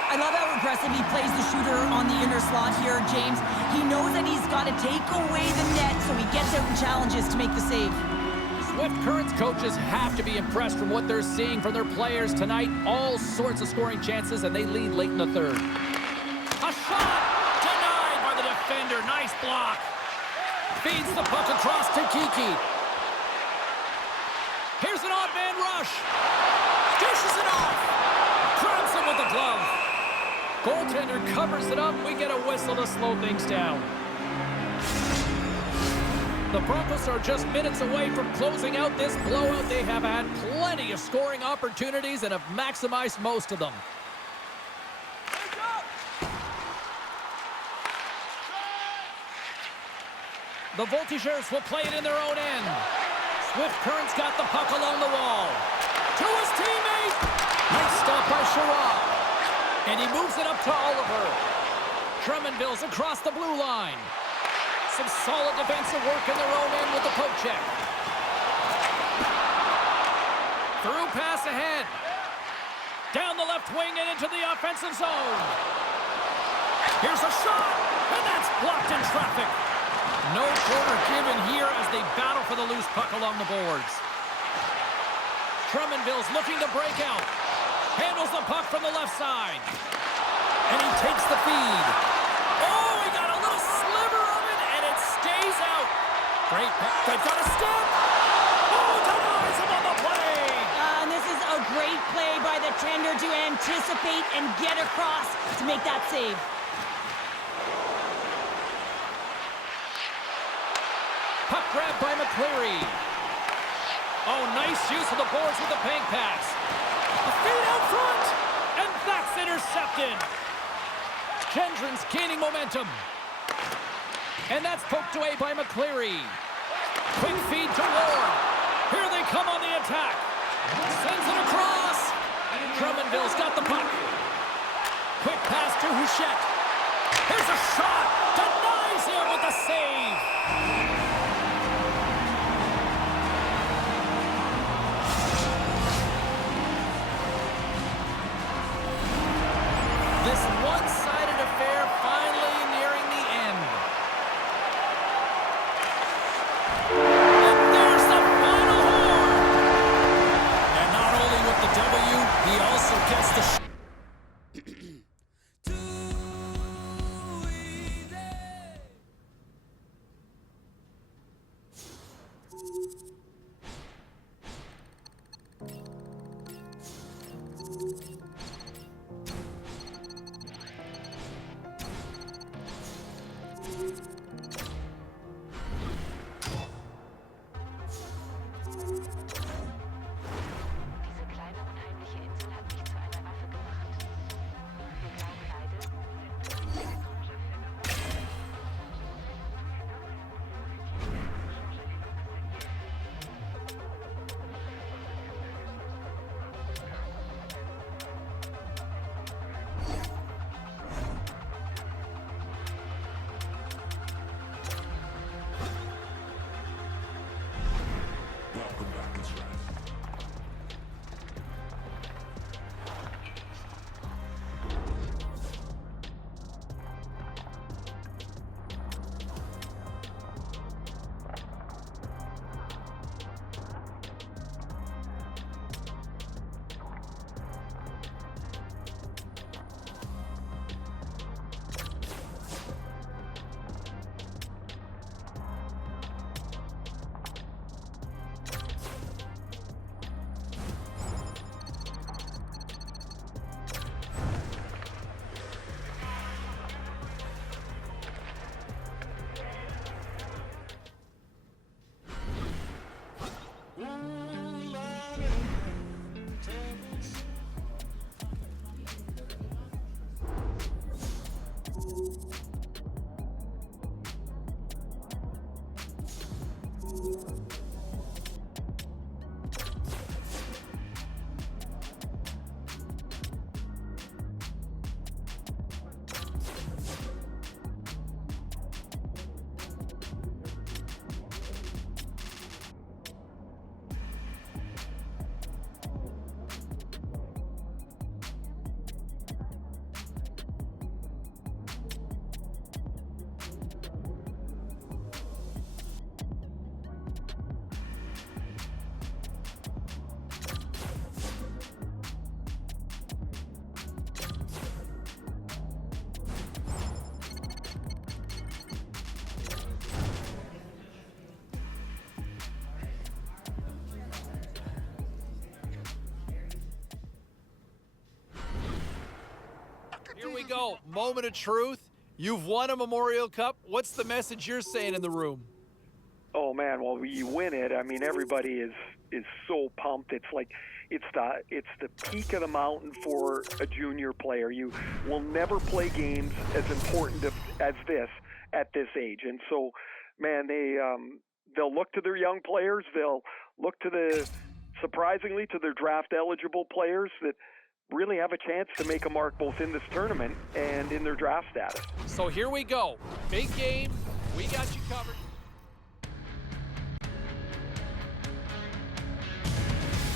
I love how aggressive he plays the shooter on the inner slot here, James. He knows that he's got to take away the net, so he gets out and challenges to make the save. Swift Current's coaches have to be impressed from what they're seeing from their players tonight. All sorts of scoring chances, and they lead late in the third. A shot! Denied by the defender. Nice block. Feeds the puck across to Kiki. Here's an odd man rush. Dishes it off. Grabs him with the glove. Goaltender covers it up. We get a whistle to slow things down. The Broncos are just minutes away from closing out this blowout. They have had plenty of scoring opportunities and have maximized most of them. The Voltigeurs will play it in their own end. Swift Current's got the puck along the wall. To his teammate. Nice stop by Sherrod. And he moves it up to Oliver. Drummondville's across the blue line. Some solid defensive work in their own end with the poke check. Through pass ahead. Down the left wing and into the offensive zone. Here's a shot, and that's blocked in traffic. No quarter given here as they battle for the loose puck along the boards. Drummondville's looking to break out. Handles the puck from the left side. And he takes the feed. Oh, he got a little sliver of it, and it stays out. Great pass. They've got a step. Oh, denies him on the play. And this is a great play by the tender to anticipate and get across to make that save. Puck grab by McCleary. Oh, nice use of the boards with the bank pass. A feed out front, and that's intercepted. Gendron's gaining momentum. And that's poked away by McCleary. Quick feed to Ward. Here they come on the attack. Sends it across. Drummondville's got the puck. Quick pass to Houchette. Here's a shot. Denies him with the save. This one-sided affair finally nearing the end. And there's the final horn! And not only with the W, he also gets the Here we go. Moment of truth. You've won a Memorial Cup. What's the message you're saying in the room? Oh man, well you win it. I mean everybody is so pumped. It's like it's the peak of the mountain for a junior player. You will never play games as important as this at this age. And so, man, they'll look to their young players. They'll look to surprisingly, to their draft-eligible players that really have a chance to make a mark both in this tournament and in their draft status. So here we go. Big game. We got you covered.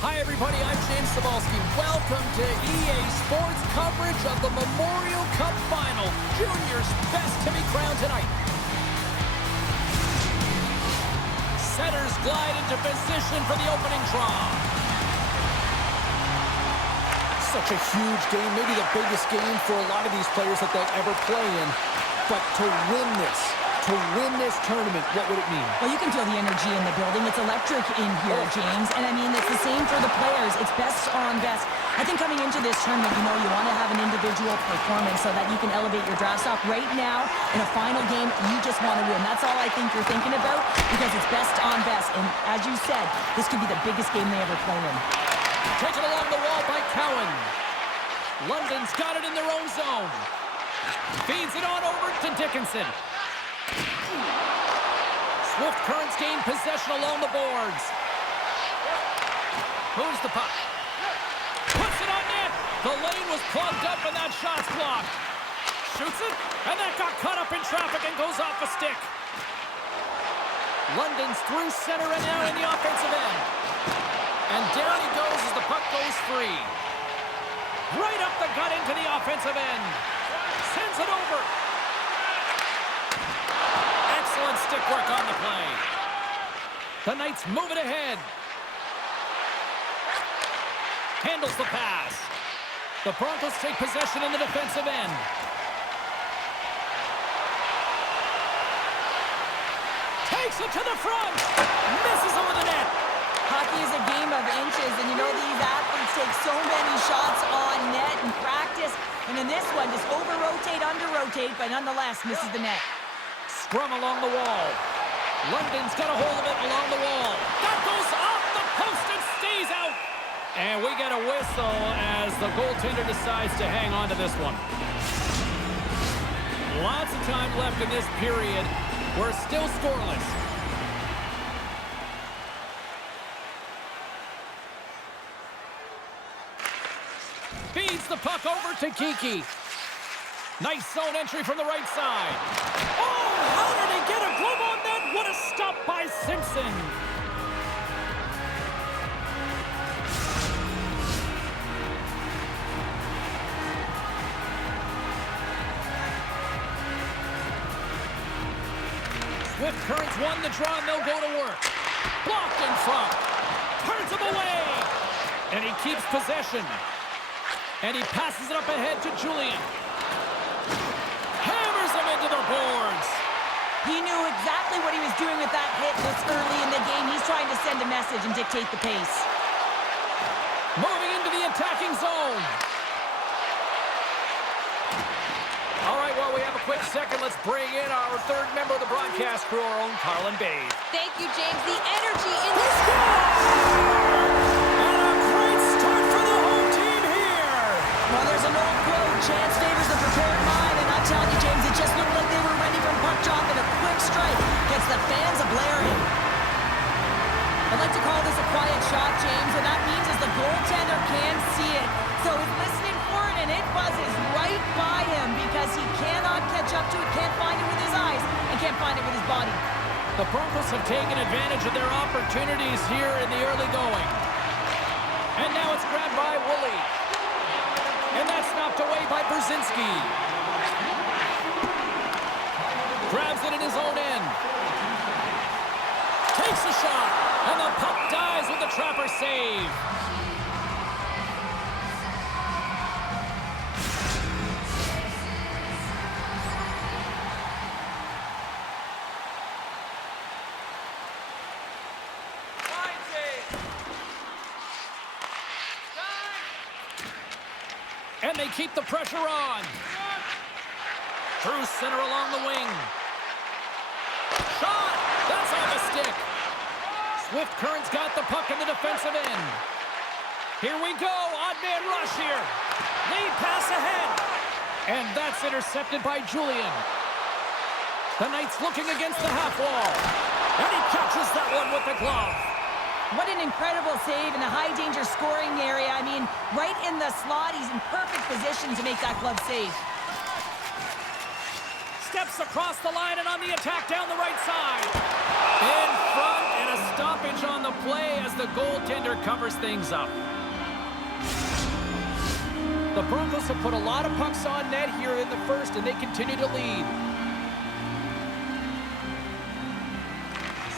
Hi, everybody. I'm James Cebulski. Welcome to EA Sports coverage of the Memorial Cup Final. Junior's best to be crowned tonight. Setters glide into position for the opening draw. Such a huge game, maybe the biggest game for a lot of these players that they'll ever play in. But to win this tournament, what would it mean? Well, you can feel the energy in the building. It's electric in here, James. And I mean, it's the same for the players. It's best on best. I think coming into this tournament, you want to have an individual performance so that you can elevate your draft stock. Right now, in a final game, you just want to win. That's all I think you're thinking about because it's best on best. And as you said, this could be the biggest game they ever play in. Taken along the wall by Cowan. London's got it in their own zone. Feeds it on over to Dickinson. Swift Currents gain possession along the boards. Moves the puck. Puts it on net. The lane was plugged up and that shot's blocked. Shoots it, and that got caught up in traffic and goes off a stick. London's through center and now in the offensive end. And down he goes as the puck goes free. Right up the gut into the offensive end. Sends it over. Excellent stick work on the play. The Knights move it ahead. Handles the pass. The Broncos take possession in the defensive end. Takes it to the front. Misses over the net. Hockey is a game of inches, and these athletes take so many shots on net in practice. And in this one, just over-rotate, under-rotate, but nonetheless misses the net. Scrum along the wall. London's got a hold of it along the wall. That goes off the post and stays out. And we get a whistle as the goaltender decides to hang on to this one. Lots of time left in this period. We're still scoreless. Feeds the puck over to Kiki. Nice zone entry from the right side. Oh, how did he get a glove on that? What a stop by Simpson. Swift Currents won the draw and they'll go to work. Blocked in front. Turns him away. And he keeps possession. And he passes it up ahead to Julian. Hammers him into the boards. He knew exactly what he was doing with that hit this early in the game. He's trying to send a message and dictate the pace. Moving into the attacking zone. All right, well, we have a quick second. Let's bring in our third member of the broadcast crew, our own Carlin Bay. Thank you, James. The energy in this Well, there's an old quote, chance favors the prepared mind, and I'm telling you, James, it just looked like they were ready for puck drop, and a quick strike gets the fans a-blaring. I'd like to call this a quiet shot, James, and that means as the goaltender can see it. So he's listening for it, and it buzzes right by him because he cannot catch up to it, can't find it with his eyes, and can't find it with his body. The Broncos have taken advantage of their opportunities here in the early going. And now it's grabbed by Woolley. And that's knocked away by Brzezinski. Grabs it in his own end. Takes a shot. And the puck dies with the Trapper save. And they keep the pressure on. Through center along the wing. Shot! That's on the stick. Swift Currents got the puck in the defensive end. Here we go. Odd man rush here. Lead pass ahead. And that's intercepted by Julian. The Knights looking against the half wall. And he catches that one with the glove. What an incredible save in a high-danger scoring area. I mean, right in the slot, he's in perfect position to make that glove save. Steps across the line and on the attack down the right side. In front and a stoppage on the play as the goaltender covers things up. The Broncos have put a lot of pucks on net here in the first, and they continue to lead.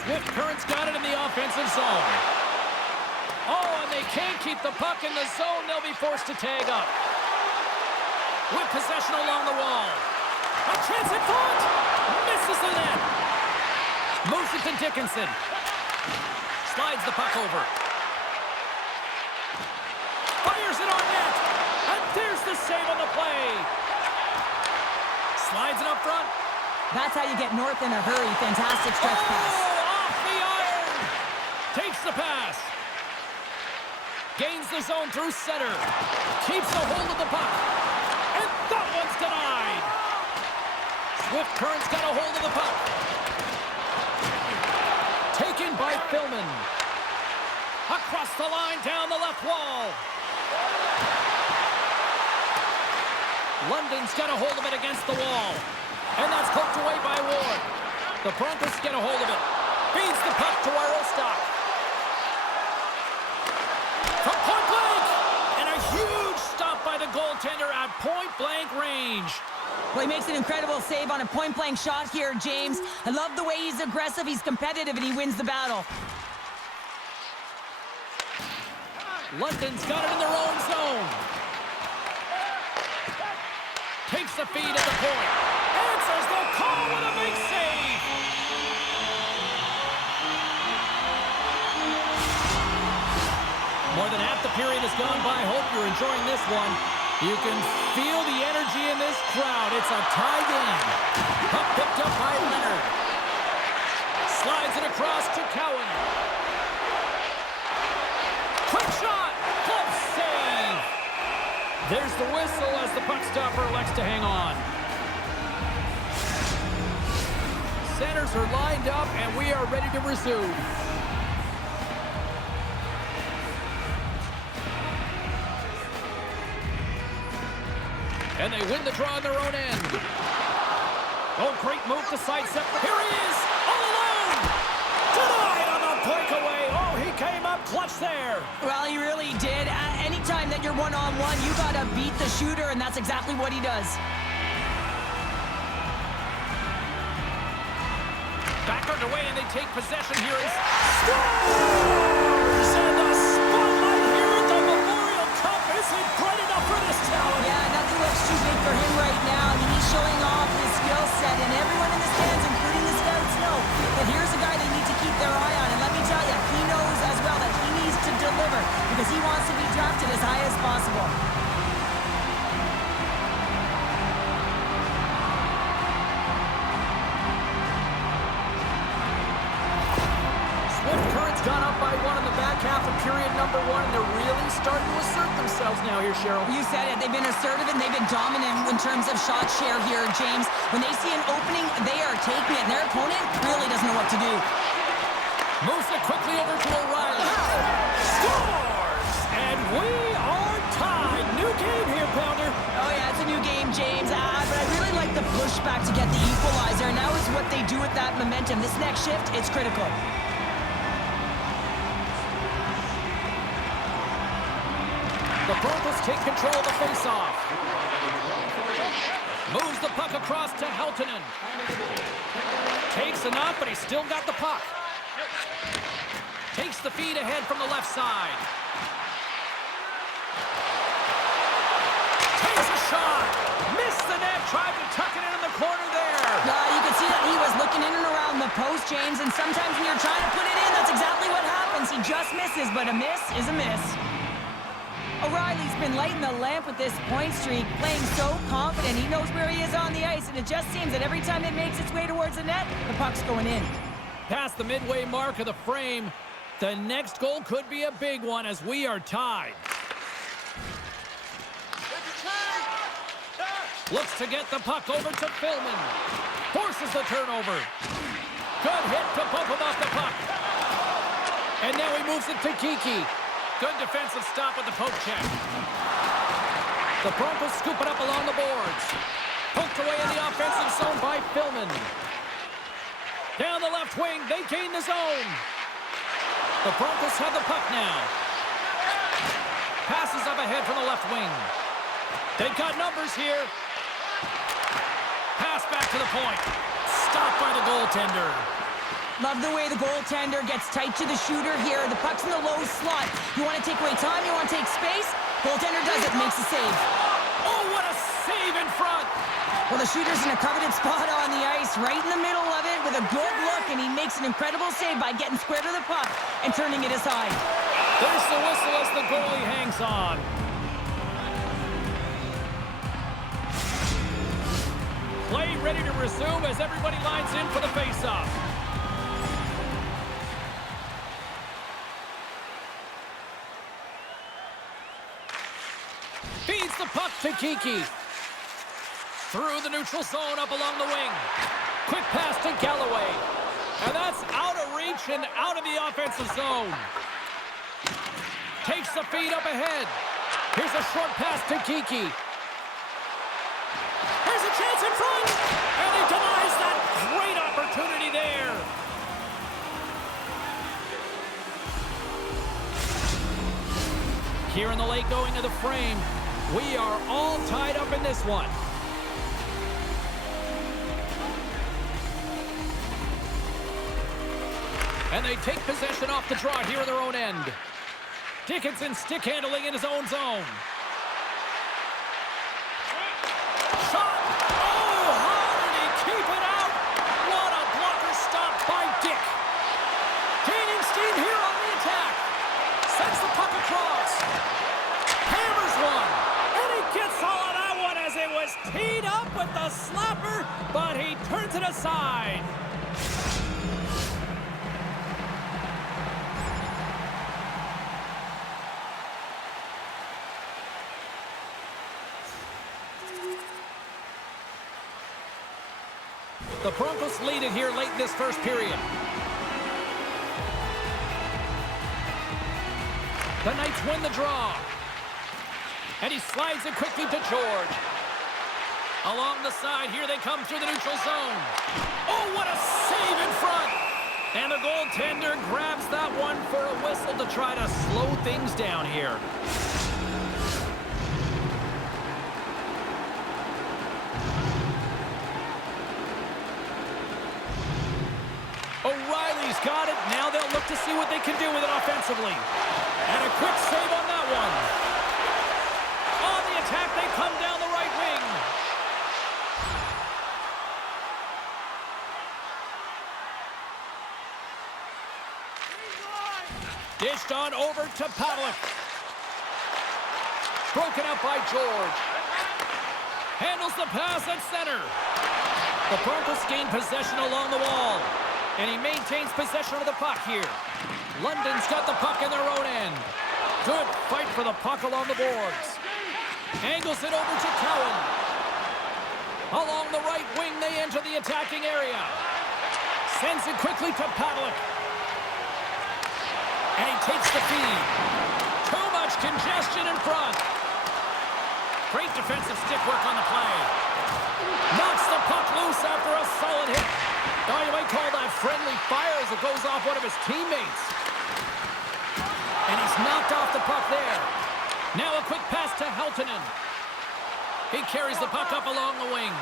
Swift Current's got it in the offensive zone. Oh, and they can't keep the puck in the zone. They'll be forced to tag up. With possession along the wall. A chance in front! Misses the net! Moves it to Dickinson. Slides the puck over. Fires it on net! And there's the save on the play! Slides it up front. That's how you get north in a hurry. Fantastic stretch pass. Off the iron! Takes the pass. Gains the zone through center. Keeps a hold of the puck. And that one's denied! Swift Current's got a hold of the puck. Taken by Philman. Across the line, down the left wall. London's got a hold of it against the wall. And that's poked away by Ward. The Broncos get a hold of it. Feeds the puck to Arostock. From point blank! And a huge stop by the goaltender at point blank range. Well, he makes an incredible save on a point-blank shot here, James. I love the way he's aggressive, he's competitive, and he wins the battle. London's got it in their own zone. Takes the feed at the point. Answers the call with a big save. More than half the period has gone by. Hope you're enjoying this one. You can feel the energy in this crowd. It's a tie game. Puck picked up by Leonard. Slides it across to Cowan. Quick shot! Close save! There's the whistle as the puck stopper elects to hang on. Centers are lined up and we are ready to resume. And they win the draw on their own end. Oh, great move to sidestep. Here he is, all alone! Denied on the breakaway. Oh, he came up clutch there. Well, he really did. Anytime that you're one-on-one, you gotta beat the shooter, and that's exactly what he does. Back underway, and they take possession here. Scores! And the spotlight here at the Memorial Cup isn't bright enough for this talent. Yeah, nothing looks too big for him right now. I mean, he's showing off his skill set, and everyone in the stands, including the scouts, know that here's a guy they need to keep their eye on. And let me tell you, he knows as well that he needs to deliver because he wants to be drafted as high as possible. Swift Current's gone up by one in the back half of period number one, and they're really starting to assert themselves now here, Cheryl. You said it. They've been assertive and they've been dominant in terms of shot share here, James. When they see an opening, they are taking it, and their opponent really doesn't know what to do. Moves it quickly over to O'Reilly. Scores! And we are tied. New game here, Pounder. Oh, yeah, it's a new game, James. But I really like the pushback to get the equalizer. And now is what they do with that momentum. This next shift, it's critical. The Broncos take control of the faceoff. Moves the puck across to Heltonen. Takes enough, but he's still got the puck. Takes the feed ahead from the left side. Takes a shot. Missed the net. Tried to tuck it in the corner there. You can see that he was looking in and around the post, James, and sometimes when you're trying to put it in, that's exactly what happens. He just misses, but a miss is a miss. O'Reilly's been lighting the lamp with this point streak, playing so confident. He knows where he is on the ice, and it just seems that every time it makes its way towards the net, the puck's going in. Past the midway mark of the frame, the next goal could be a big one as we are tied. Looks to get the puck over to Philman. Forces the turnover. Good hit to bump him off the puck. And now he moves it to Kiki. Good defensive stop with the poke check. The Broncos scoop it up along the boards. Poked away in the offensive zone by Philman. Down the left wing, they gain the zone. The Broncos have the puck now. Passes up ahead from the left wing. They've got numbers here. Pass back to the point. Stopped by the goaltender. Love the way the goaltender gets tight to the shooter here. The puck's in the low slot. You want to take away time, you want to take space. Goaltender does it, makes a save. Oh, what a save in front. Well, the shooter's in a coveted spot on the ice, right in the middle of it with a good look, and he makes an incredible save by getting square to the puck and turning it aside. There's the whistle as the goalie hangs on. Play ready to resume as everybody lines in for the face-off. Feeds the puck to Kiki. Through the neutral zone, up along the wing. Quick pass to Galloway. And that's out of reach and out of the offensive zone. Takes the feed up ahead. Here's a short pass to Kiki. Here's a chance in front. And he denies that great opportunity there. Here in the late going of the frame, we are all tied up in this one. And they take possession off the draw here in their own end. Dickinson stick handling in his own zone. Shot! Oh, how did he keep it out? What a blocker stop by Dick. Gaining steam here on the attack. Sends the puck across. Hammers one. And he gets all of that one as it was teed up with the slapper, but he turns it aside. The Broncos lead it here late in this first period. The Knights win the draw. And he slides it quickly to George. Along the side, here they come through the neutral zone. Oh, what a save in front! And the goaltender grabs that one for a whistle to try to slow things down here. O'Reilly's got it. Now they'll look to see what they can do with it offensively. And a quick save on that one. On the attack, they come down the right wing. Dished on over to Pavlik. Broken up by George. Handles the pass at center. The Broncos gain possession along the wall. And he maintains possession of the puck here. London's got the puck in their own end. Good fight for the puck along the boards. Angles it over to Cowan. Along the right wing, they enter the attacking area. Sends it quickly to Pavlik. And he takes the feed. Too much congestion in front. Great defensive stick work on the play. Knocks the puck loose after a solid hit. Oh, you might call that friendly fire as it goes off one of his teammates. And he's knocked off the puck there. Now a quick pass to Heltonen. He carries the puck up along the wing.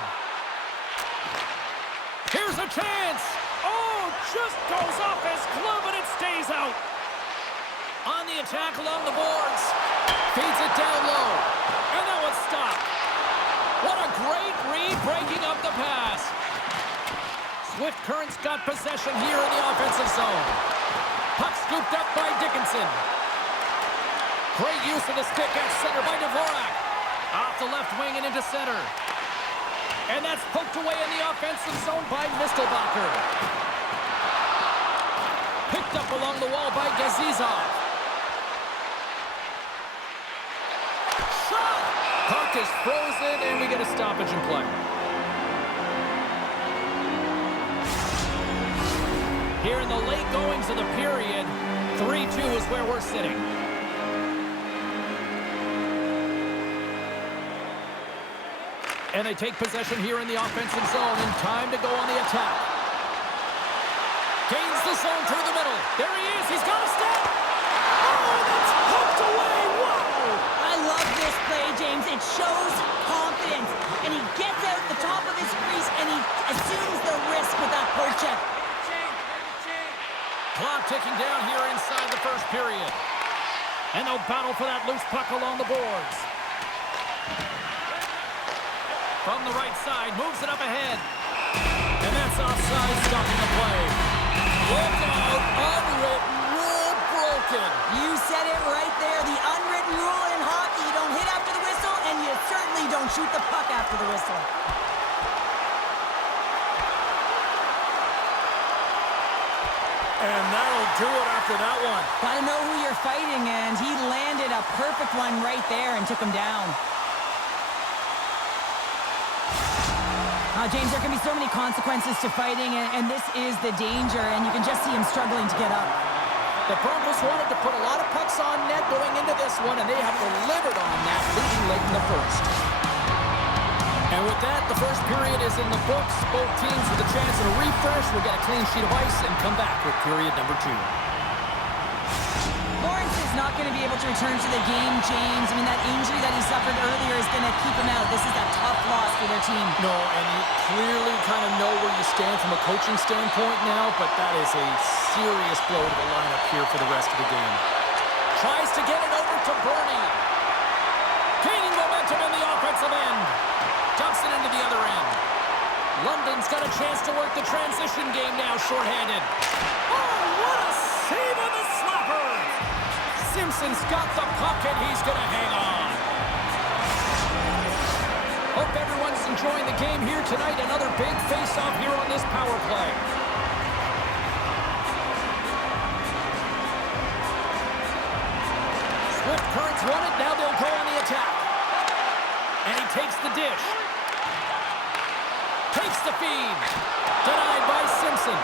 Here's a chance. Oh, just goes off his glove and it stays out. On the attack along the boards. Feeds it down low. And that one's stopped. What a great read breaking up the pass. Swift Current's got possession here in the offensive zone. Puck scooped up by Dickinson. Great use of the stick at center by Dvorak. Off the left wing and into center. And that's poked away in the offensive zone by Mistelbacher. Picked up along the wall by Gazizov. Shot! Puck is frozen and we get a stoppage in play. Here in the late goings of the period, 3-2 is where we're sitting. And they take possession here in the offensive zone, and time to go on the attack. Gains the zone through the middle. There he is. He's got a step. Oh, that's poked away. Wow. I love this play, James. It shows confidence. And he gets out the top of his crease, and he assumes the risk with that poke check. Clock ticking down here inside the first period. And they'll battle for that loose puck along the boards. From the right side, moves it up ahead. And that's offside, stopping the play. Look out, unwritten rule broken. You said it right there. The unwritten rule in hockey, you don't hit after the whistle, and you certainly don't shoot the puck after the whistle. And that'll do it after that one. Gotta know who you're fighting, and he landed a perfect one right there and took him down. James, there can be so many consequences to fighting, and this is the danger, and you can just see him struggling to get up. The Broncos wanted to put a lot of pucks on net going into this one, and they have delivered on that leading late in the first. And with that, the first period is in the books. Both teams with a chance at a refresh will get a clean sheet of ice and come back with period number 2. Lawrence is not going to be able to return to the game, James. I mean, that injury that he suffered earlier is going to keep him out. This is a tough loss for their team. No, and you clearly kind of know where you stand from a coaching standpoint now, but that is a serious blow to the lineup here for the rest of the game. Tries to get it over to Bernie. Gaining momentum in the offensive end. Dumps it into the other end. London's got a chance to work the transition game now, shorthanded. Oh, what a save on the slapper. Simpson's got the puck, and he's going to hang on. Hope everyone's enjoying the game here tonight. Another big face-off here on this power play. Swift Currents won it. Now they'll go on the attack. And he takes the dish. Takes the feed. Denied by Simpson.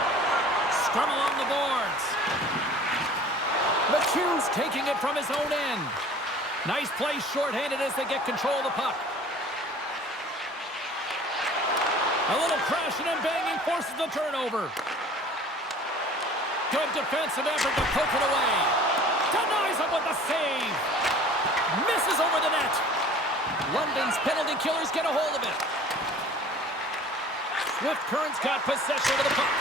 Scrum along the boards. McHugh's taking it from his own end. Nice play shorthanded as they get control of the puck. A little crashing and banging forces the turnover. Good defensive effort to poke it away. Denies him with the save. Misses over the net. London's penalty killers get a hold of it. Swift Currents got possession of the puck.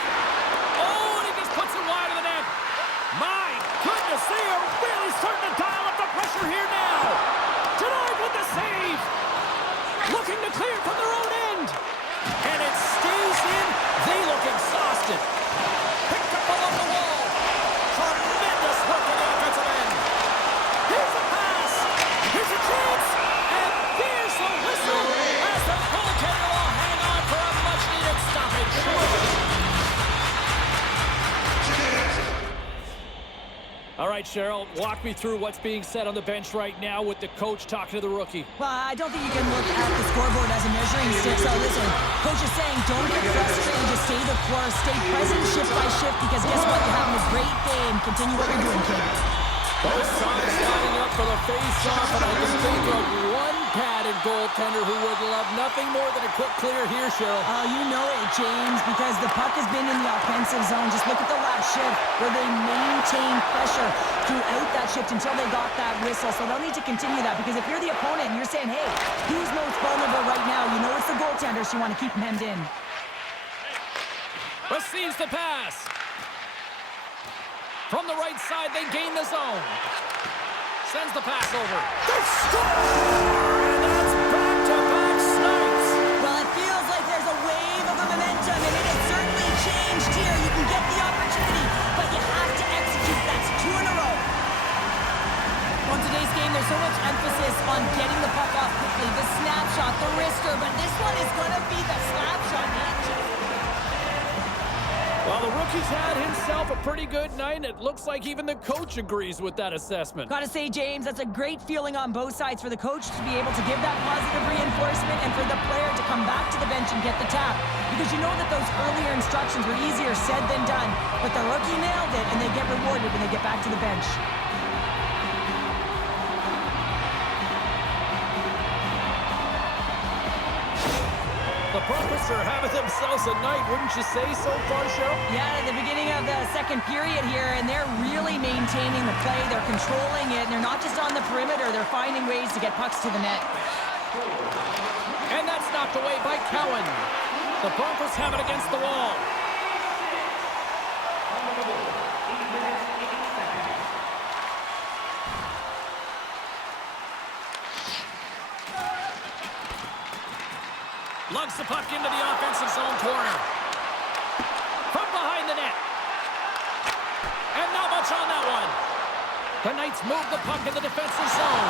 Oh, and he just puts it wide of the net. My goodness, they are really starting to dial up the pressure here now. Denied with the save. Looking to clear from their own end. And it stays in. They look exhausted. Picked up along the wall. Tremendous work on the offensive end. Here's a pass. Here's a chance. And there's the whistle as the goaltender will hang on for a much-needed stoppage. All right, Cheryl, walk me through what's being said on the bench right now with the coach talking to the rookie. Well, I don't think you can look at the scoreboard as a measuring stick. So listen, coach is saying don't get frustrated, just stay the course, stay present shift by shift, because guess what? You're having a great game. Continue what you're doing, kid. Both sides lining up for the face-off, and I can think of one padded goaltender who would love nothing more than a quick clear here, Cheryl. Oh, you know it, James, because the puck has been in the offensive zone. Just look at the last shift where they maintained pressure throughout that shift until they got that whistle. So they'll need to continue that, because if you're the opponent and you're saying, hey, who's most vulnerable right now? You know it's the goaltender, so you want to keep him hemmed in. Receives the pass. From the right side, they gain the zone. Sends the pass over. They score! And that's back-to-back snipes. Well, it feels like there's a wave of momentum, and it has certainly changed here. You can get the opportunity, but you have to execute. That's 2 in a row. On today's game, there's so much emphasis on getting the puck off quickly, the snapshot, the wrister, but this one is going to be the slap shot. Well, the rookie Rookie's had himself a pretty good night, and it looks like even the coach agrees with that assessment. Gotta say, James, that's a great feeling on both sides for the coach to be able to give that positive reinforcement and for the player to come back to the bench and get the tap. Because you know that those earlier instructions were easier said than done, but the rookie nailed it, and they get rewarded when they get back to the bench. The Broncos are having themselves a night, wouldn't you say so far, Cheryl? Yeah, at the beginning of the second period here, and they're really maintaining the play. They're controlling it, and they're not just on the perimeter. They're finding ways to get pucks to the net. And that's knocked away by Cowan. The Broncos have it against the wall. Lugs the puck into the offensive zone corner. From behind the net. And not much on that one. The Knights move the puck in the defensive zone.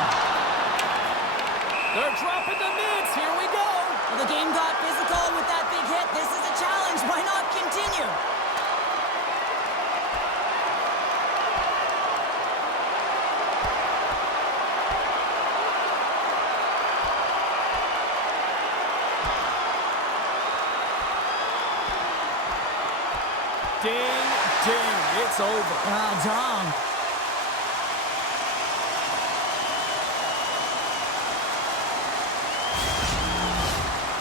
They're dropping the mids. Here we go. Well, the game got physical with that big hit. This is a challenge. Why not continue? Ding, ding, it's over. Well done.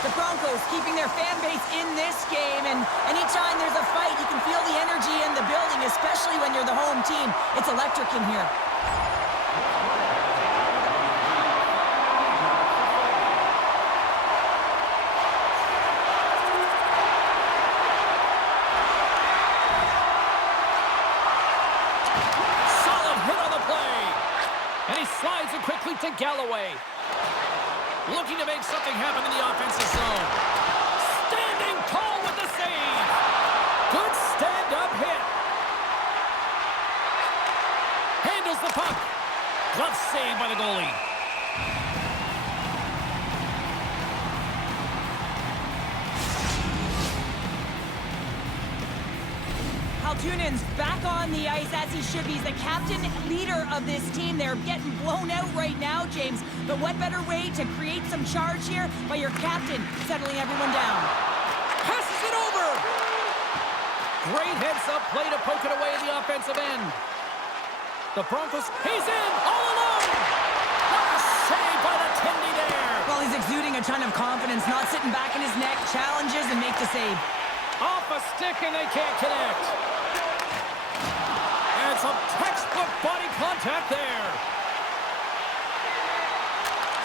The Broncos keeping their fan base in this game, and anytime there's a fight, you can feel the energy in the building, especially when you're the home team. It's electric in here. Slides it quickly to Galloway. Looking to make something happen in the offensive zone. Standing tall with the save. Good stand-up hit. Handles the puck. Glove save by the goalie. Tunan's back on the ice as he should be. He's the captain, leader of this team. They're getting blown out right now, James. But what better way to create some charge here by your captain settling everyone down? Passes it over. Great heads-up play to poke it away in the offensive end. The Broncos, he's in all alone. What a save by the Tindy there. Well, he's exuding a ton of confidence, not sitting back in his neck, challenges and make the save. Off a stick and they can't connect. And some textbook body contact there.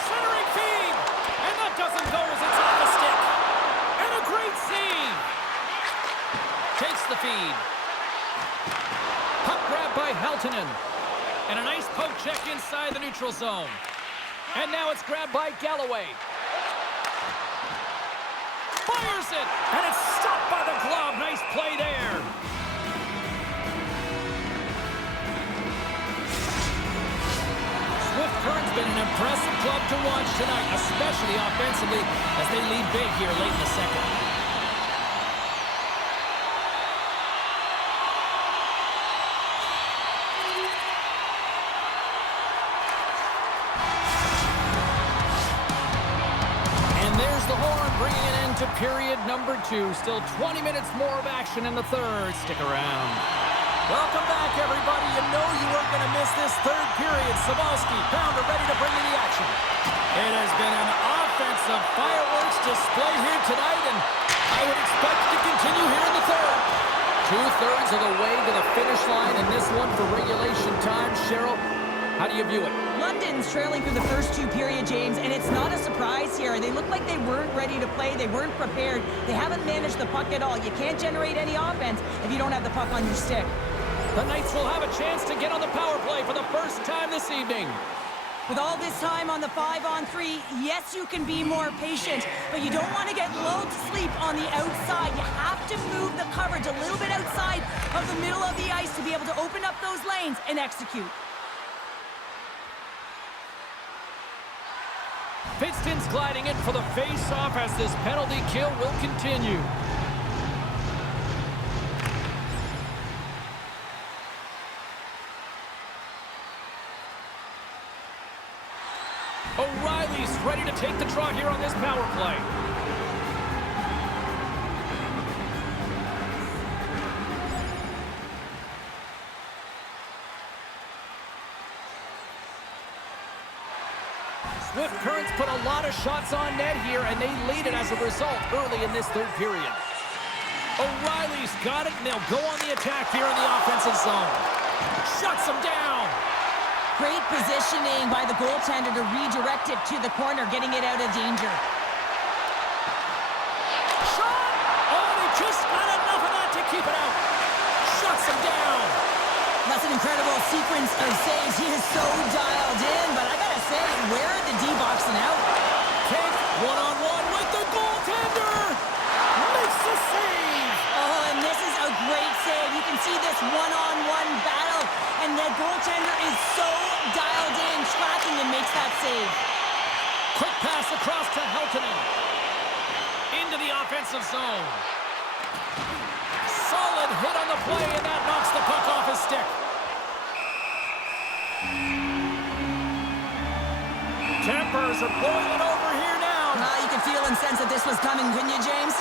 Centering feed. And that doesn't go as it's off the stick. And a great save. Takes the feed. Puck grab by Haltonen. And a nice poke check inside the neutral zone. And now it's grabbed by Galloway. Fires it. And it's stopped by the glove. Nice play there. Swift Current's been an impressive club to watch tonight, especially offensively, as they lead big here late in the second. And there's the horn, bringing it into period number 2. Still 20 minutes more of action in the third. Stick around. Welcome back, everybody. You know you weren't going to miss this third period. Sabalski, Pounder ready to bring you the action. It has been an offensive fireworks display here tonight, and I would expect it to continue here in the third. 2/3 of the way to the finish line in this one for regulation time. Cheryl, how do you view it? London's trailing through the first 2 period, James, and it's not a surprise here. They look like they weren't ready to play. They weren't prepared. They haven't managed the puck at all. You can't generate any offense if you don't have the puck on your stick. The Knights will have a chance to get on the power play for the first time this evening. With all this time on the 5-on-3, yes, you can be more patient, but you don't want to get lulled to sleep on the outside. You have to move the coverage a little bit outside of the middle of the ice to be able to open up those lanes and execute. Fitzton's gliding in for the face-off as this penalty kill will continue. O'Reilly's ready to take the draw here on this power play. Swift Currents put a lot of shots on net here, and they lead it as a result early in this third period. O'Reilly's got it, and they'll go on the attack here in the offensive zone. Shuts them down. Great positioning by the goaltender to redirect it to the corner, getting it out of danger. Shot! Oh, they just got enough of that to keep it out. Shuts them down. That's an incredible sequence of saves. He is so dialed in, but I gotta say, where are the D-boxing out? Kick, one-on-one with the goaltender. Makes the save. Oh, and this is a great save. You can see this one-on-one battle, and the goaltender is so dialed in, tracking, and makes that save. Quick pass across to Heltonen. Into the offensive zone. Solid hit on the play, and that knocks the puck off his stick. Tempers are boiling over here now. You can feel and sense that this was coming, couldn't you, James?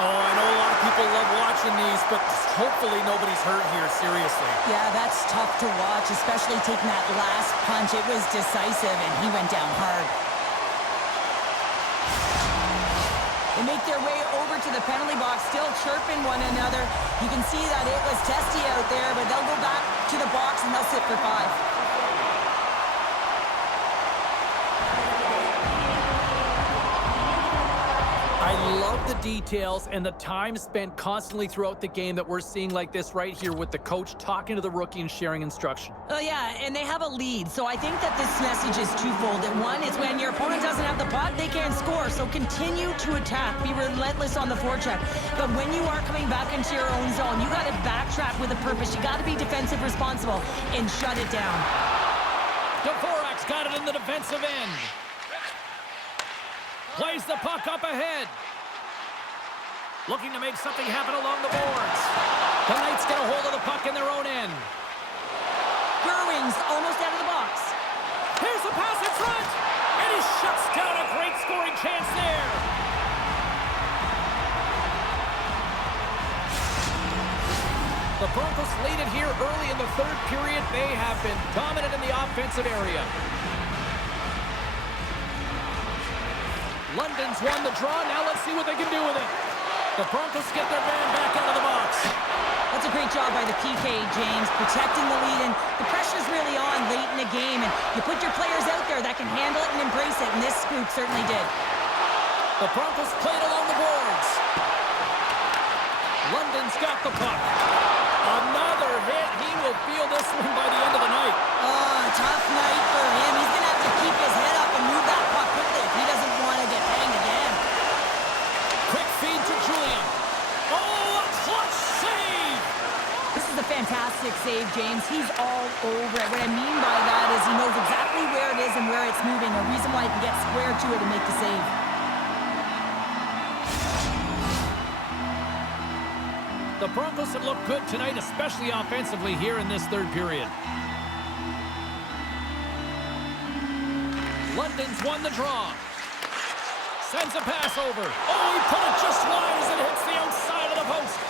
Oh, I know a lot of people love watching these, but hopefully nobody's hurt here, seriously. Yeah, that's tough to watch, especially taking that last punch. It was decisive, and he went down hard. They make their way over to the penalty box, still chirping one another. You can see that it was testy out there, but they'll go back to the box, and they'll sit for 5. I love the details and the time spent constantly throughout the game that we're seeing like this right here with the coach talking to the rookie and sharing instruction. Oh, yeah, and they have a lead, so I think that this message is twofold. One is when your opponent doesn't have the puck, they can't score, so continue to attack. Be relentless on the forecheck. But when you are coming back into your own zone, you got to backtrack with a purpose. You got to be defensive responsible and shut it down. Dvorak's got it in the defensive end. Plays the puck up ahead. Looking to make something happen along the boards. The Knights get a hold of the puck in their own end. Gerwing's almost out of the box. Here's the pass in front. And he shuts down a great scoring chance there. The Broncos lead it here early in the third period. They have been dominant in the offensive area. London's won the draw. Now let's see what they can do with it. The Broncos get their man back out of the box. That's a great job by the PK, James, protecting the lead. And the pressure's really on late in the game. And you put your players out there that can handle it and embrace it. And this group certainly did. The Broncos played along the boards. London's got the puck. Another hit. He will feel this one by the end of the night. Oh, tough night for him. He's going to have to keep his head up and move that puck quickly if he doesn't want to get banged again. Quick feed to Julian. Oh, a clutch save! This is a fantastic save, James. He's all over it. What I mean by that is he knows exactly where it is and where it's moving, a reason why he can get square to it and make the save. The Broncos have looked good tonight, especially offensively here in this third period. London's won the draw. Sends a pass over. Oh, he put it just wide as it hits the outside of the post.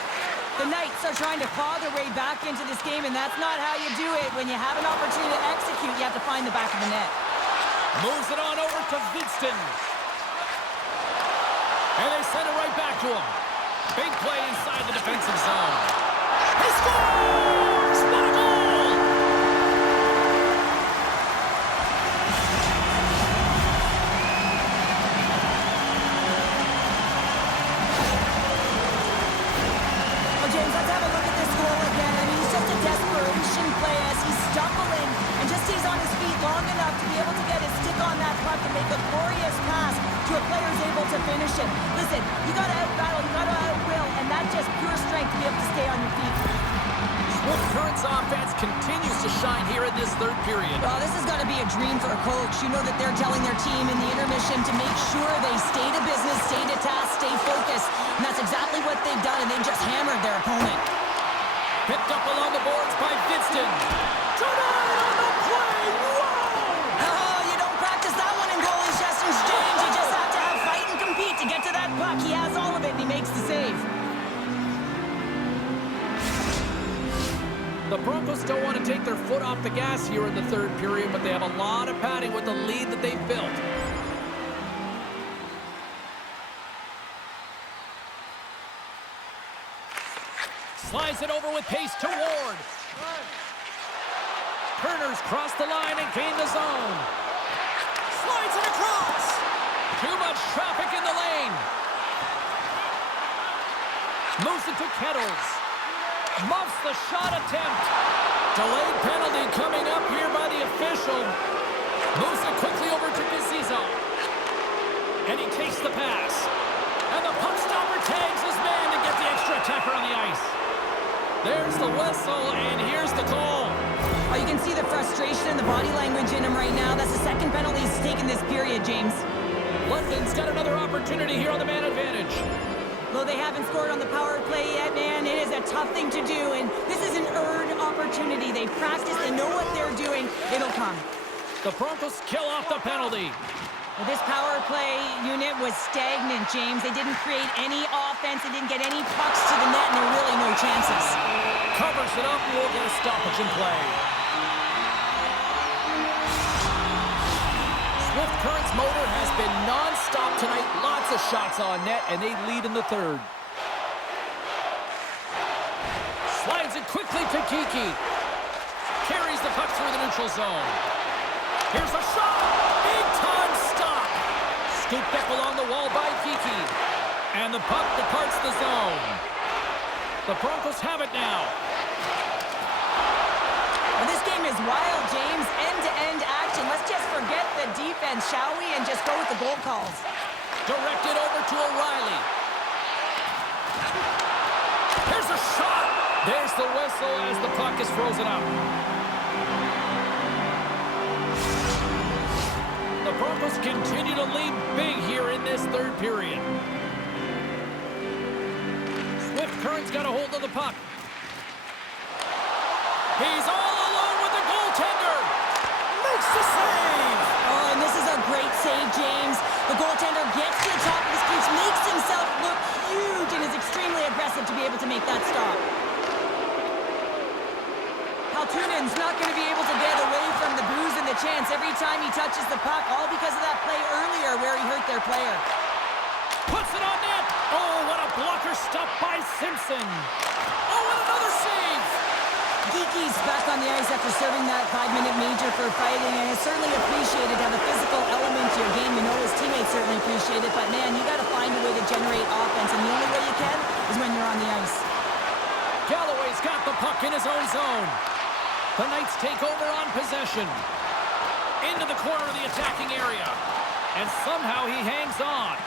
The Knights are trying to claw their way back into this game, and that's not how you do it. When you have an opportunity to execute, you have to find the back of the net. Moves it on over to Vidston. And they send it right back to him. Big play inside the defensive zone. He scores! What a goal! Oh, James, let's have a look at this goal again. I mean, it's just a desperation play as he's stumbling and just stays on his feet long enough to be able to get his stick on that puck and make a glorious pass to a player who's able to finish it. Listen, you got to out-battle, you got to out-will, and that's just pure strength to be able to stay on your feet. Swift Current's offense continues to shine here in this third period. Well, this is going to be a dream for a coach. You know that they're telling their team in the intermission to make sure they stay to business, stay to task, stay focused. And that's exactly what they've done, and they've just hammered their opponent. Picked up along the boards by Vidston. Tonight on the play, whoa! Oh, you don't practice that one in goalie sessions, James. You just have to have fight and compete to get to that puck. He has all of it, and he makes the save. The Broncos don't want to take their foot off the gas here in the third period, but they have a lot of padding with the lead that they've built. Slides it over with pace to Ward. Turner's crossed the line and gained the zone. Slides it across. Too much traffic in the lane. Moves it to Kettles. Muffs the shot attempt. Delayed penalty coming up here by the official. Moves it quickly over to Gazizo. And he takes the pass. And the puck stopper tags his man to get the extra attacker on the ice. There's the whistle, and here's the call. Oh, you can see the frustration and the body language in him right now. That's the second penalty he's taken this period, James. London's got another opportunity here on the man advantage. Though they haven't scored on the power play yet, man, it is a tough thing to do, and this is an earned opportunity. They practice, they know what they're doing. It'll come. The Broncos kill off the penalty. Well, this power play unit was stagnant, James. They didn't create any offense. They didn't get any pucks to the net, and there are really no chances. Covers it up, and we'll get a stoppage in play. Swift Current's motor has been non-stop tonight. Lots of shots on net, and they lead in the third. Slides it quickly to Kiki. Carries the puck through the neutral zone. Here's a shot. Big time stop. Scooped up along the wall by Kiki. And the puck departs the zone. The Broncos have it now. Well, this game is wild, James. End-to-end action. Let's just forget the defense, shall we? And just go with the goal calls. Directed over to O'Reilly. Here's a shot. There's the whistle as the puck is frozen up. The Broncos continue to lead big here in this third period. Swift Current's got a hold of the puck. He's all alone with the goaltender. Makes the save. Oh, and this is a great save, James. The goaltender gets to the top of his crease, makes himself look huge, and is extremely aggressive to be able to make that stop. Haltunen's not going to be able to get away from the booze and the chance every time he touches the puck, all because of that play earlier where he hurt their player. Puts it on net. Oh, what a blocker stop by Simpson. Oh, and another save. Geeky's back on the ice after serving that 5-minute major for fighting, and it's certainly appreciated to have a physical element to your game. You know his teammates certainly appreciate it, but man, you got to find a way to generate offense, and the only way you can is when you're on the ice. Galloway's got the puck in his own zone. The Knights take over on possession. Into the corner of the attacking area. And somehow he hangs on.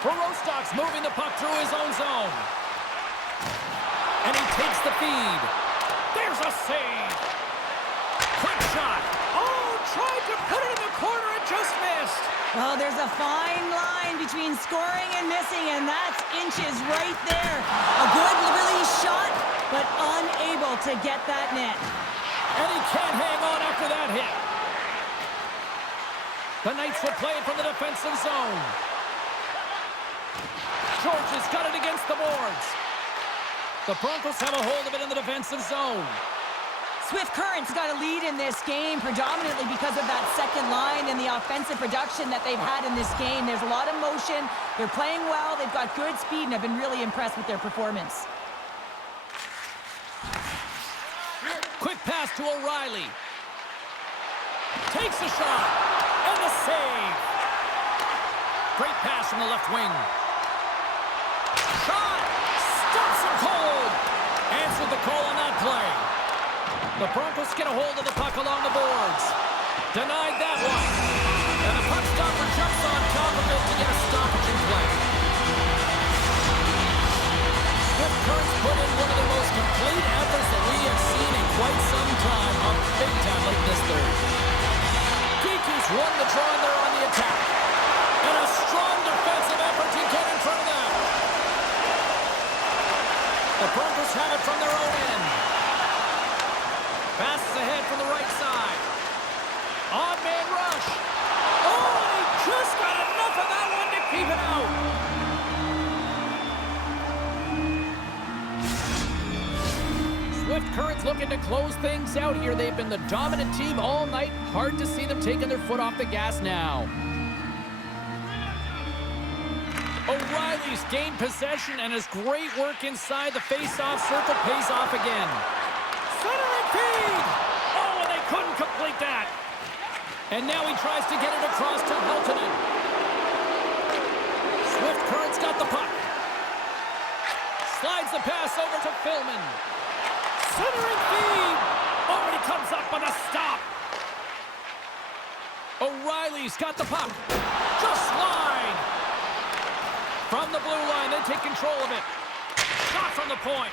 Rostok's moving the puck through his own zone. And he takes the feed. There's a save. Quick shot. Oh, tried to put it in the corner and just missed. Well, there's a fine line between scoring and missing, and that's inches right there. A good release shot, but unable to get that net. And he can't hang on after that hit. The Knights will play it from the defensive zone. George has got it against the boards. The Broncos have a hold of it in the defensive zone. Swift Current's got a lead in this game predominantly because of that second line and the offensive production that they've had in this game. There's a lot of motion. They're playing well. They've got good speed, and I've been really impressed with their performance. Quick pass to O'Reilly. Takes a shot. And the save. Great pass from the left wing. Shot. Stops him cold. Answered the call on that play. The Broncos get a hold of the puck along the boards. Denied that one. And the puck stopper jumps on top of it to get a stoppage in play. Swift Current's put in one of the most complete efforts that we have seen in quite some time, up big time late in this third. Kiki's won the draw and they're on the attack. And a strong defensive effort to get in front of them. The Broncos have it from their own end. Passes ahead from the right side. Odd man rush. Oh, and he just got enough of that one to keep it out. Swift Currents looking to close things out here. They've been the dominant team all night. Hard to see them taking their foot off the gas now. O'Reilly's gained possession and his great work inside the face-off circle pays off again. Centering feed! Oh, and they couldn't complete that. And now he tries to get it across to Heltonen. Swift Currents got the puck. Slides the pass over to Philman. Centering feed! Oh, and he comes up with a stop. O'Reilly's got the puck. Just slide. From the blue line, they take control of it. Shot from the point.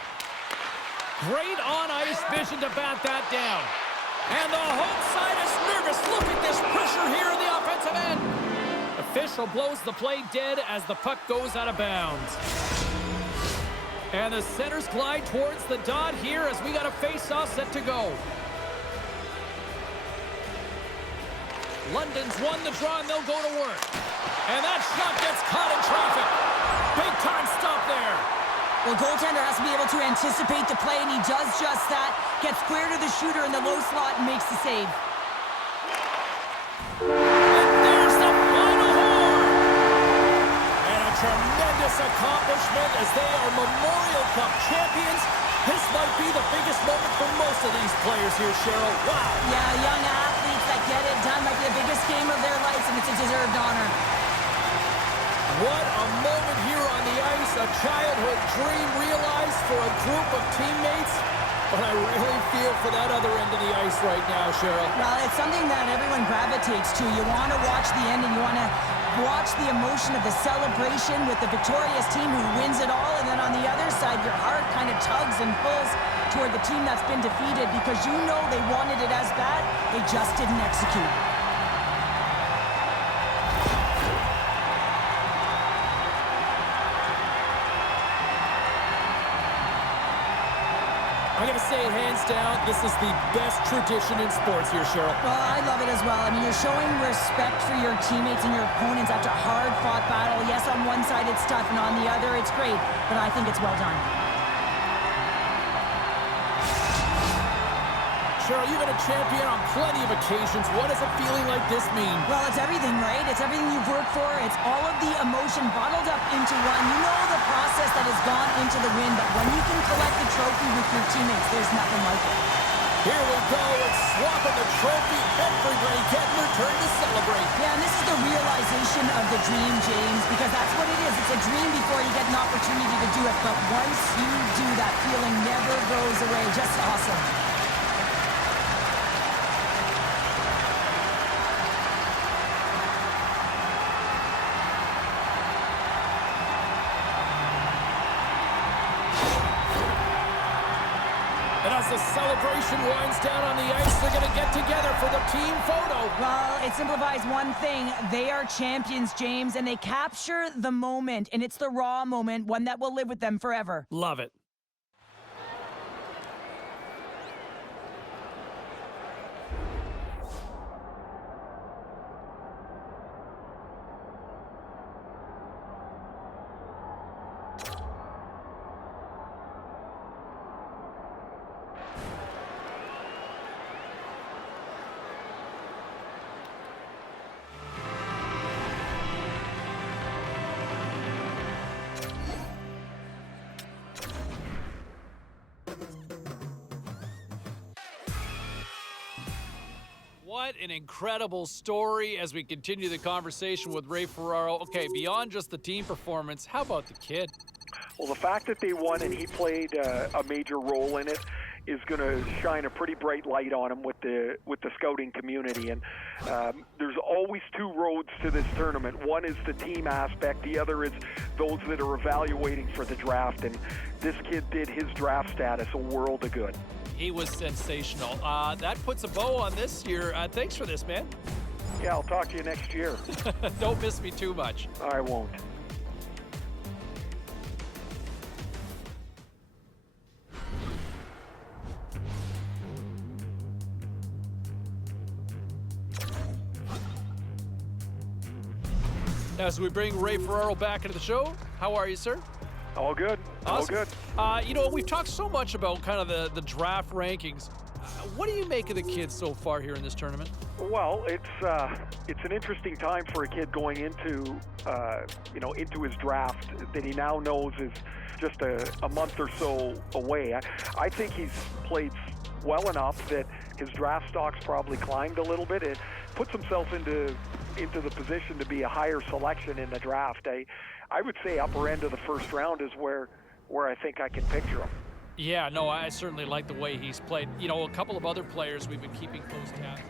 Great on-ice vision to bat that down. And the home side is nervous. Look at this pressure here in the offensive end. Official blows the play dead as the puck goes out of bounds. And the centers glide towards the dot here as we got a face-off set to go. London's won the draw and they'll go to work. And that shot gets caught in traffic. Big time stop there. Well, goaltender has to be able to anticipate the play, and he does just that. Gets square to the shooter in the low slot and makes the save. And there's the final horn. And a tremendous accomplishment as they are Memorial Cup champions. This might be the biggest moment for most of these players here, Cheryl. Wow. Yeah, young athletes that get it done might be the biggest game of their lives, and it's a deserved honor. What a moment here on the ice, a childhood dream realized for a group of teammates. But I really feel for that other end of the ice right now, Cheryl. Well, it's something that everyone gravitates to. You want to watch the end, and you want to watch the emotion of the celebration with the victorious team who wins it all. And then on the other side, your heart kind of tugs and pulls toward the team that's been defeated because you know they wanted it as bad. They just didn't execute. I'm going to say it hands down, this is the best tradition in sports here, Cheryl. Well, I love it as well. I mean, you're showing respect for your teammates and your opponents after a hard-fought battle. Yes, on one side it's tough, and on the other it's great, but I think it's well done. Cheryl, you've been a champion on plenty of occasions. What does a feeling like this mean? Well, it's everything, right? It's everything you've worked for. It's all of the emotion bottled up into one. You know the process that has gone into the win, but when you can collect the trophy with your teammates, there's nothing like it. Here we go. It's swapping the trophy. Everybody getting their turn to celebrate. Yeah, and this is the realization of the dream, James, because that's what it is. It's a dream before you get an opportunity to do it, but once you do, that feeling never goes away. Just awesome. And as the celebration winds down on the ice, they're going to get together for the team photo. Well, it simplifies one thing. They are champions, James, and they capture the moment, and it's the raw moment, one that will live with them forever. Love it. What an incredible story as we continue the conversation with Ray Ferraro. Okay, beyond just the team performance, how about the kid? Well, the fact that they won and he played a major role in it, is going to shine a pretty bright light on him with the scouting community. And there's always two roads to this tournament. One is the team aspect. The other is those that are evaluating for the draft. And this kid did his draft status a world of good. He was sensational. That puts a bow on this year. Thanks for this, man. Yeah, I'll talk to you next year. Don't miss me too much. I won't. As we bring Ray Ferraro back into the show, how are you, sir? All good. Awesome. All good. You know, we've talked so much about kind of the draft rankings. What do you make of the kids so far here in this tournament? Well, it's an interesting time for a kid going into into his draft that he now knows is just a month or so away. I think he's played well enough that his draft stock's probably climbed a little bit. It puts himself into the position to be a higher selection in the draft. I would say upper end of the first round is where I think I can picture him. Yeah, no, I certainly like the way he's played. You know, a couple of other players we've been keeping close tabs on.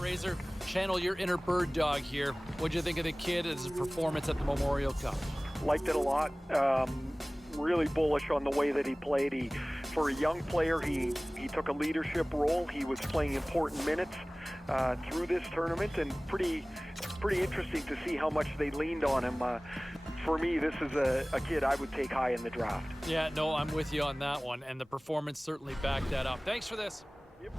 Razor, channel your inner bird dog here. What'd you think of the kid and his performance at the Memorial Cup? Liked it a lot. Really bullish on the way that he played. For a young player, he took a leadership role. He was playing important minutes through this tournament, and pretty interesting to see how much they leaned on him. For me, this is a kid I would take high in the draft. Yeah, no, I'm with you on that one, and the performance certainly backed that up. Thanks for this. Yep.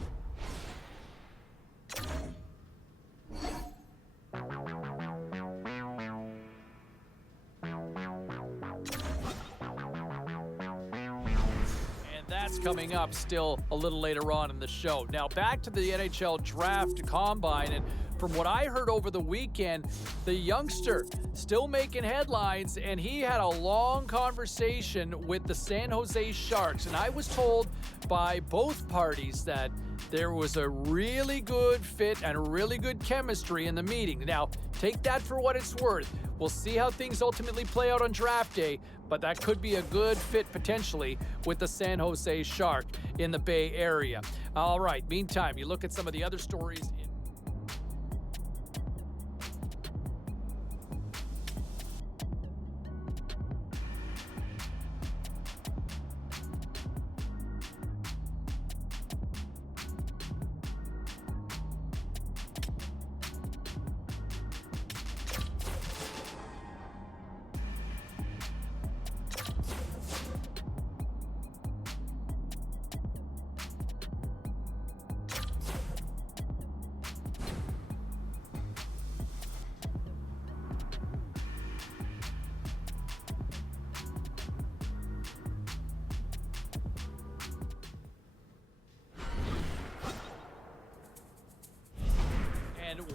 That's coming up still a little later on in the show. Now back to the NHL Draft Combine, and from what I heard over the weekend, the youngster still making headlines, and he had a long conversation with the San Jose Sharks, and I was told by both parties that there was a really good fit and a really good chemistry in the meeting. Now, take that for what it's worth. We'll see how things ultimately play out on draft day, but that could be a good fit potentially with the San Jose Shark in the Bay Area. All right, meantime, you look at some of the other stories.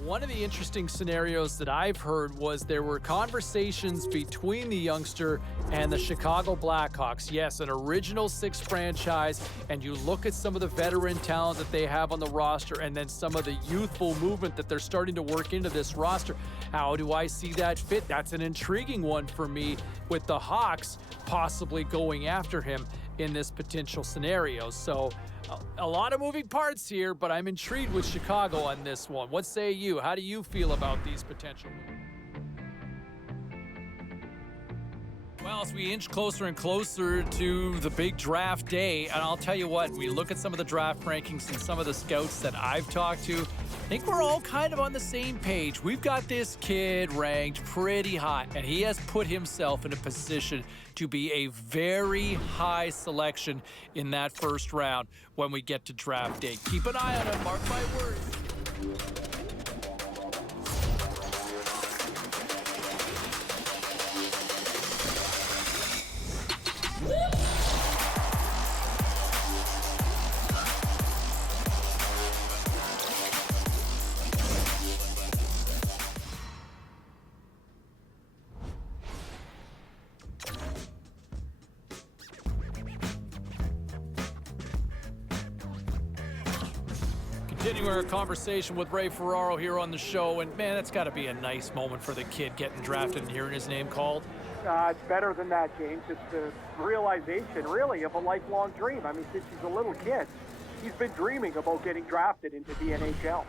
One of the interesting scenarios that I've heard was there were conversations between the youngster and the Chicago Blackhawks. Yes, an original six franchise, and you look at some of the veteran talent that they have on the roster and then some of the youthful movement that they're starting to work into this roster. How do I see that fit? That's an intriguing one for me, with the Hawks possibly going after him in this potential scenario. So a lot of moving parts here, but I'm intrigued with Chicago on this one. What say you? How do you feel about these potential moves? Well, as we inch closer and closer to the big draft day, and I'll tell you what, we look at some of the draft rankings and some of the scouts that I've talked to, I think we're all kind of on the same page. We've got this kid ranked pretty high, and he has put himself in a position to be a very high selection in that first round when we get to draft day. Keep an eye on him, mark my words. Continuing our conversation with Ray Ferraro here on the show, and man, that's got to be a nice moment for the kid getting drafted and hearing his name called. It's better than that, James. It's the realization, really, of a lifelong dream. I mean, since he's a little kid, he's been dreaming about getting drafted into the NHL.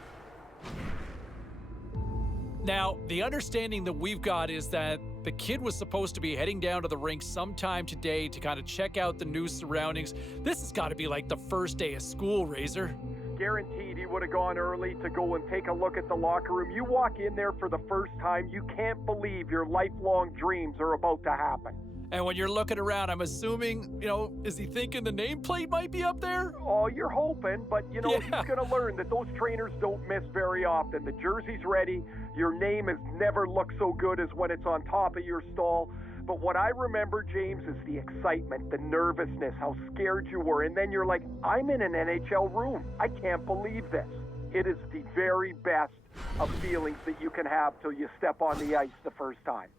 Now, the understanding that we've got is that the kid was supposed to be heading down to the rink sometime today to kind of check out the new surroundings. This has got to be like the first day of school, Razor. Guaranteed he would have gone early to go and take a look at the locker room. You walk in there for the first time, you can't believe your lifelong dreams are about to happen. And when you're looking around, I'm assuming, is he thinking the nameplate might be up there? Oh, you're hoping, but, he's going to learn that those trainers don't miss very often. The jersey's ready. Your name has never looked so good as when it's on top of your stall. But what I remember, James, is the excitement, the nervousness, how scared you were. And then you're like, I'm in an NHL room. I can't believe this. It is the very best of feelings that you can have till you step on the ice the first time.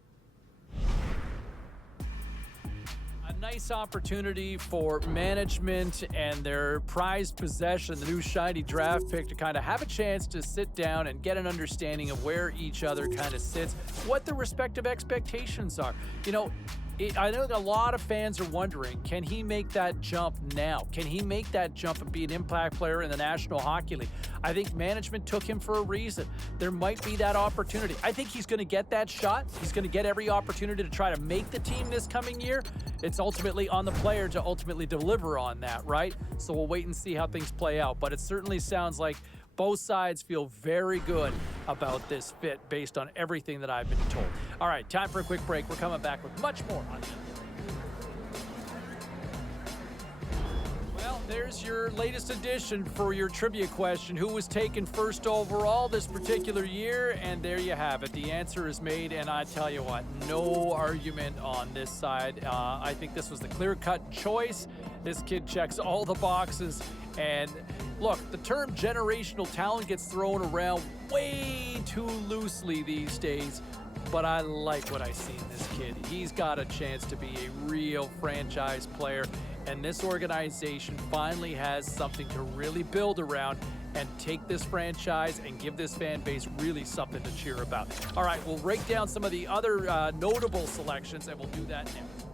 A nice opportunity for management and their prized possession, the new shiny draft pick, to kind of have a chance to sit down and get an understanding of where each other kind of sits, what their respective expectations are. I know a lot of fans are wondering, can he make that jump now? Can he make that jump and be an impact player in the National Hockey League? I think management took him for a reason. There might be that opportunity. I think he's going to get that shot. He's going to get every opportunity to try to make the team this coming year. It's ultimately on the player to ultimately deliver on that, right? So we'll wait and see how things play out. But it certainly sounds like both sides feel very good about this fit based on everything that I've been told. All right, time for a quick break. We're coming back with much more on this. Well, there's your latest edition for your trivia question. Who was taken first overall this particular year? And there you have it. The answer is made, and I tell you what, no argument on this side. I think this was the clear-cut choice. This kid checks all the boxes. And look, the term generational talent gets thrown around way too loosely these days, but I like what I see in this kid. He's got a chance to be a real franchise player, and this organization finally has something to really build around and take this franchise and give this fan base really something to cheer about. All right, we'll break down some of the other notable selections, and we'll do that next.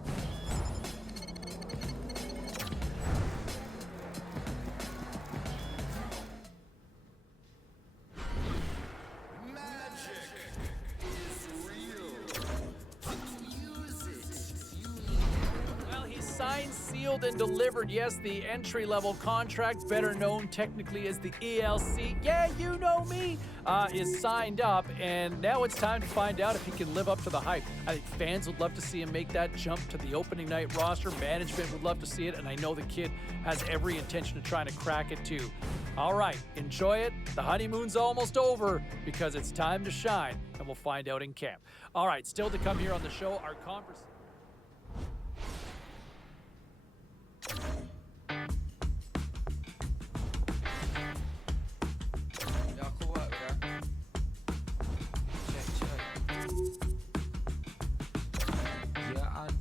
Sealed and delivered, yes, the entry-level contract, better known technically as the ELC, yeah, you know me, is signed up, and now it's time to find out if he can live up to the hype. I think fans would love to see him make that jump to the opening night roster. Management would love to see it, and I know the kid has every intention of trying to crack it too. All right, enjoy it. The honeymoon's almost over because it's time to shine, and we'll find out in camp. All right, still to come here on the show, our conversation.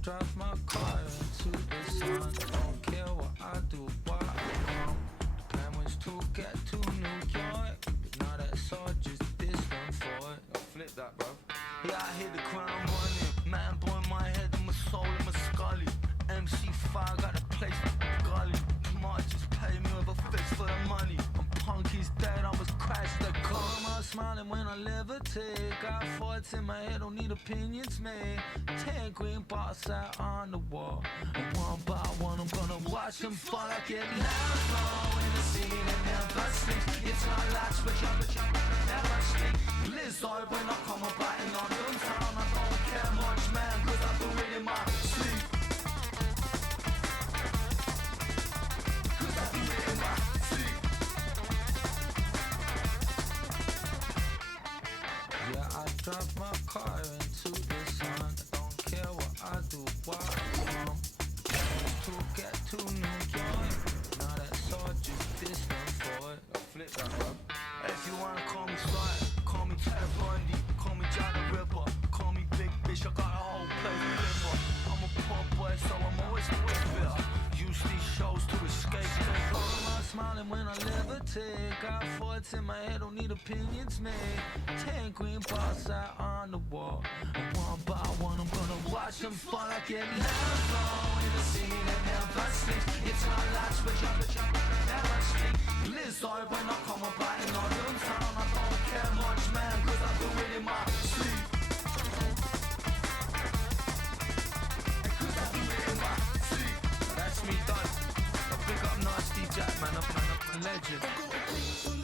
Drive my car into the sun. Don't care what I do, what I want. The plan was to get to New York, but now that's all just distant for it. I'll flip that, bro. Yeah, I hear the crown running. Man, boy, in my head and my soul and my scully. MC5 got a place for the gully. Tomorrow just pay me with a fist for the money. I'm punk, he's dead, I was crashed the car. I'm smiling when I levitate. Got thoughts in my head, don't need opinions, man. 10 green bars out on the wall. And one by one, I'm gonna watch them fall. I get loud in the scene and never sleeps. It's not latch, but you're never sleep. Blizzard when I come about in London town. I don't care much, man, cause I do it in my sleep. Drive my car into the sun. Don't care what I do, what I want. To get to New York. Now that's all just distant for it. I'll flip that, bro. If you wanna call me Sly, call me Ted Bundy, call me Johnny Ripper, call me Big Fish, I got a whole place to live for. I'm a poor boy, so I'm always bitter. Use these shows to escape. I'm smiling when I levitate. take. Got thoughts in my head, don't need opinions made. 10 green balls out on the wall. And one by one, I'm gonna watch them fall. I get level in the scene that never sleeps. It's my last switch up, never sleep. Blizzard when I come up by in Northern town. I don't care much, man, cause I do it in my sleep. Cause I do it in my sleep. That's me done. Pick up nasty Jack, man, I'm a legend.